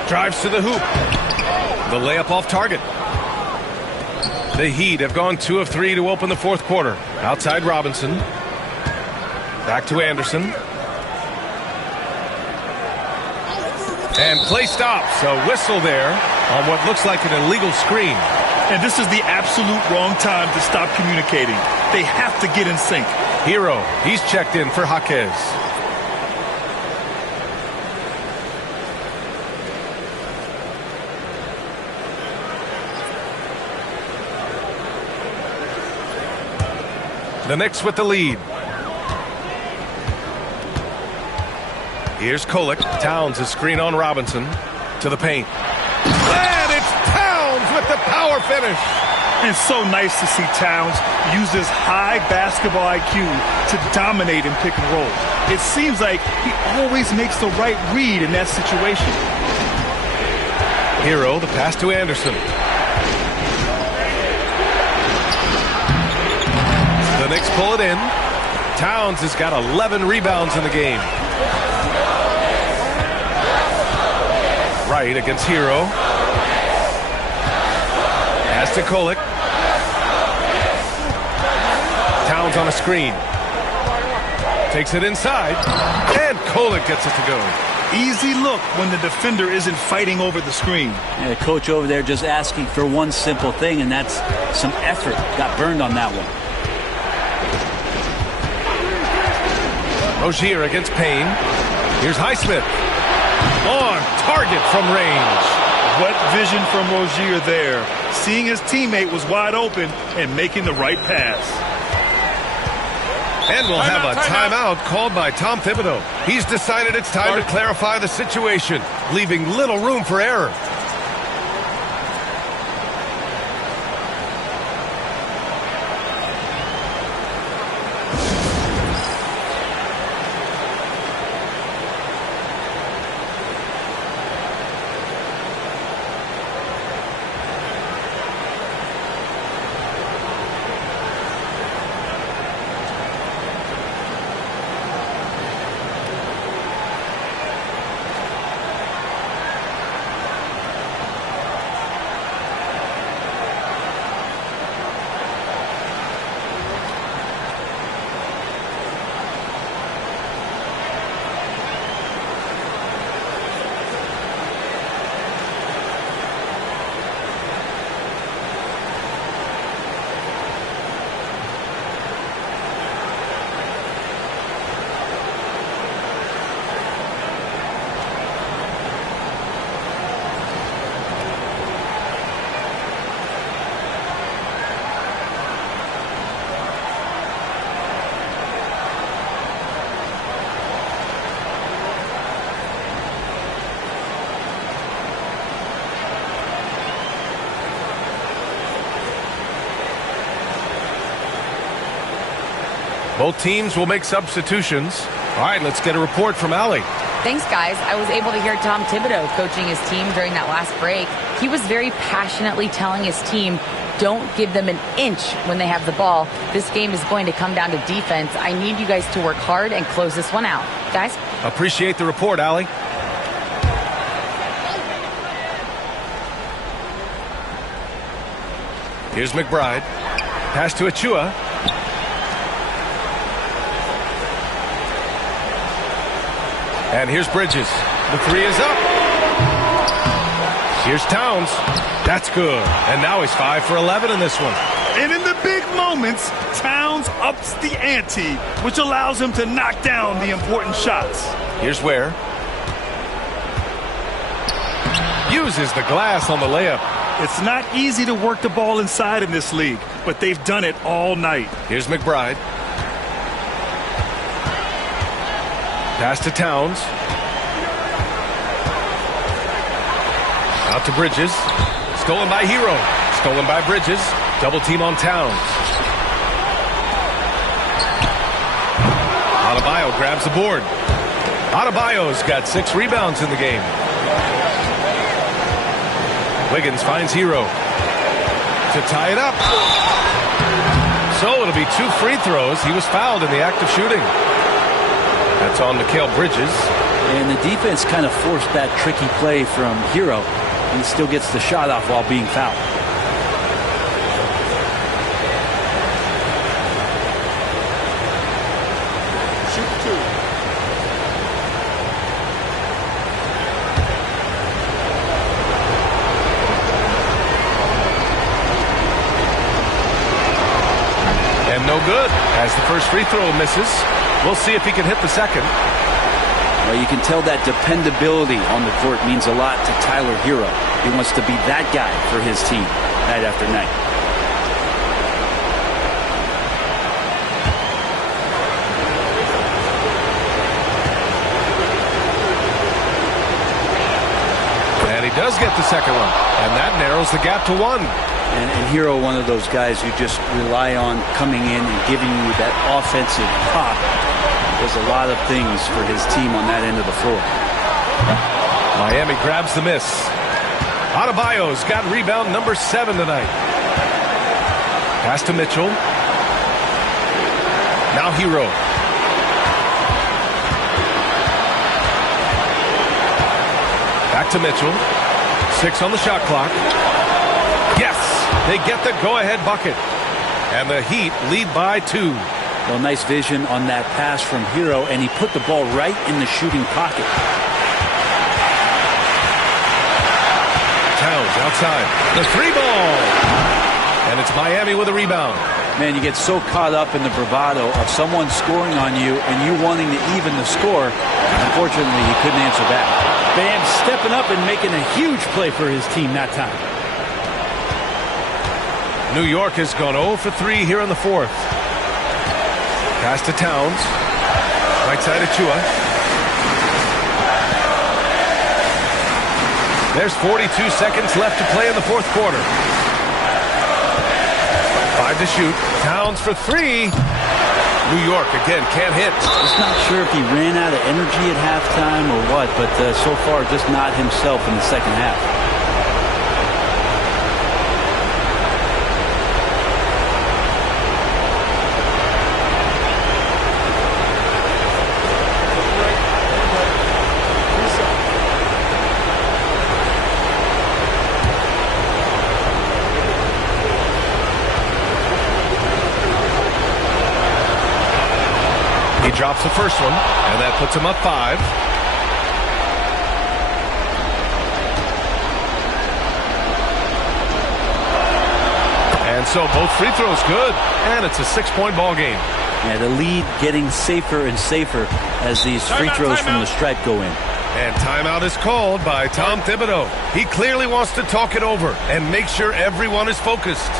Drives to the hoop. The layup off target. The Heat have gone 2 of 3 to open the fourth quarter. Outside Robinson. Back to Anderson. And play stops. A whistle there on what looks like an illegal screen. And this is the absolute wrong time to stop communicating. They have to get in sync. Hero, he's checked in for Jaquez. The Knicks with the lead. Here's Kolek. Towns a screen on Robinson. To the paint. And it's Towns with the power finish. It's so nice to see Towns use his high basketball IQ to dominate in pick and roll. It seems like he always makes the right read in that situation. Hero, the pass to Anderson. The Knicks pull it in. Towns has got 11 rebounds in the game. Right against Hero. Pass to Kolek. Towns on a screen. Takes it inside. And Kolek gets it to go. Easy look when the defender isn't fighting over the screen. Yeah, the coach over there just asking for one simple thing, and that's some effort. Got burned on that one. Rozier against Payne. Here's Highsmith. On target from range. What vision from Rozier there. Seeing his teammate was wide open and making the right pass. And we'll have a timeout called by Tom Thibodeau. He's decided it's time to clarify the situation, leaving little room for error. Both teams will make substitutions. All right, let's get a report from Allie. Thanks, guys. I was able to hear Tom Thibodeau coaching his team during that last break. He was very passionately telling his team, don't give them an inch when they have the ball. This game is going to come down to defense. I need you guys to work hard and close this one out. Guys? Appreciate the report, Allie. Here's McBride. Pass to Achua. And here's Bridges. The three is up. Here's Towns. That's good. And now he's 5 for 11 in this one. And in the big moments, Towns ups the ante, which allows him to knock down the important shots. Here's Ware. Uses the glass on the layup. It's not easy to work the ball inside in this league, but they've done it all night. Here's McBride. Pass to Towns. Out to Bridges. Stolen by Hero. Stolen by Bridges. Double team on Towns. Adebayo grabs the board. Adebayo's got 6 rebounds in the game. Wiggins finds Hero to tie it up. So it'll be 2 free throws. He was fouled in the act of shooting. That's on Mikal Bridges. And the defense kind of forced that tricky play from Hero. He still gets the shot off while being fouled. Shoot 2. And no good as the first free throw misses. We'll see if he can hit the second. Well, you can tell that dependability on the court means a lot to Tyler Hero. He wants to be that guy for his team night after night. And he does get the second one. And that narrows the gap to 1. And Hero, one of those guys who just rely on coming in and giving you that offensive pop. Does a lot of things for his team on that end of the floor. Miami grabs the miss. Adebayo's got rebound number 7 tonight. Pass to Mitchell. Now Hero. Back to Mitchell. 6 on the shot clock. Yes! They get the go-ahead bucket. And the Heat lead by 2. Well, nice vision on that pass from Hero, and he put the ball right in the shooting pocket. Towns outside. The 3 ball. And it's Miami with a rebound. Man, you get so caught up in the bravado of someone scoring on you and you wanting to even the score. Unfortunately, he couldn't answer back. Bam stepping up and making a huge play for his team that time. New York has gone 0 for 3 here in the 4th. Pass to Towns. Right side Achua. There's 42 seconds left to play in the 4th quarter. 5 to shoot. Towns for 3. New York, again, can't hit. Just not sure if he ran out of energy at halftime or what, but so far just not himself in the second half. Drops the first one, and that puts him up 5. And so both free throws good, and it's a 6-point ball game. Yeah, the lead getting safer and safer as these free throws from the stripe go in. And timeout is called by Tom Thibodeau. He clearly wants to talk it over and make sure everyone is focused.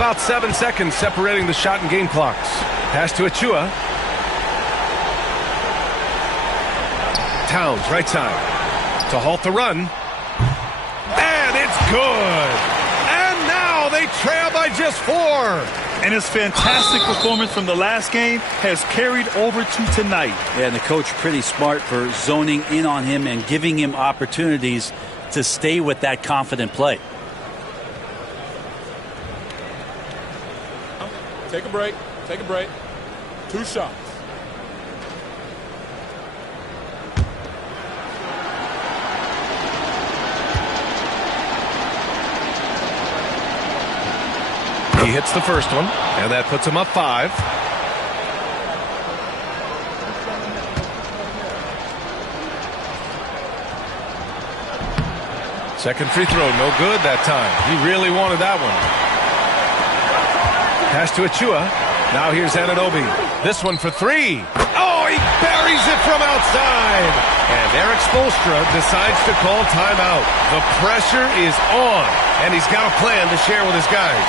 About 7 seconds separating the shot and game clocks. Pass to Achua. Towns, right side. To halt the run. And it's good. And now they trail by just 4. And his fantastic performance from the last game has carried over to tonight. Yeah, and the coach pretty smart for zoning in on him and giving him opportunities to stay with that confident play. Take a break. Take a break. 2 shots. He hits the first one, and that puts him up 5. Second free throw, no good that time. He really wanted that one. Pass to Achua. Now here's Anunoby. This one for 3. Oh, he buries it from outside. And Eric Spoelstra decides to call timeout. The pressure is on, and he's got a plan to share with his guys.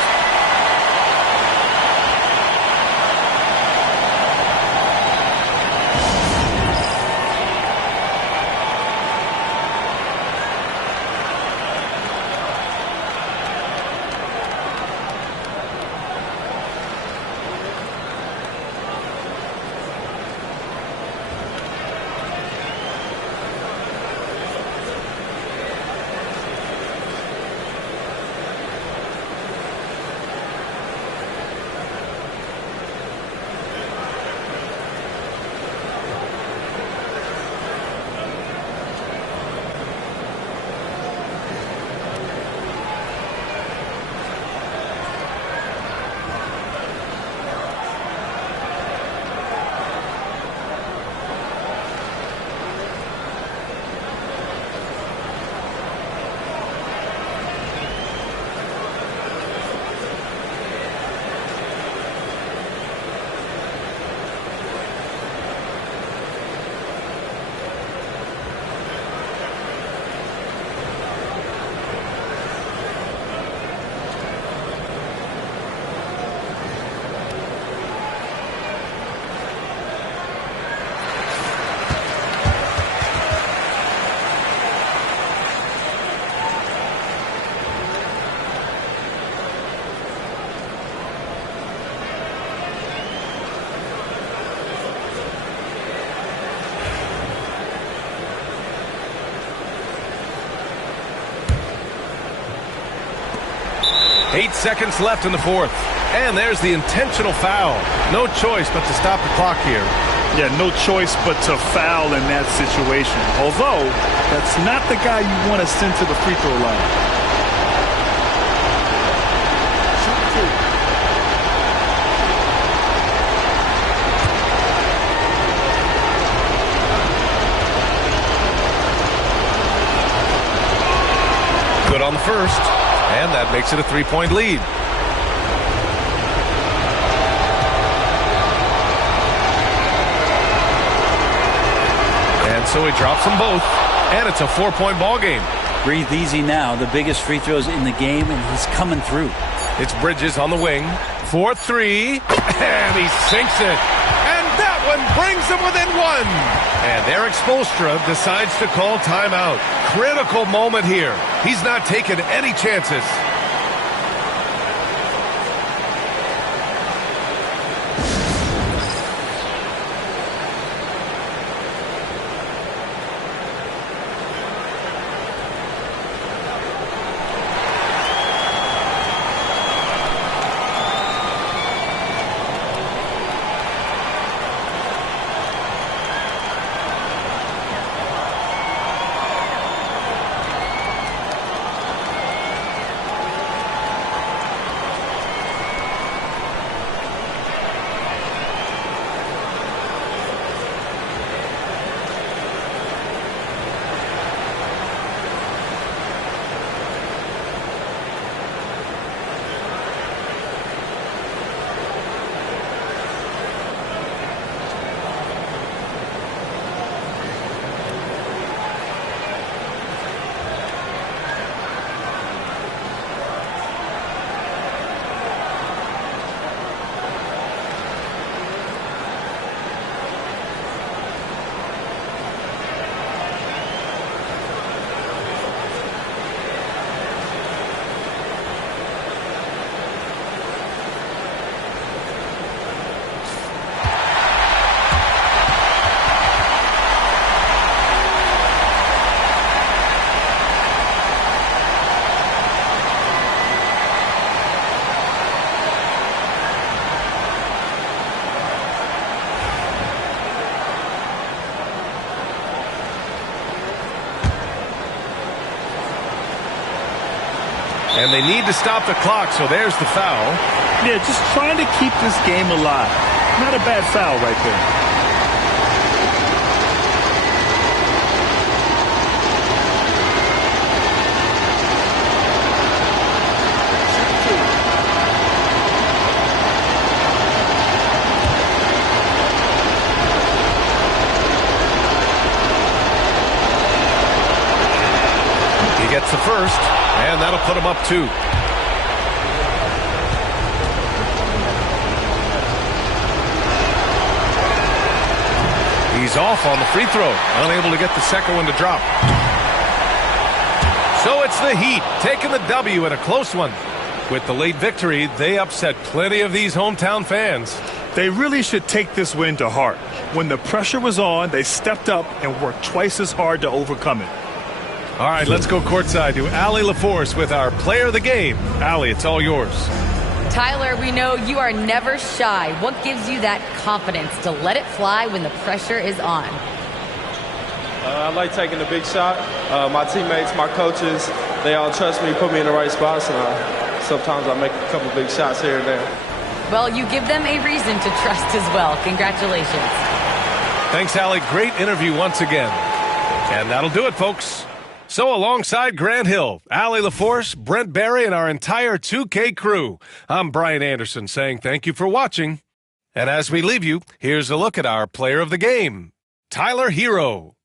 Eight seconds left in the fourth. And there's the intentional foul. No choice but to stop the clock here. Yeah, no choice but to foul in that situation. Although, that's not the guy you want to send to the free throw line. Good on the first. And that makes it a 3-point lead. And so he drops them both. And it's a 4-point ball game. Breathe easy now. The biggest free throws in the game, and he's coming through. It's Bridges on the wing. 4-3. And he sinks it. And that one brings him within 1. And Eric Spoelstra decides to call timeout. Critical moment here. He's not taking any chances. And they need to stop the clock, so there's the foul. Yeah, just trying to keep this game alive. Not a bad foul right there. Gets the first, and that'll put him up 2. He's off on the free throw, unable to get the second one to drop. So it's the Heat taking the W in a close one. With the late victory, they upset plenty of these hometown fans. They really should take this win to heart. When the pressure was on, they stepped up and worked twice as hard to overcome it. All right, let's go courtside to Allie LaForce with our player of the game. Allie, it's all yours. Tyler, we know you are never shy. What gives you that confidence to let it fly when the pressure is on? I like taking the big shot. My teammates, my coaches, they all trust me, put me in the right spots, and sometimes I make a couple big shots here and there. Well, you give them a reason to trust as well. Congratulations. Thanks, Allie. Great interview once again. And that'll do it, folks. So alongside Grant Hill, Allie LaForce, Brent Barry, and our entire 2K crew, I'm Brian Anderson saying thank you for watching. And as we leave you, here's a look at our player of the game, Tyler Hero.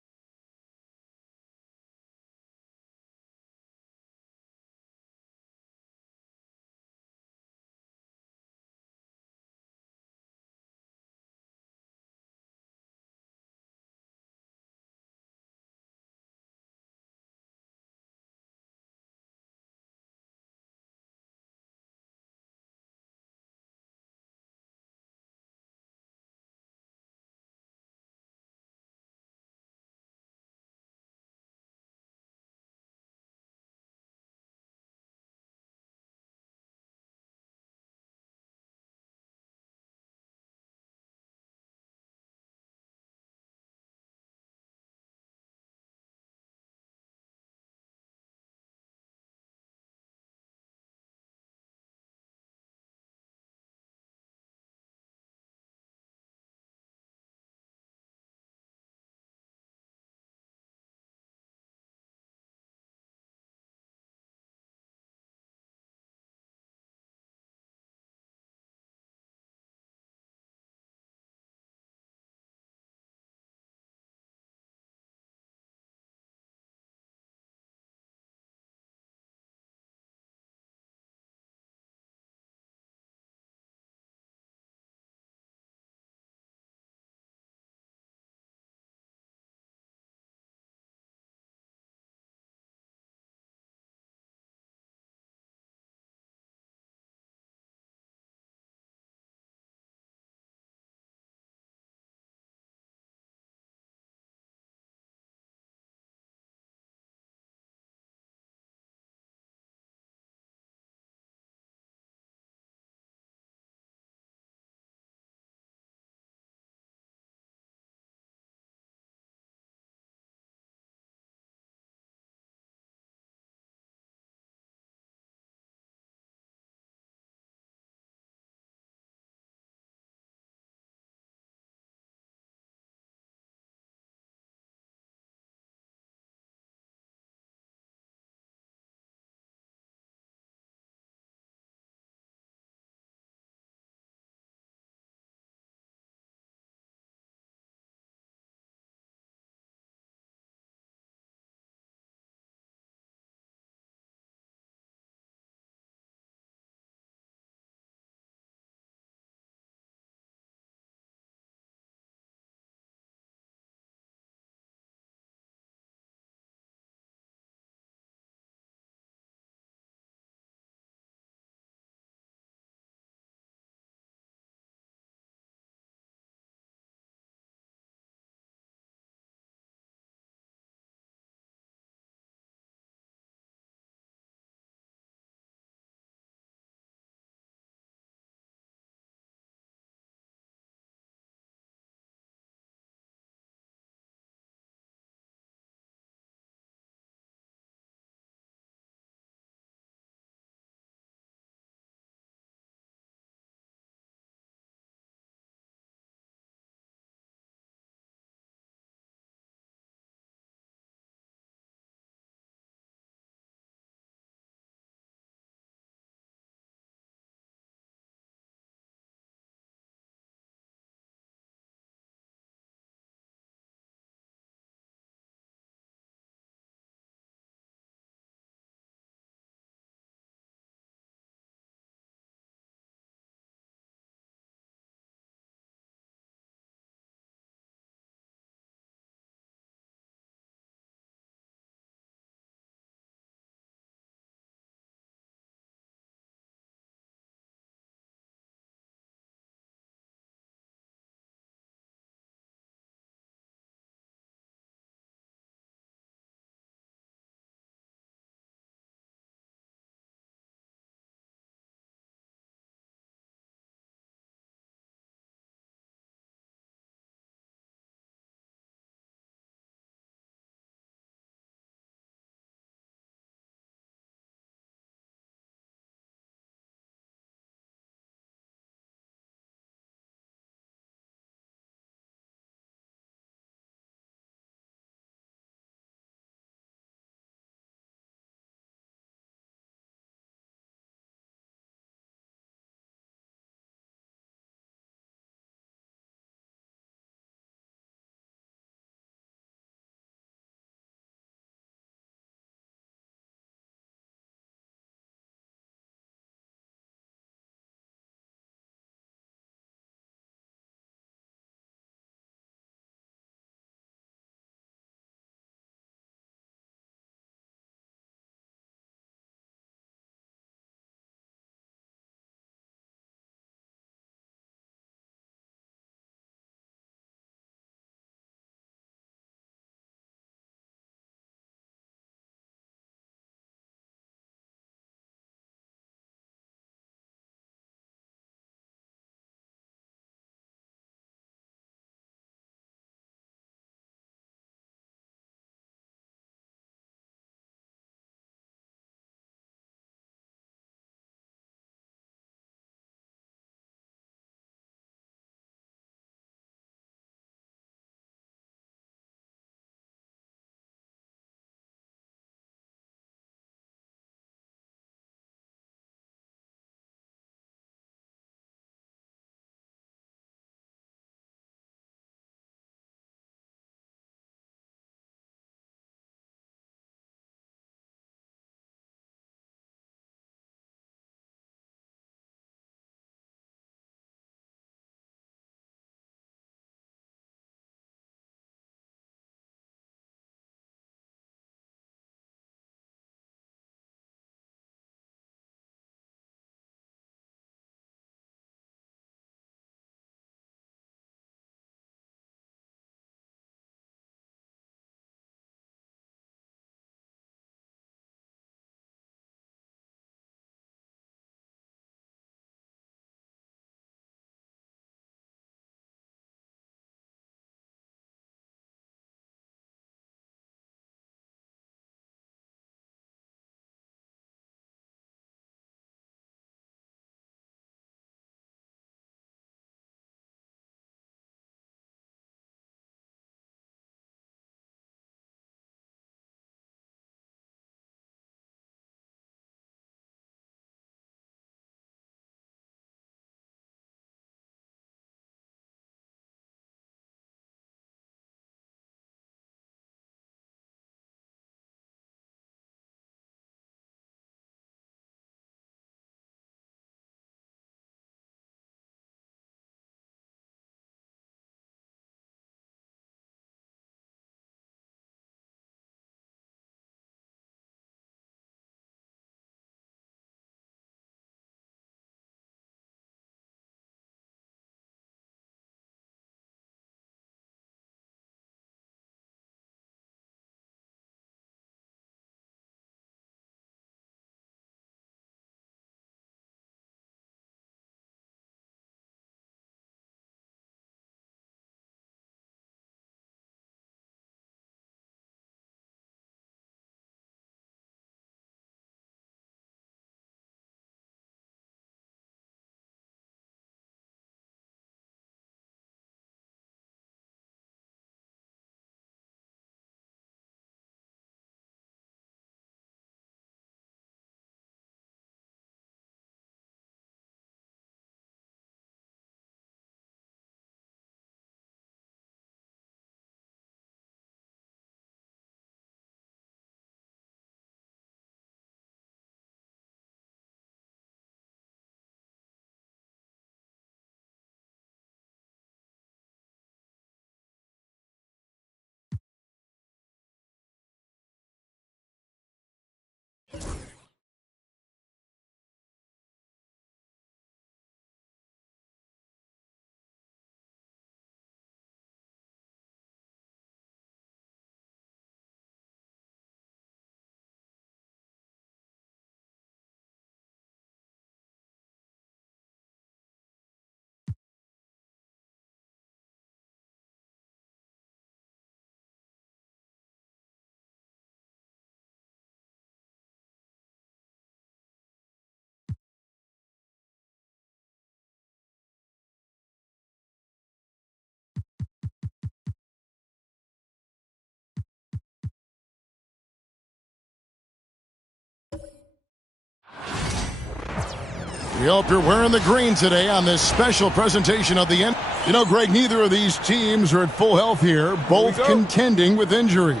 We hope you're wearing the green today on this special presentation of the end. You know, Greg, neither of these teams are at full health here, both contending with injury.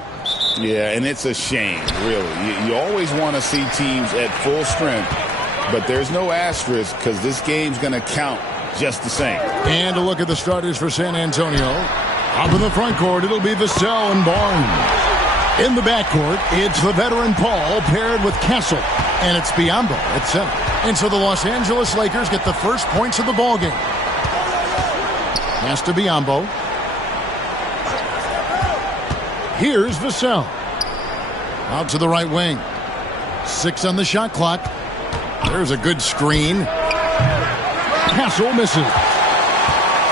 Yeah, and it's a shame, really. You always want to see teams at full strength, but there's no asterisk because this game's going to count just the same. And a look at the starters for San Antonio. Up in the front court, it'll be Vassell and Barnes. In the backcourt, it's the veteran Paul paired with Castle, and it's Biyombo at center. And so the Los Angeles Lakers get the first points of the ballgame. Pass to Biyombo. Here's Vassell. Out to the right wing. 6 on the shot clock. There's a good screen. Castle misses.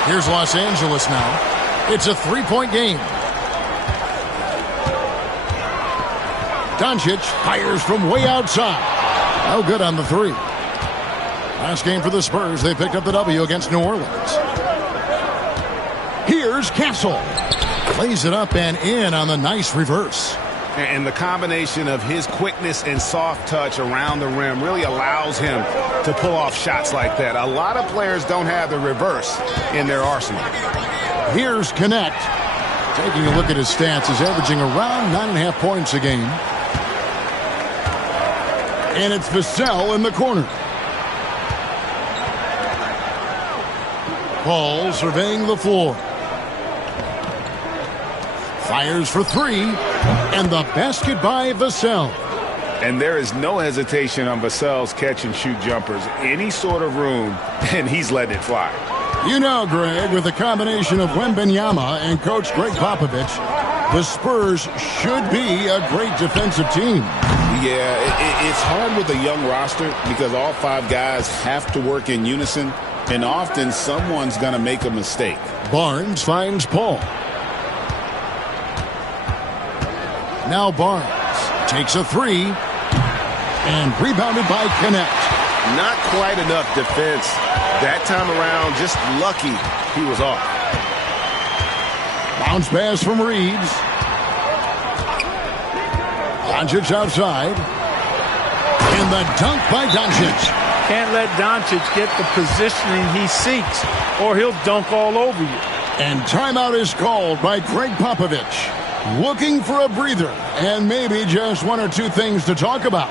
Here's Los Angeles now. It's a 3-point game. Doncic fires from way outside. No good on the 3. Last game for the Spurs, they picked up the W against New Orleans. Here's Castle. Plays it up and in on the nice reverse. And the combination of his quickness and soft touch around the rim really allows him to pull off shots like that. A lot of players don't have the reverse in their arsenal. Here's Connect. Taking a look at his stats, he's averaging around 9.5 points a game. And it's Vassell in the corner. Paul surveying the floor. Fires for 3. And the basket by Vassell. And there is no hesitation on Vassell's catch-and-shoot jumpers. Any sort of room, and he's letting it fly. You know, Greg, with the combination of Wembanyama and Coach Greg Popovich, the Spurs should be a great defensive team. Yeah, it's hard with a young roster because all 5 guys have to work in unison, and often someone's going to make a mistake. Barnes finds Paul. Now Barnes takes a 3 and rebounded by Connect. Not quite enough defense that time around. Just lucky he was off. Bounce pass from Reeves. Doncic outside. And the dunk by Doncic. Can't let Doncic get the positioning he seeks, or he'll dunk all over you. And timeout is called by Greg Popovich. Looking for a breather and maybe just 1 or 2 things to talk about.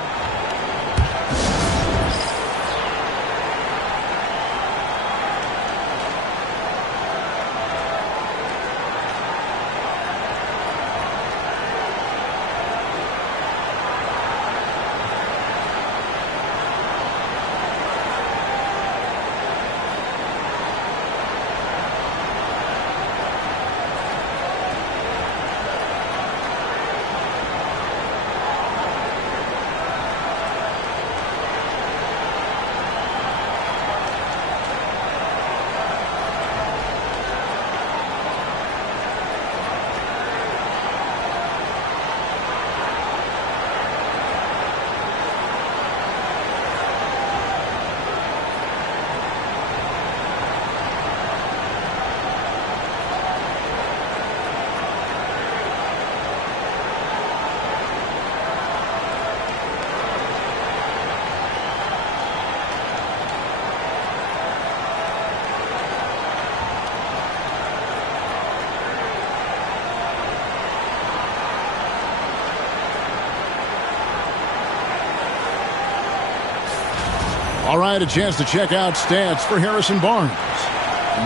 All right, a chance to check out stats for Harrison Barnes.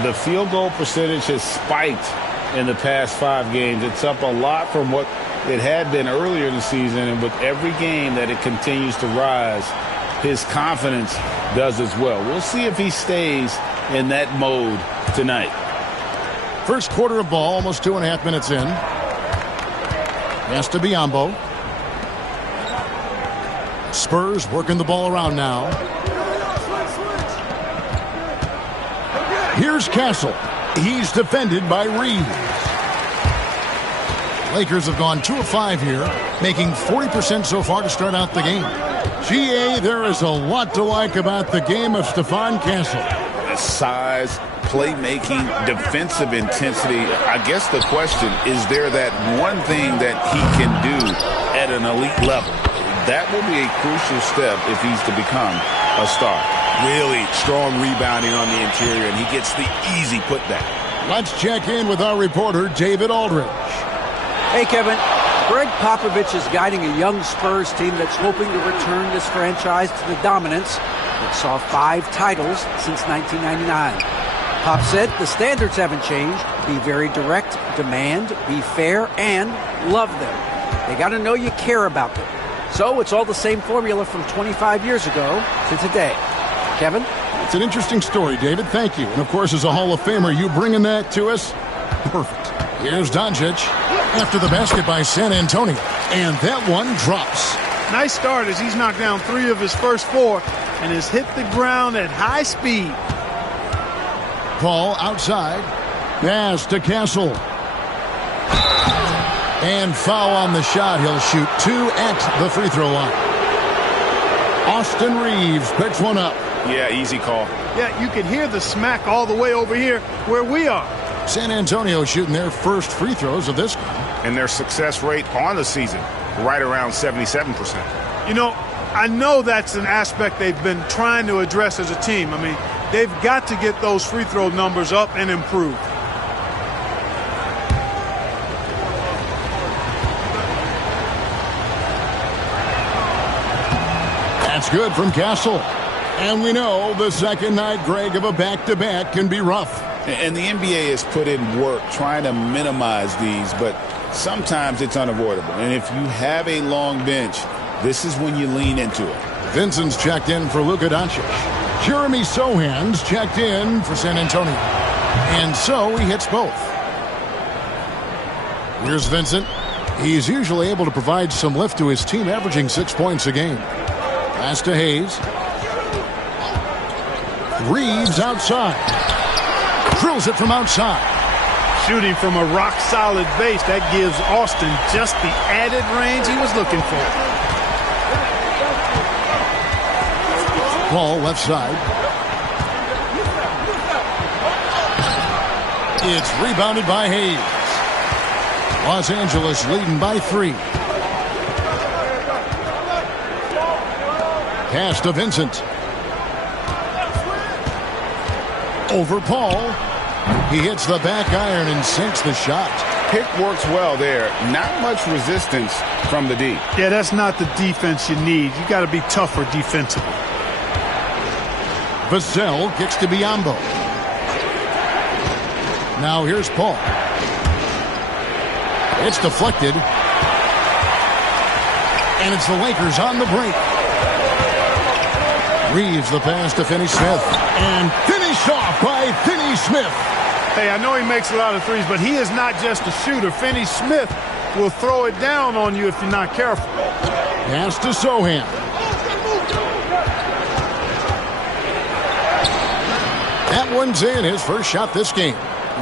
The field goal percentage has spiked in the past 5 games. It's up a lot from what it had been earlier in the season, and with every game that it continues to rise, his confidence does as well. We'll see if he stays in that mode tonight. First quarter of ball, almost 2.5 minutes in. Pass to Biyombo. Spurs working the ball around now. Here's Castle. He's defended by Reeves. Lakers have gone 2 of 5 here, making 40% so far to start out the game. GA, there is a lot to like about the game of Stephon Castle. Size, playmaking, defensive intensity. I guess the question, is there that one thing that he can do at an elite level? That will be a crucial step if he's to become a star. Really strong rebounding on the interior, and he gets the easy putback. Let's check in with our reporter, David Aldridge. Hey, Kevin. Greg Popovich is guiding a young Spurs team that's hoping to return this franchise to the dominance that saw 5 titles since 1999. Pop said the standards haven't changed. Be very direct, demand, be fair, and love them. They got to know you care about them. So it's all the same formula from 25 years ago to today. Kevin? It's an interesting story, David. Thank you. And, of course, as a Hall of Famer, you bringing that to us? Perfect. Here's Doncic after the basket by San Antonio. And that one drops. Nice start as he's knocked down 3 of his first 4 and has hit the ground at high speed. Paul outside. Pass to Castle. And foul on the shot. He'll shoot 2 at the free throw line. Austin Reeves picks one up. Yeah, easy call. Yeah, you can hear the smack all the way over here where we are. San Antonio shooting their first free throws of this game. And their success rate on the season, right around 77%. You know, I know that's an aspect they've been trying to address as a team. I mean, they've got to get those free throw numbers up and improve. That's good from Castle. And we know the second night, Greg, of a back-to-back can be rough. And the NBA has put in work trying to minimize these, but sometimes it's unavoidable. And if you have a long bench, this is when you lean into it. Vincent's checked in for Luka Doncic. Jeremy Sohan's checked in for San Antonio. And so he hits both. Here's Vincent. He's usually able to provide some lift to his team, averaging 6 points a game. Pass to Hayes. Reeves outside. Drills it from outside. Shooting from a rock-solid base, that gives Austin just the added range he was looking for. Ball left side. It's rebounded by Hayes. Los Angeles leading by 3. Pass to Vincent. Over Paul. He hits the back iron and sinks the shot. Pick works well there. Not much resistance from the D. Yeah, that's not the defense you need. You got to be tougher defensively. Vassell kicks to Biyombo. Now here's Paul. It's deflected. And it's the Lakers on the break. Reeves the pass to Finney-Smith. And finished off by Finney-Smith. Hey, I know he makes a lot of threes, but he is not just a shooter. Finney-Smith will throw it down on you if you're not careful. Pass to Sohan. That one's in, his first shot this game.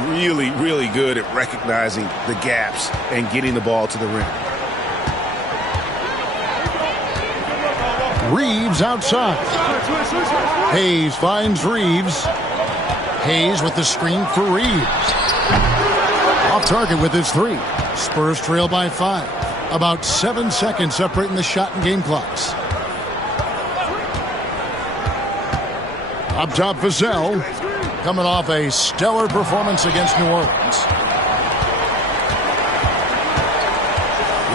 Really, really good at recognizing the gaps and getting the ball to the rim. Reeves outside. Hayes finds Reeves. Hayes with the screen for Reeves. Off target with his 3. Spurs trail by 5. About 7 seconds separating the shot and game clocks. Up top, Vassell, coming off a stellar performance against New Orleans.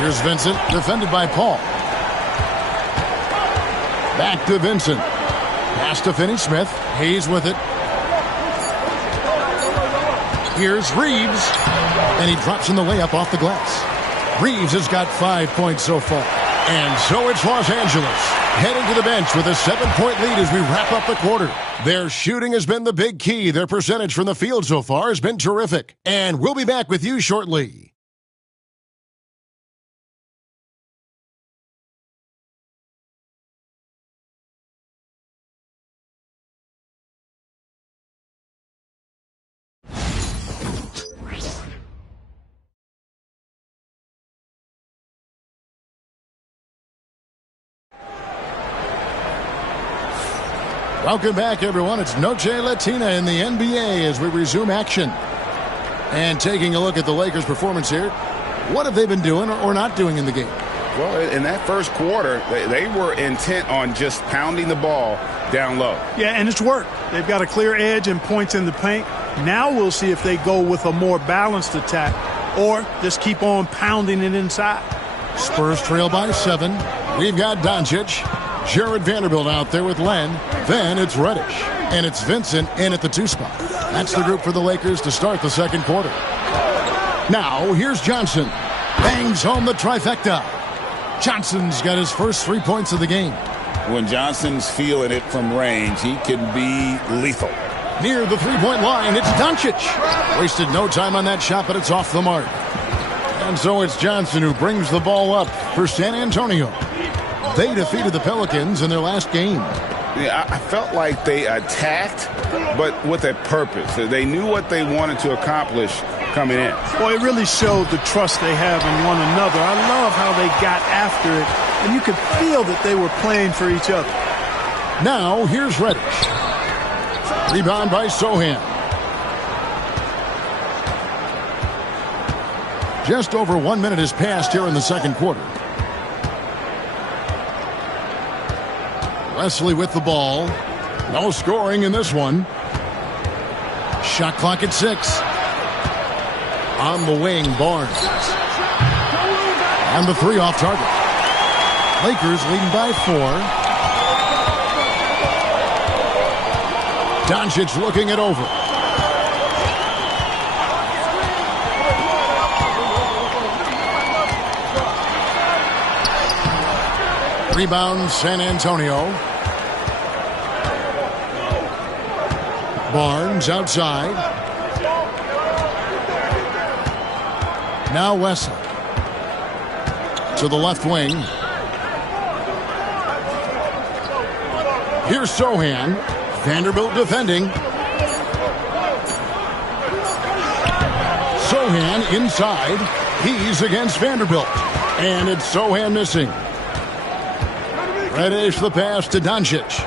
Here's Vincent, defended by Paul. Back to Vincent. Pass to Finney-Smith. Hayes with it. Here's Reeves. And he drops in the layup off the glass. Reeves has got 5 points so far. And so it's Los Angeles heading to the bench with a 7-point lead as we wrap up the quarter. Their shooting has been the big key. Their percentage from the field so far has been terrific. And we'll be back with you shortly. Welcome back, everyone. It's Noche Latina in the NBA as we resume action. And taking a look at the Lakers' performance here, what have they been doing or not doing in the game? Well, in that first quarter, they were intent on just pounding the ball down low. Yeah, and it's worked. They've got a clear edge and points in the paint. Now we'll see if they go with a more balanced attack or just keep on pounding it inside. Spurs trail by 7. We've got Doncic. Jared Vanderbilt out there with Len. Then it's Reddish. And it's Vincent in at the 2 spot. That's the group for the Lakers to start the second quarter. Now, here's Johnson. Bangs home the trifecta. Johnson's got his first 3 points of the game. When Johnson's feeling it from range, he can be lethal. Near the 3-point line, it's Doncic. Wasted no time on that shot, but it's off the mark. And so it's Johnson who brings the ball up for San Antonio. They defeated the Pelicans in their last game. Yeah, I felt like they attacked, but with a purpose. They knew what they wanted to accomplish coming in. Well, it really showed the trust they have in one another. I love how they got after it, and you could feel that they were playing for each other. Now, here's Reddish. Rebound by Sohan. Just over 1 minute has passed here in the second quarter. Wesley with the ball. No scoring in this one. Shot clock at 6. On the wing, Barnes. And the 3 off target. Lakers leading by 4. Doncic looking it over. Rebound, San Antonio. Barnes outside. Now Wesley. To the left wing. Here's Sohan. Vanderbilt defending. Sohan inside. He's against Vanderbilt. And it's Sohan missing. Reddish the pass to Doncic.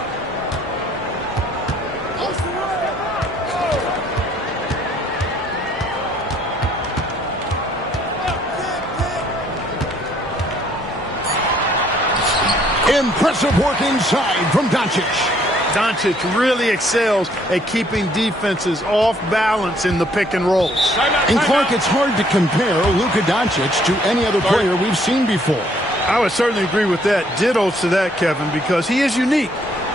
Impressive work inside from Doncic. Doncic really excels at keeping defenses off balance in the pick and rolls. And Clark, it's hard to compare Luka Doncic to any other player we've seen before. I would certainly agree with that. Ditto to that, Kevin, because he is unique.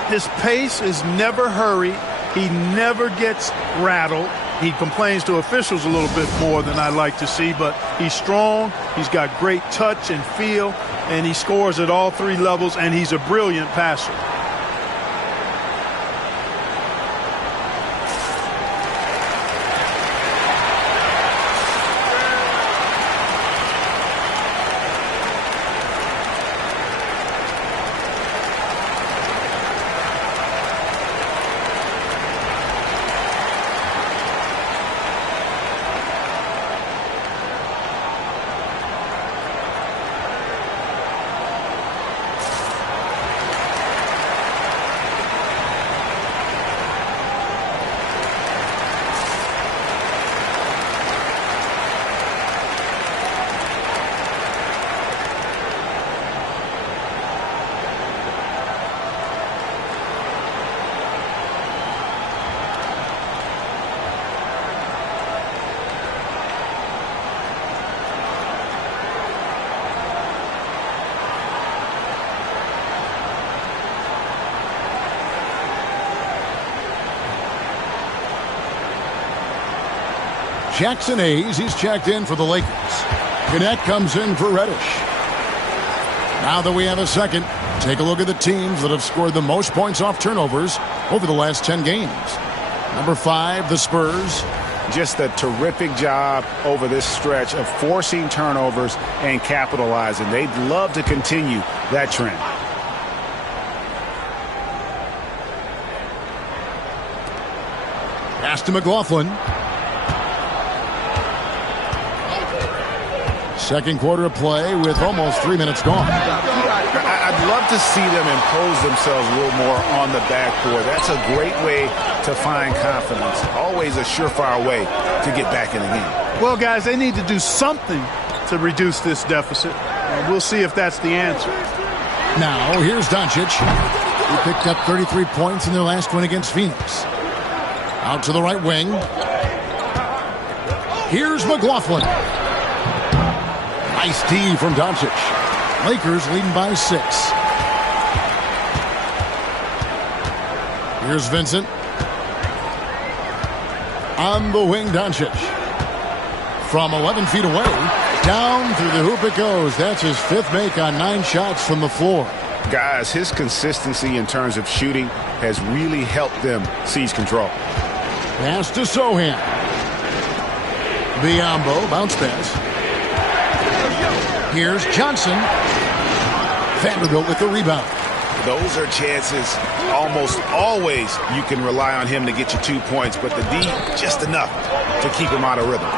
His pace is never hurried. He never gets rattled. He complains to officials a little bit more than I like to see, but he's strong. He's got great touch and feel, and he scores at all 3 levels, and he's a brilliant passer. Jackson Hayes, he's checked in for the Lakers. Gannett comes in for Reddish. Now that we have a second, take a look at the teams that have scored the most points off turnovers over the last 10 games. Number 5, the Spurs. Just a terrific job over this stretch of forcing turnovers and capitalizing. They'd love to continue that trend. Pass to McLaughlin. Second quarter of play with almost 3 minutes gone. I'd love to see them impose themselves a little more on the backboard. That's a great way to find confidence. Always a surefire way to get back in the game. Well, guys, they need to do something to reduce this deficit. We'll see if that's the answer. Now, here's Doncic. He picked up 33 points in their last win against Phoenix. Out to the right wing. Here's McLaughlin. Nice D from Doncic. Lakers leading by 6. Here's Vincent. On the wing, Doncic. From 11 feet away, down through the hoop it goes. That's his 5th make on 9 shots from the floor. Guys, his consistency in terms of shooting has really helped them seize control. Pass to Sohan. Biyombo, bounce pass. Here's Johnson. Vanderbilt with the rebound. Those are chances almost always you can rely on him to get you 2 points, but the D just enough to keep him out of rhythm.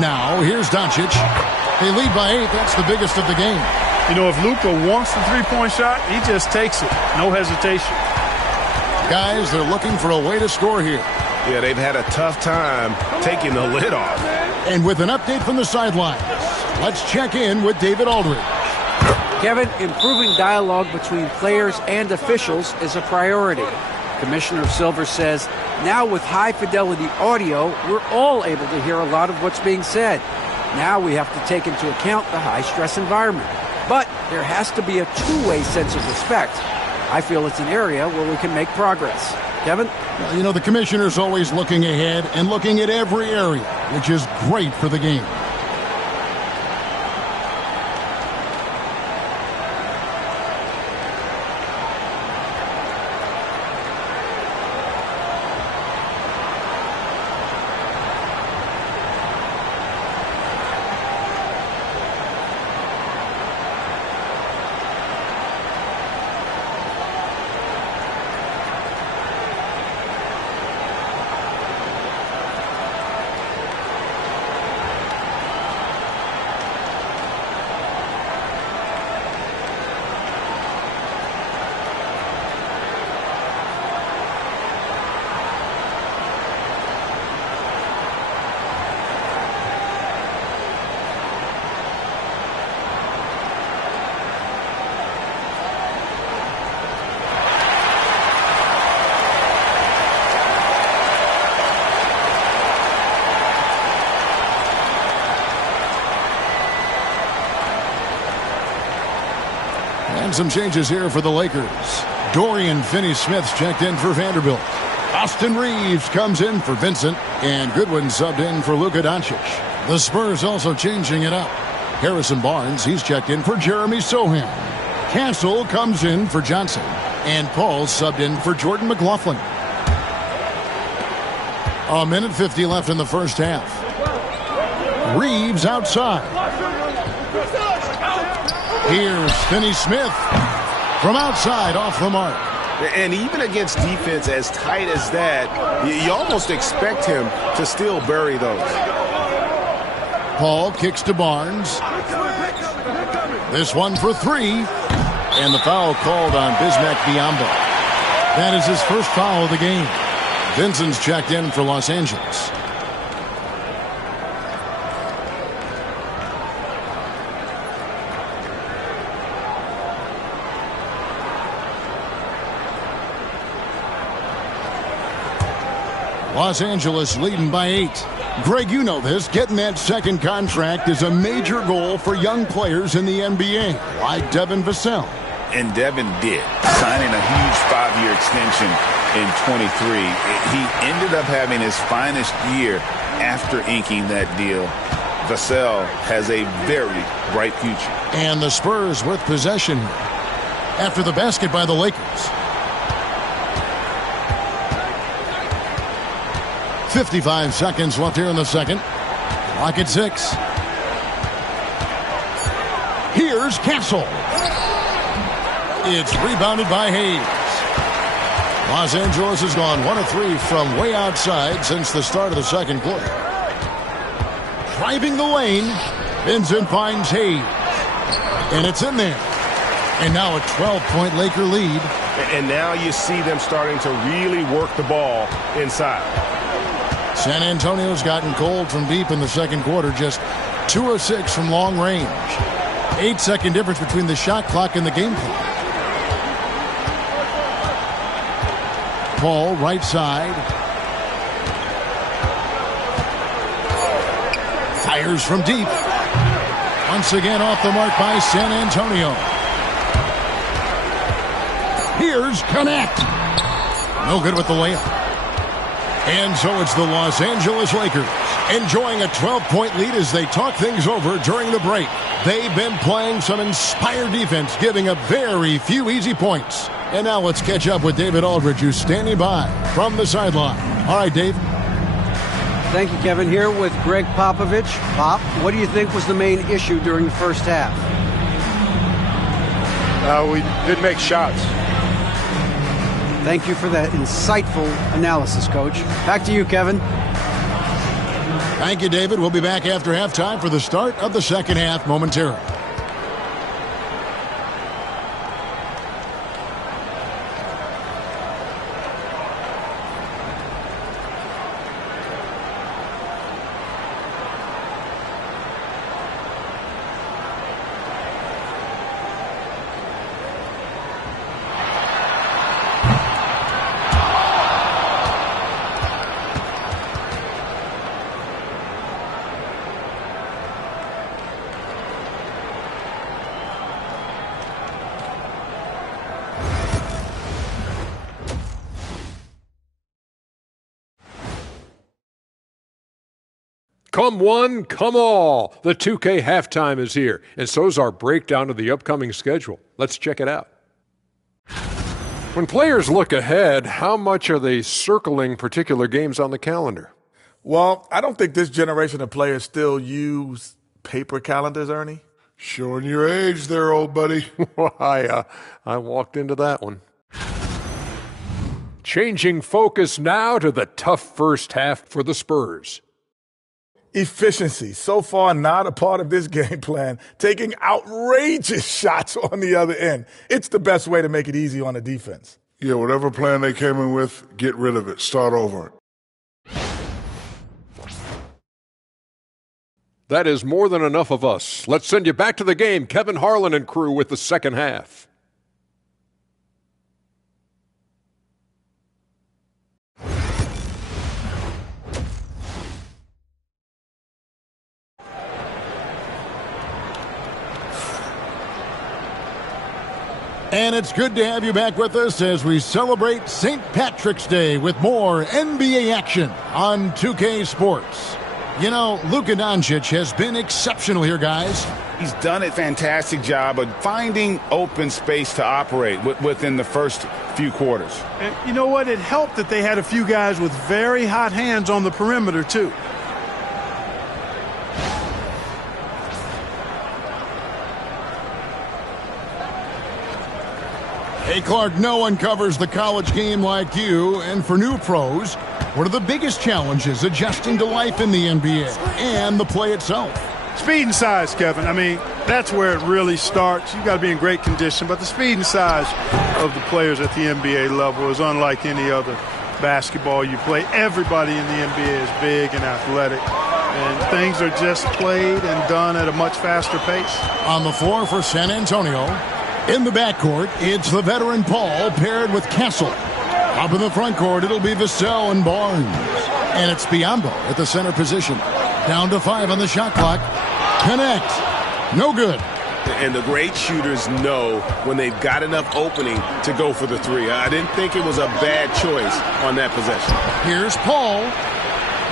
Now, here's Doncic. They lead by 8. That's the biggest of the game. You know, if Luka wants the three-point shot, he just takes it. No hesitation. Guys, they're looking for a way to score here. Yeah, they've had a tough time taking the lid off. And with an update from the sidelines, let's check in with David Aldridge. Kevin, improving dialogue between players and officials is a priority. Commissioner Silver says, now with high-fidelity audio, we're all able to hear a lot of what's being said. Now we have to take into account the high-stress environment. But there has to be a two-way sense of respect. I feel it's an area where we can make progress. Kevin? Well, you know, the commissioner's always looking ahead and looking at every area, which is great for the game. And some changes here for the Lakers. Dorian Finney-Smith's checked in for Vanderbilt. Austin Reeves comes in for Vincent. And Goodwin subbed in for Luka Doncic. The Spurs also changing it up. Harrison Barnes, he's checked in for Jeremy Sohan. Castle comes in for Johnson. And Paul subbed in for Jordan McLaughlin. 1:50 left in the first half. Reeves outside. Here's Finney-Smith from outside off the mark. And even against defense as tight as that, you almost expect him to still bury those. Paul kicks to Barnes. This one for 3. And the foul called on Bismack Biyombo. That is his first foul of the game. Vincent's checked in for Los Angeles. Los Angeles leading by 8. Greg, you know this. Getting that second contract is a major goal for young players in the NBA, like Devin Vassell. And Devin did, signing a huge 5-year extension in 23. He ended up having his finest year after inking that deal. Vassell has a very bright future. And the Spurs with possession after the basket by the Lakers. 55 seconds left here in the second. Clock at 6. Here's Castle. It's rebounded by Hayes. Los Angeles has gone 1 of 3 from way outside since the start of the second quarter. Driving the lane, Vincent finds Hayes. And it's in there. And now a 12-point Laker lead. And now you see them starting to really work the ball inside. San Antonio's gotten cold from deep in the second quarter, just 2 of 6 from long range. 8-second difference between the shot clock and the game clock. ball right side. Fires from deep. Once again off the mark by San Antonio. Here's Connect. No good with the layup. And so it's the Los Angeles Lakers enjoying a 12-point lead as they talk things over during the break. They've been playing some inspired defense, giving up very few easy points. And now let's catch up with David Aldridge, who's standing by from the sideline. All right, Dave. Thank you, Kevin. Here with Greg Popovich. Pop, what do you think was the main issue during the first half? We didn't make shots. Thank you for that insightful analysis, Coach. Back to you, Kevin. Thank you, David. We'll be back after halftime for the start of the second half momentarily. Come one, come all. The 2K halftime is here, and so's our breakdown of the upcoming schedule. Let's check it out. When players look ahead, how much are they circling particular games on the calendar? Well, I don't think this generation of players still use paper calendars, Ernie. Showing your age there, old buddy. I walked into that one. Changing focus now to the tough first half for the Spurs. Efficiency, so far not a part of this game plan, taking outrageous shots on the other end. It's the best way to make it easy on the defense. Yeah, whatever plan they came in with, get rid of it. Start over. That is more than enough of us. Let's send you back to the game. Kevin Harlan and crew with the second half. And it's good to have you back with us as we celebrate St. Patrick's Day with more NBA action on 2K Sports. You know, Luka Doncic has been exceptional here, guys. He's done a fantastic job of finding open space to operate within the first few quarters. And you know what? It helped that they had a few guys with very hot hands on the perimeter, too. Hey, Clark, no one covers the college game like you. And for new pros, what are the biggest challenges adjusting to life in the NBA and the play itself? Speed and size, Kevin. I mean, that's where it really starts. You've got to be in great condition. But the speed and size of the players at the NBA level is unlike any other basketball you play. Everybody in the NBA is big and athletic. And things are just played and done at a much faster pace. On the floor for San Antonio, in the backcourt, it's the veteran Paul paired with Castle. Up in the front court, it'll be Vassell and Barnes. And it's Biyombo at the center position. Down to 5 on the shot clock. Connect. No good. And the great shooters know when they've got enough opening to go for the three. I didn't think it was a bad choice on that possession. Here's Paul.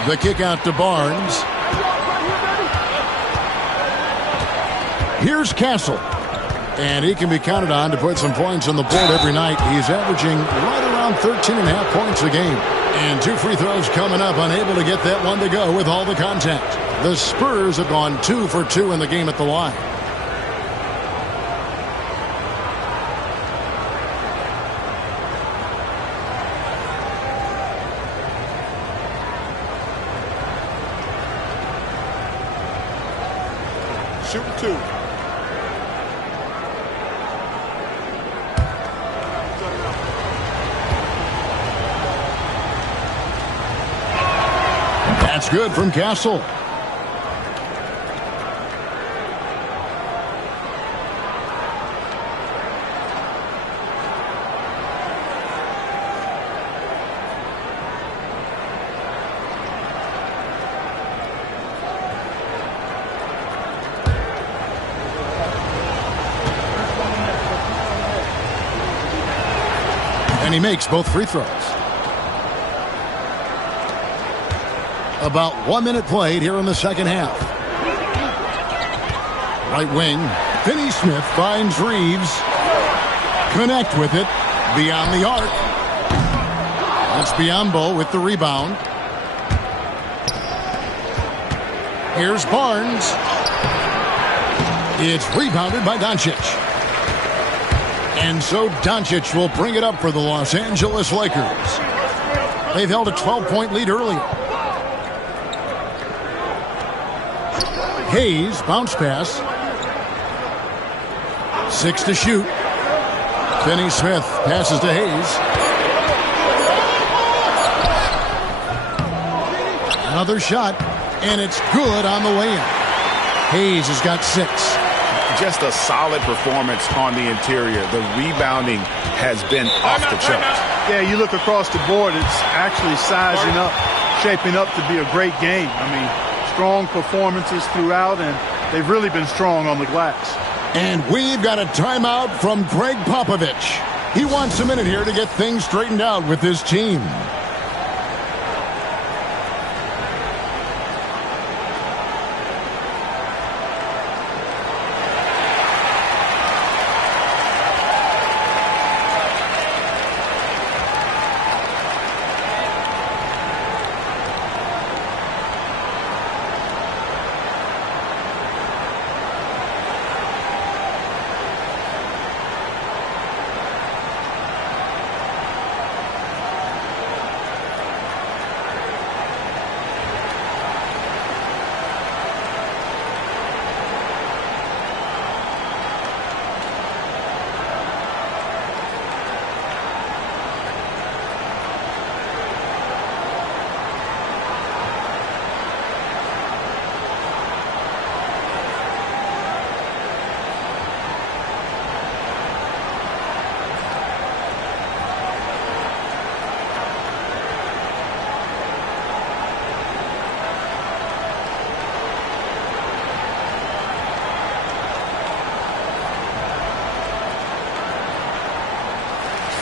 The kick out to Barnes. Here's Castle. And he can be counted on to put some points on the board every night. He's averaging right around 13.5 points a game. And 2 free throws coming up, unable to get that one to go with all the contact. The Spurs have gone 2 for 2 in the game at the line. Shooting 2. That's good from Castle. And he makes both free throws. About 1 minute played here in the second half. Right wing, Finney Smith finds Reeves. Connect with it. Beyond the arc. That's Biyombo with the rebound. Here's Barnes. It's rebounded by Doncic. And so Doncic will bring it up for the Los Angeles Lakers. They've held a 12-point lead earlier. Hayes, bounce pass. 6 to shoot. Finney Smith passes to Hayes. Another shot, and it's good on the way in. Hayes has got 6. Just a solid performance on the interior. The rebounding has been off the charts. Yeah, you look across the board, it's actually sizing up, shaping up to be a great game. I mean, strong performances throughout, and they've really been strong on the glass. And we've got a timeout from Greg Popovich. He wants a minute here to get things straightened out with his team.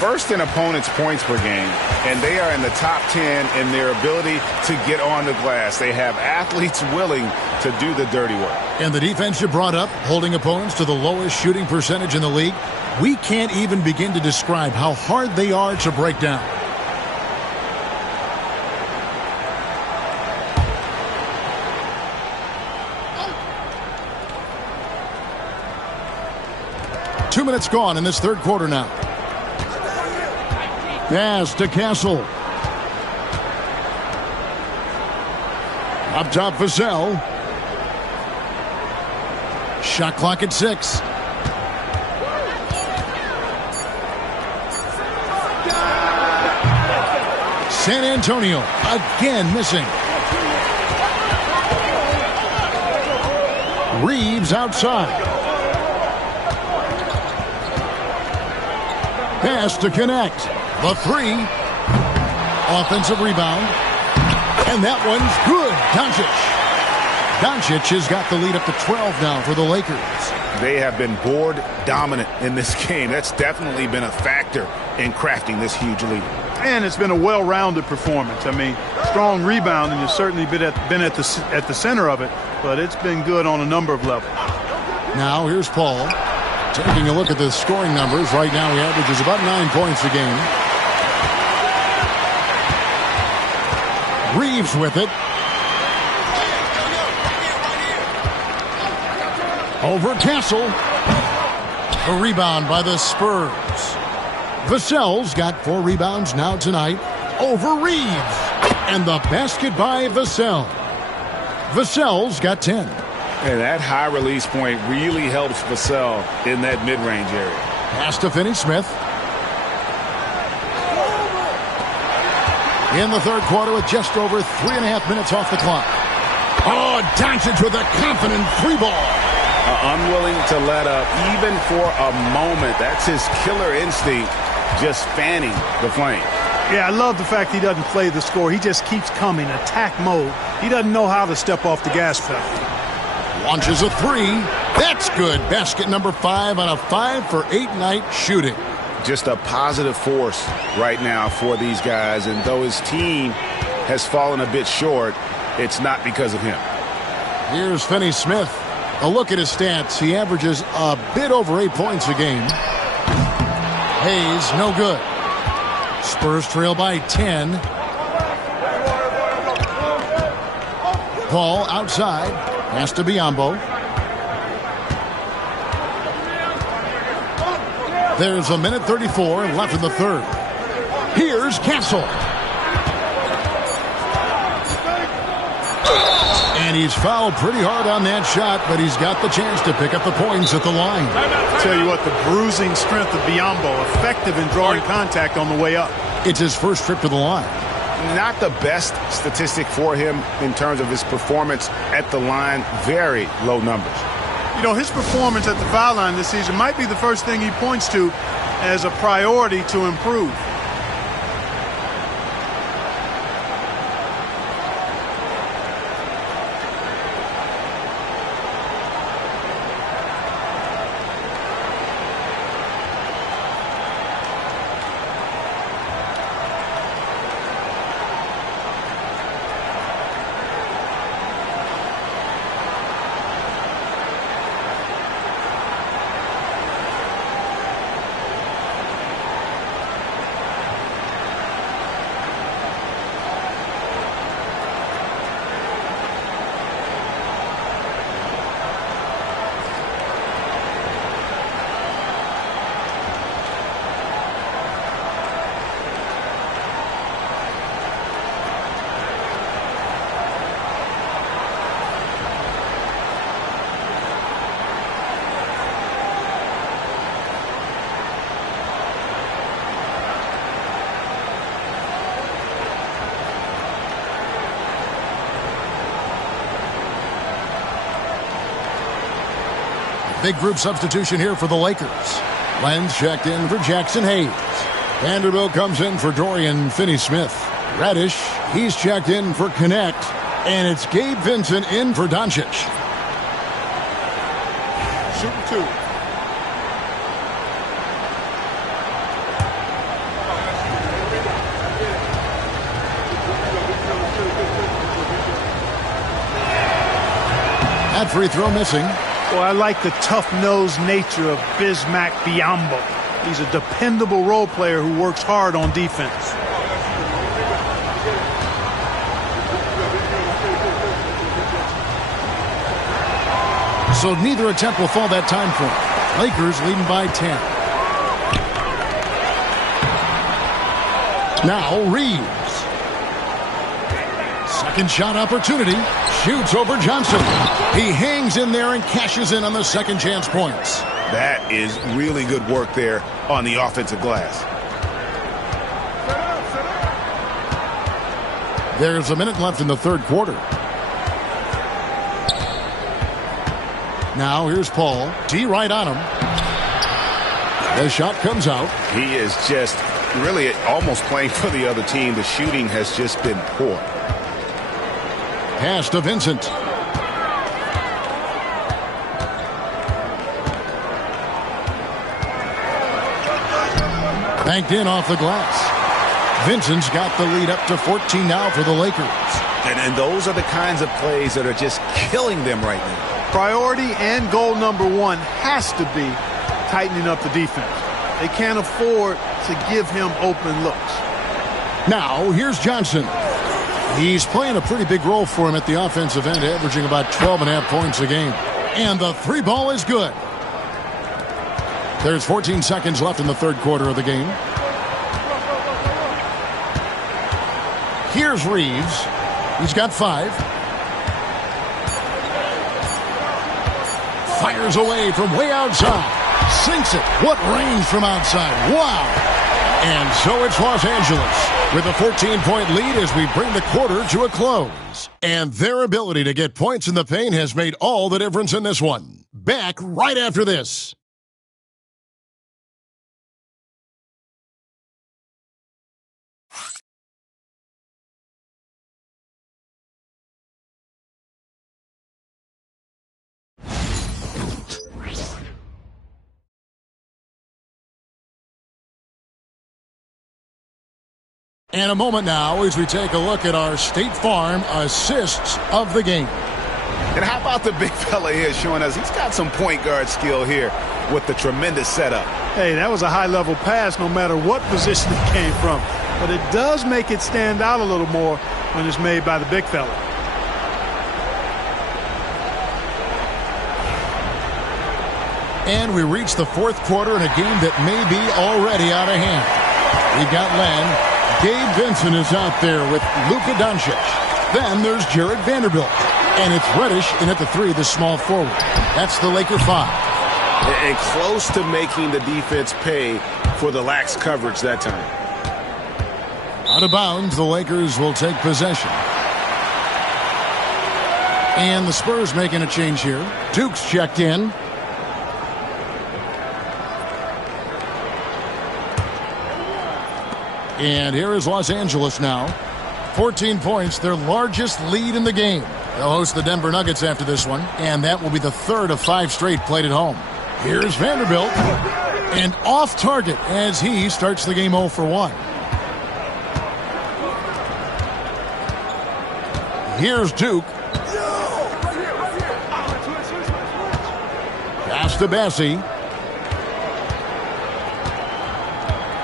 First in opponents' points per game, and they are in the top 10 in their ability to get on the glass. They have athletes willing to do the dirty work. And the defense you brought up, holding opponents to the lowest shooting percentage in the league, we can't even begin to describe how hard they are to break down. Two minutes gone in this third quarter now. Pass to Castle. Up top, Vassell. Shot clock at 6. San Antonio again missing. Reeves outside. Pass to connect. The 3. Offensive rebound. And that one's good. Doncic has got the lead up to 12 now for the Lakers. They have been board dominant in this game. That's definitely been a factor in crafting this huge lead. And it's been a well-rounded performance. I mean, strong rebounding has certainly been at the center of it, but it's been good on a number of levels. Now here's Paul. Taking a look at the scoring numbers. Right now he averages about 9 points a game. Reeves with it. Over Castle. A rebound by the Spurs. Vassell's got 4 rebounds now tonight. Over Reeves. And the basket by Vassell. Vassell's got 10. And that high release point really helps Vassell in that mid-range area. Pass to Finney Smith. In the third quarter with just over 3.5 minutes off the clock. Oh, Doncic with a confident free ball. Unwilling to let up even for a moment. That's his killer instinct, just fanning the flame. Yeah, I love the fact he doesn't play the score. He just keeps coming, attack mode. He doesn't know how to step off the gas pedal. Launches a 3. That's good. Basket number 5 on a 5 for 8 night shooting. just a positive force right now for these guys. And though his team has fallen a bit short, it's not because of him. Here's Finney Smith. A look at his stats. He averages a bit over 8 points a game. Hayes, no good. Spurs trail by 10. Paul outside. Has to Biombo. There's a minute 34 left in the third. Here's Castle. And he's fouled pretty hard on that shot, but he's got the chance to pick up the points at the line. I'll tell you what, the bruising strength of Biombo, effective in drawing contact on the way up. It's his first trip to the line. Not the best statistic for him in terms of his performance at the line. Very low numbers. You know, his performance at the foul line this season might be the first thing he points to as a priority to improve. Big group substitution here for the Lakers. Lenz checked in for Jackson Hayes. Vanderbilt comes in for Dorian Finney-Smith. Reddish, he's checked in for Connect. And it's Gabe Vincent in for Doncic. Shooting two. That free throw missing. Well, I like the tough-nosed nature of Bismack Biyombo. He's a dependable role player who works hard on defense. So neither attempt will fall that time for him. Lakers leading by 10. Now Reeves. Second shot opportunity. Shoots over Johnson. He hangs in there and cashes in on the second chance points. That is really good work there on the offensive glass. There's a minute left in the third quarter. Now here's Paul. D right on him. The shot comes out. He is just really almost playing for the other team. The shooting has just been poor. Pass to Vincent. Banked in off the glass. Vincent's got the lead up to 14 now for the Lakers. And those are the kinds of plays that are just killing them right now. Priority and goal number one has to be tightening up the defense. They can't afford to give him open looks. Now here's Johnson. He's playing a pretty big role for him at the offensive end, averaging about 12.5 points a game. And the three ball is good. There's 14 seconds left in the third quarter of the game. Here's Reeves. He's got 5. Fires away from way outside. Sinks it. What range from outside. Wow. And so it's Los Angeles with a 14-point lead as we bring the quarter to a close. And their ability to get points in the paint has made all the difference in this one. Back right after this. And a moment now as we take a look at our State Farm assists of the game. And how about the big fella here showing us he's got some point guard skill here with the tremendous setup. Hey, that was a high-level pass no matter what position it came from. But it does make it stand out a little more when it's made by the big fella. And we reach the fourth quarter in a game that may be already out of hand. We've got Len. Gabe Vincent is out there with Luka Doncic. Then there's Jared Vanderbilt. And it's Reddish in at the 3, the small forward. That's the Laker 5. And close to making the defense pay for the lax coverage that time. Out of bounds, the Lakers will take possession. And the Spurs making a change here. Duke's checked in. And here is Los Angeles now. 14 points, their largest lead in the game. They'll host the Denver Nuggets after this one, and that will be the 3rd of 5 straight played at home. Here's Vanderbilt, and off target as he starts the game 0 for 1. Here's Duke. Pass to Bassie.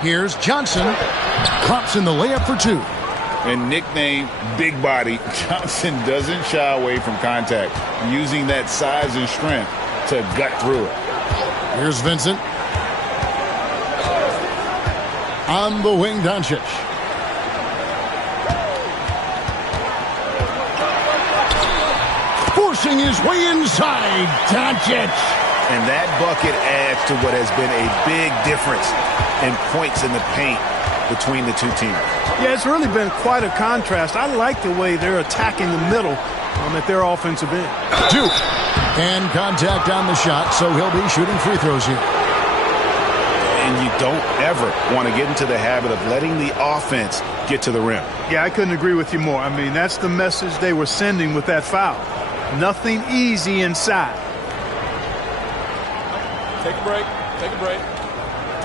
Here's Johnson. Pops in the layup for 2. And nicknamed Big Body, Johnson doesn't shy away from contact, using that size and strength to gut through it. Here's Vincent. On the wing, Doncic. Forcing his way inside, Doncic. And that bucket adds to what has been a big difference in points in the paint between the two teams. Yeah, it's really been quite a contrast. I like the way they're attacking the middle at their offensive end. Duke. And contact on the shot, so he'll be shooting free throws here. And you don't ever want to get into the habit of letting the offense get to the rim. Yeah, I couldn't agree with you more. I mean, that's the message they were sending with that foul. Nothing easy inside. Take a break. Take a break.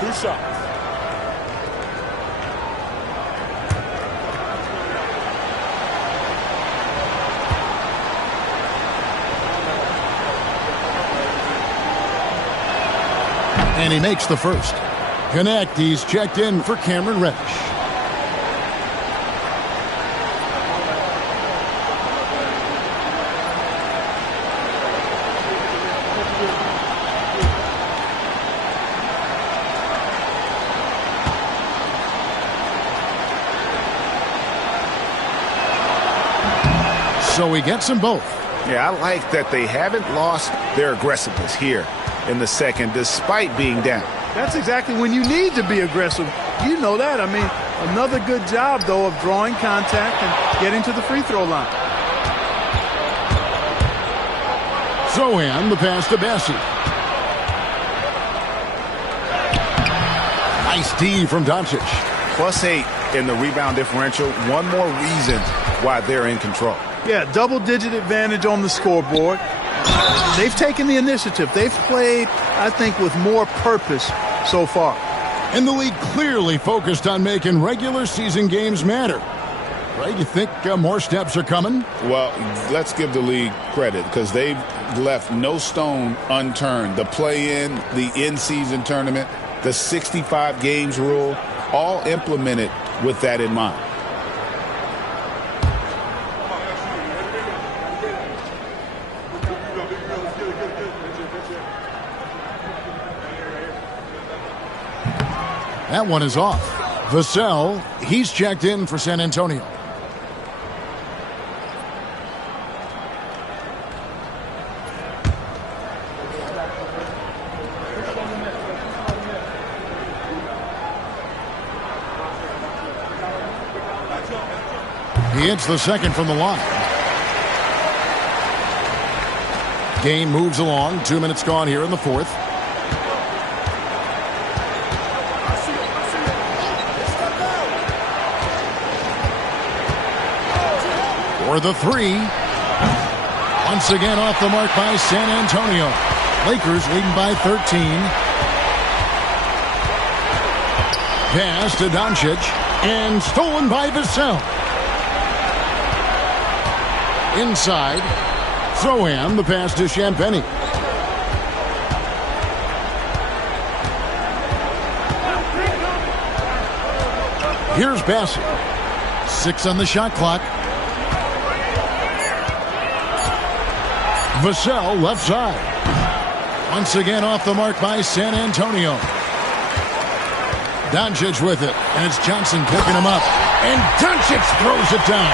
2 shots. And he makes the first. Connect, he's checked in for Cameron Reddish. So he gets them both. Yeah, I like that they haven't lost their aggressiveness here in the second, despite being down. That's exactly when you need to be aggressive. You know that. I mean, another good job, though, of drawing contact and getting to the free throw line. Zohan, the pass to Bassie. Nice D from Doncic. +8 in the rebound differential. One more reason why they're in control. Yeah, double-digit advantage on the scoreboard. They've taken the initiative. They've played, I think, with more purpose so far. And the league clearly focused on making regular season games matter. Right? You think more steps are coming? Well, let's give the league credit because they've left no stone unturned. The play-in, the in-season tournament, the 65 games rule, all implemented with that in mind. That one is off. Vassell, he's checked in for San Antonio. He hits the second from the line. Game moves along. 2 minutes gone here in the fourth. For the 3. Once again off the mark by San Antonio. Lakers leading by 13. Pass to Doncic. And stolen by Vassell. Inside. Sohan, the pass to Champagny. Here's Bassett. 6 on the shot clock. Vassell left side. Once again off the mark by San Antonio. Doncic with it, and it's Johnson picking him up. And Doncic throws it down.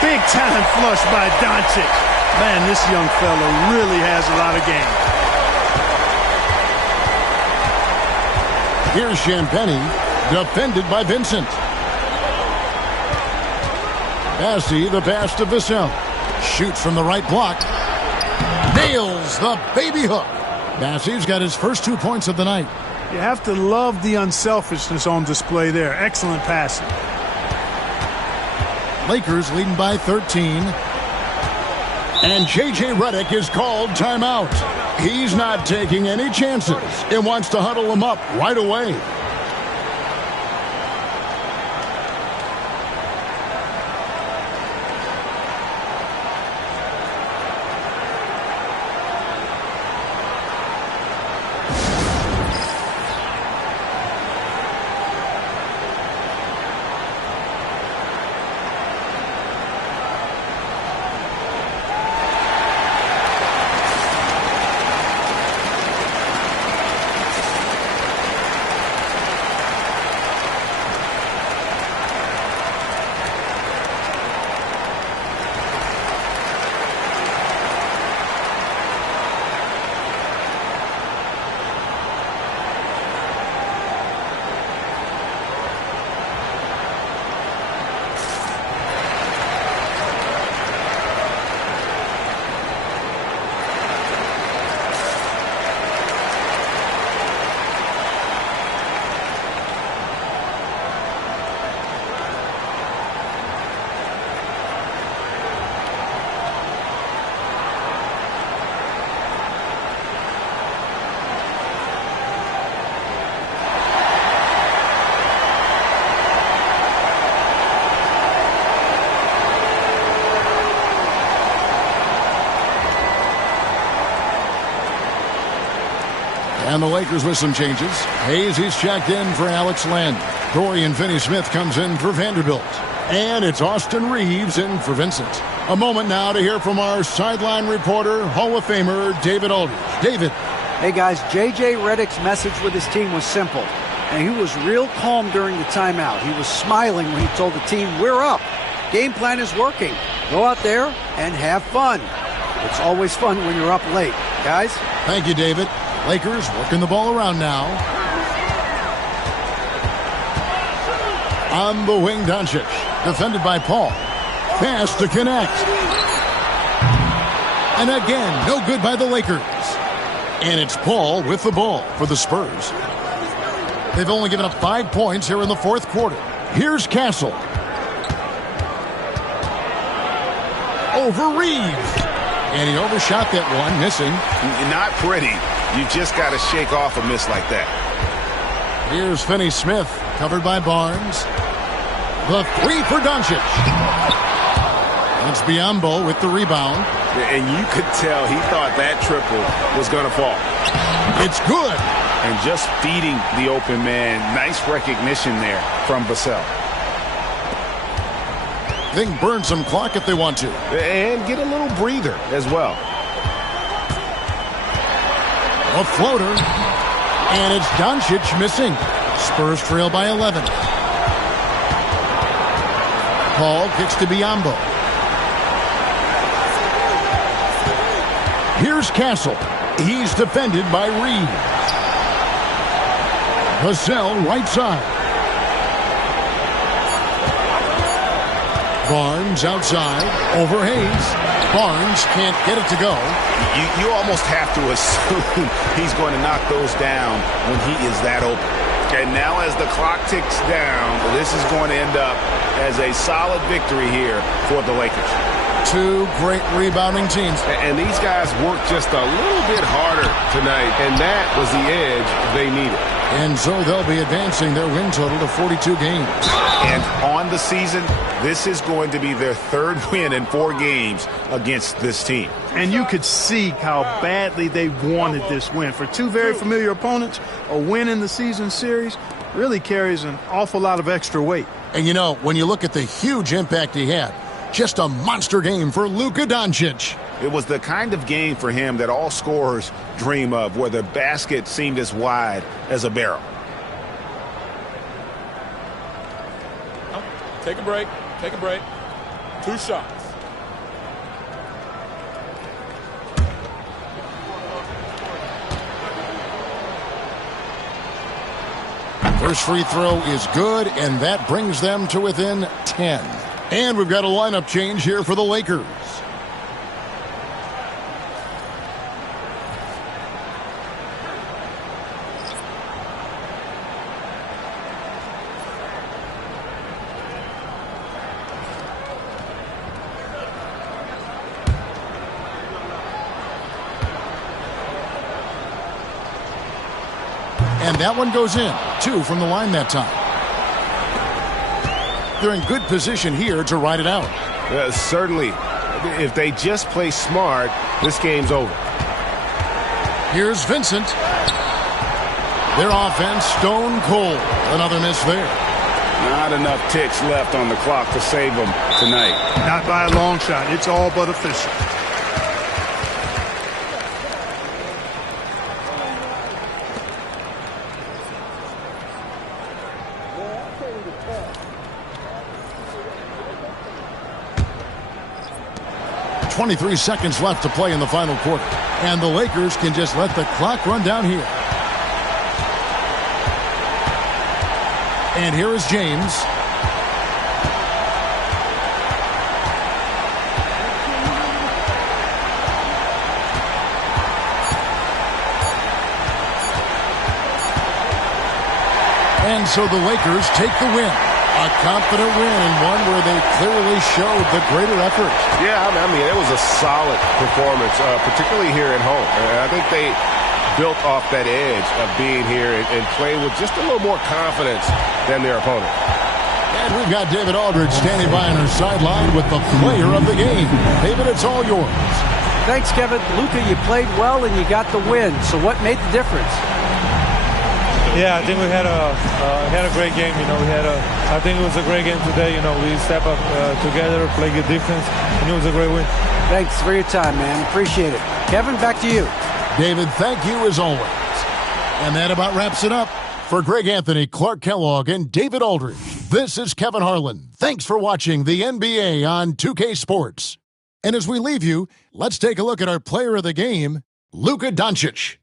Big time flush by Doncic. Man, this young fella really has a lot of game. Here's Champagny, defended by Vincent. Bassey, the pass to Vassell. Shoots from the right block. Nails the baby hook. Bassey's got his first 2 points of the night. You have to love the unselfishness on display there. Excellent passing. Lakers leading by 13. And J.J. Redick is called timeout. He's not taking any chances. It wants to huddle him up right away. And the Lakers with some changes. Hayes, he's checked in for Alex Len. Dorian Finney-Smith comes in for Vanderbilt. And it's Austin Reeves in for Vincent. A moment now to hear from our sideline reporter, Hall of Famer David Aldridge. David. Hey, guys, J.J. Redick's message with his team was simple. And he was real calm during the timeout. He was smiling when he told the team, we're up. Game plan is working. Go out there and have fun. It's always fun when you're up late. Guys? Thank you, David. Lakers working the ball around now. On the wing, Doncic. Defended by Paul. Pass to connect. And again, no good by the Lakers. And it's Paul with the ball for the Spurs. They've only given up 5 points here in the fourth quarter. Here's Castle. Over Reeves. And he overshot that one, missing. Not pretty. You just got to shake off a miss like that. Here's Finney-Smith, covered by Barnes. The three for Doncic. That's Biyombo with the rebound. And you could tell he thought that triple was going to fall. It's good. And just feeding the open man. Nice recognition there from Vassell. They can burn some clock if they want to. And get a little breather as well. A floater. And it's Doncic missing. Spurs trail by 11. Paul kicks to Biyombo. Here's Castle. He's defended by Reeves. Vassell right side. Barnes outside. Over Hayes. Barnes can't get it to go. You almost have to assume he's going to knock those down when he is that open. And now as the clock ticks down, this is going to end up as a solid victory here for the Lakers. Two great rebounding teams. And these guys worked just a little bit harder tonight, and that was the edge they needed. And so they'll be advancing their win total to 42 games. And on the season, this is going to be their third win in 4 games against this team. And you could see how badly they wanted this win. For two very familiar opponents, a win in the season series really carries an awful lot of extra weight. And you know, when you look at the huge impact he had, just a monster game for Luka Doncic. It was the kind of game for him that all scorers dream of, where the basket seemed as wide as a barrel. Take a break. Take a break. 2 shots. First free throw is good, and that brings them to within 10. And we've got a lineup change here for the Lakers. And that one goes in. 2 from the line that time. They're in good position here to ride it out. Certainly, if they just play smart, this game's over. Here's Vincent. Their offense stone cold. Another miss there. Not enough ticks left on the clock to save them tonight. Not by a long shot. It's all but official. .23 seconds left to play in the final quarter. And the Lakers can just let the clock run down here. And here is James. And so the Lakers take the win. A confident win, and one where they clearly showed the greater effort. Yeah, I mean, it was a solid performance, particularly here at home. I think they built off that edge of being here and played with just a little more confidence than their opponent. And we've got David Aldridge standing by on our sideline with the player of the game. David, it's all yours. Thanks, Kevin. Luka, you played well and you got the win. So what made the difference? Yeah, I think we had a great game. I think it was a great game today. We step up together, play good defense, and it was a great win. Thanks for your time, man. Appreciate it. Kevin, back to you. David, thank you as always. And that about wraps it up. For Greg Anthony, Clark Kellogg, and David Aldridge, this is Kevin Harlan. Thanks for watching the NBA on 2K Sports. And as we leave you, let's take a look at our player of the game, Luka Doncic.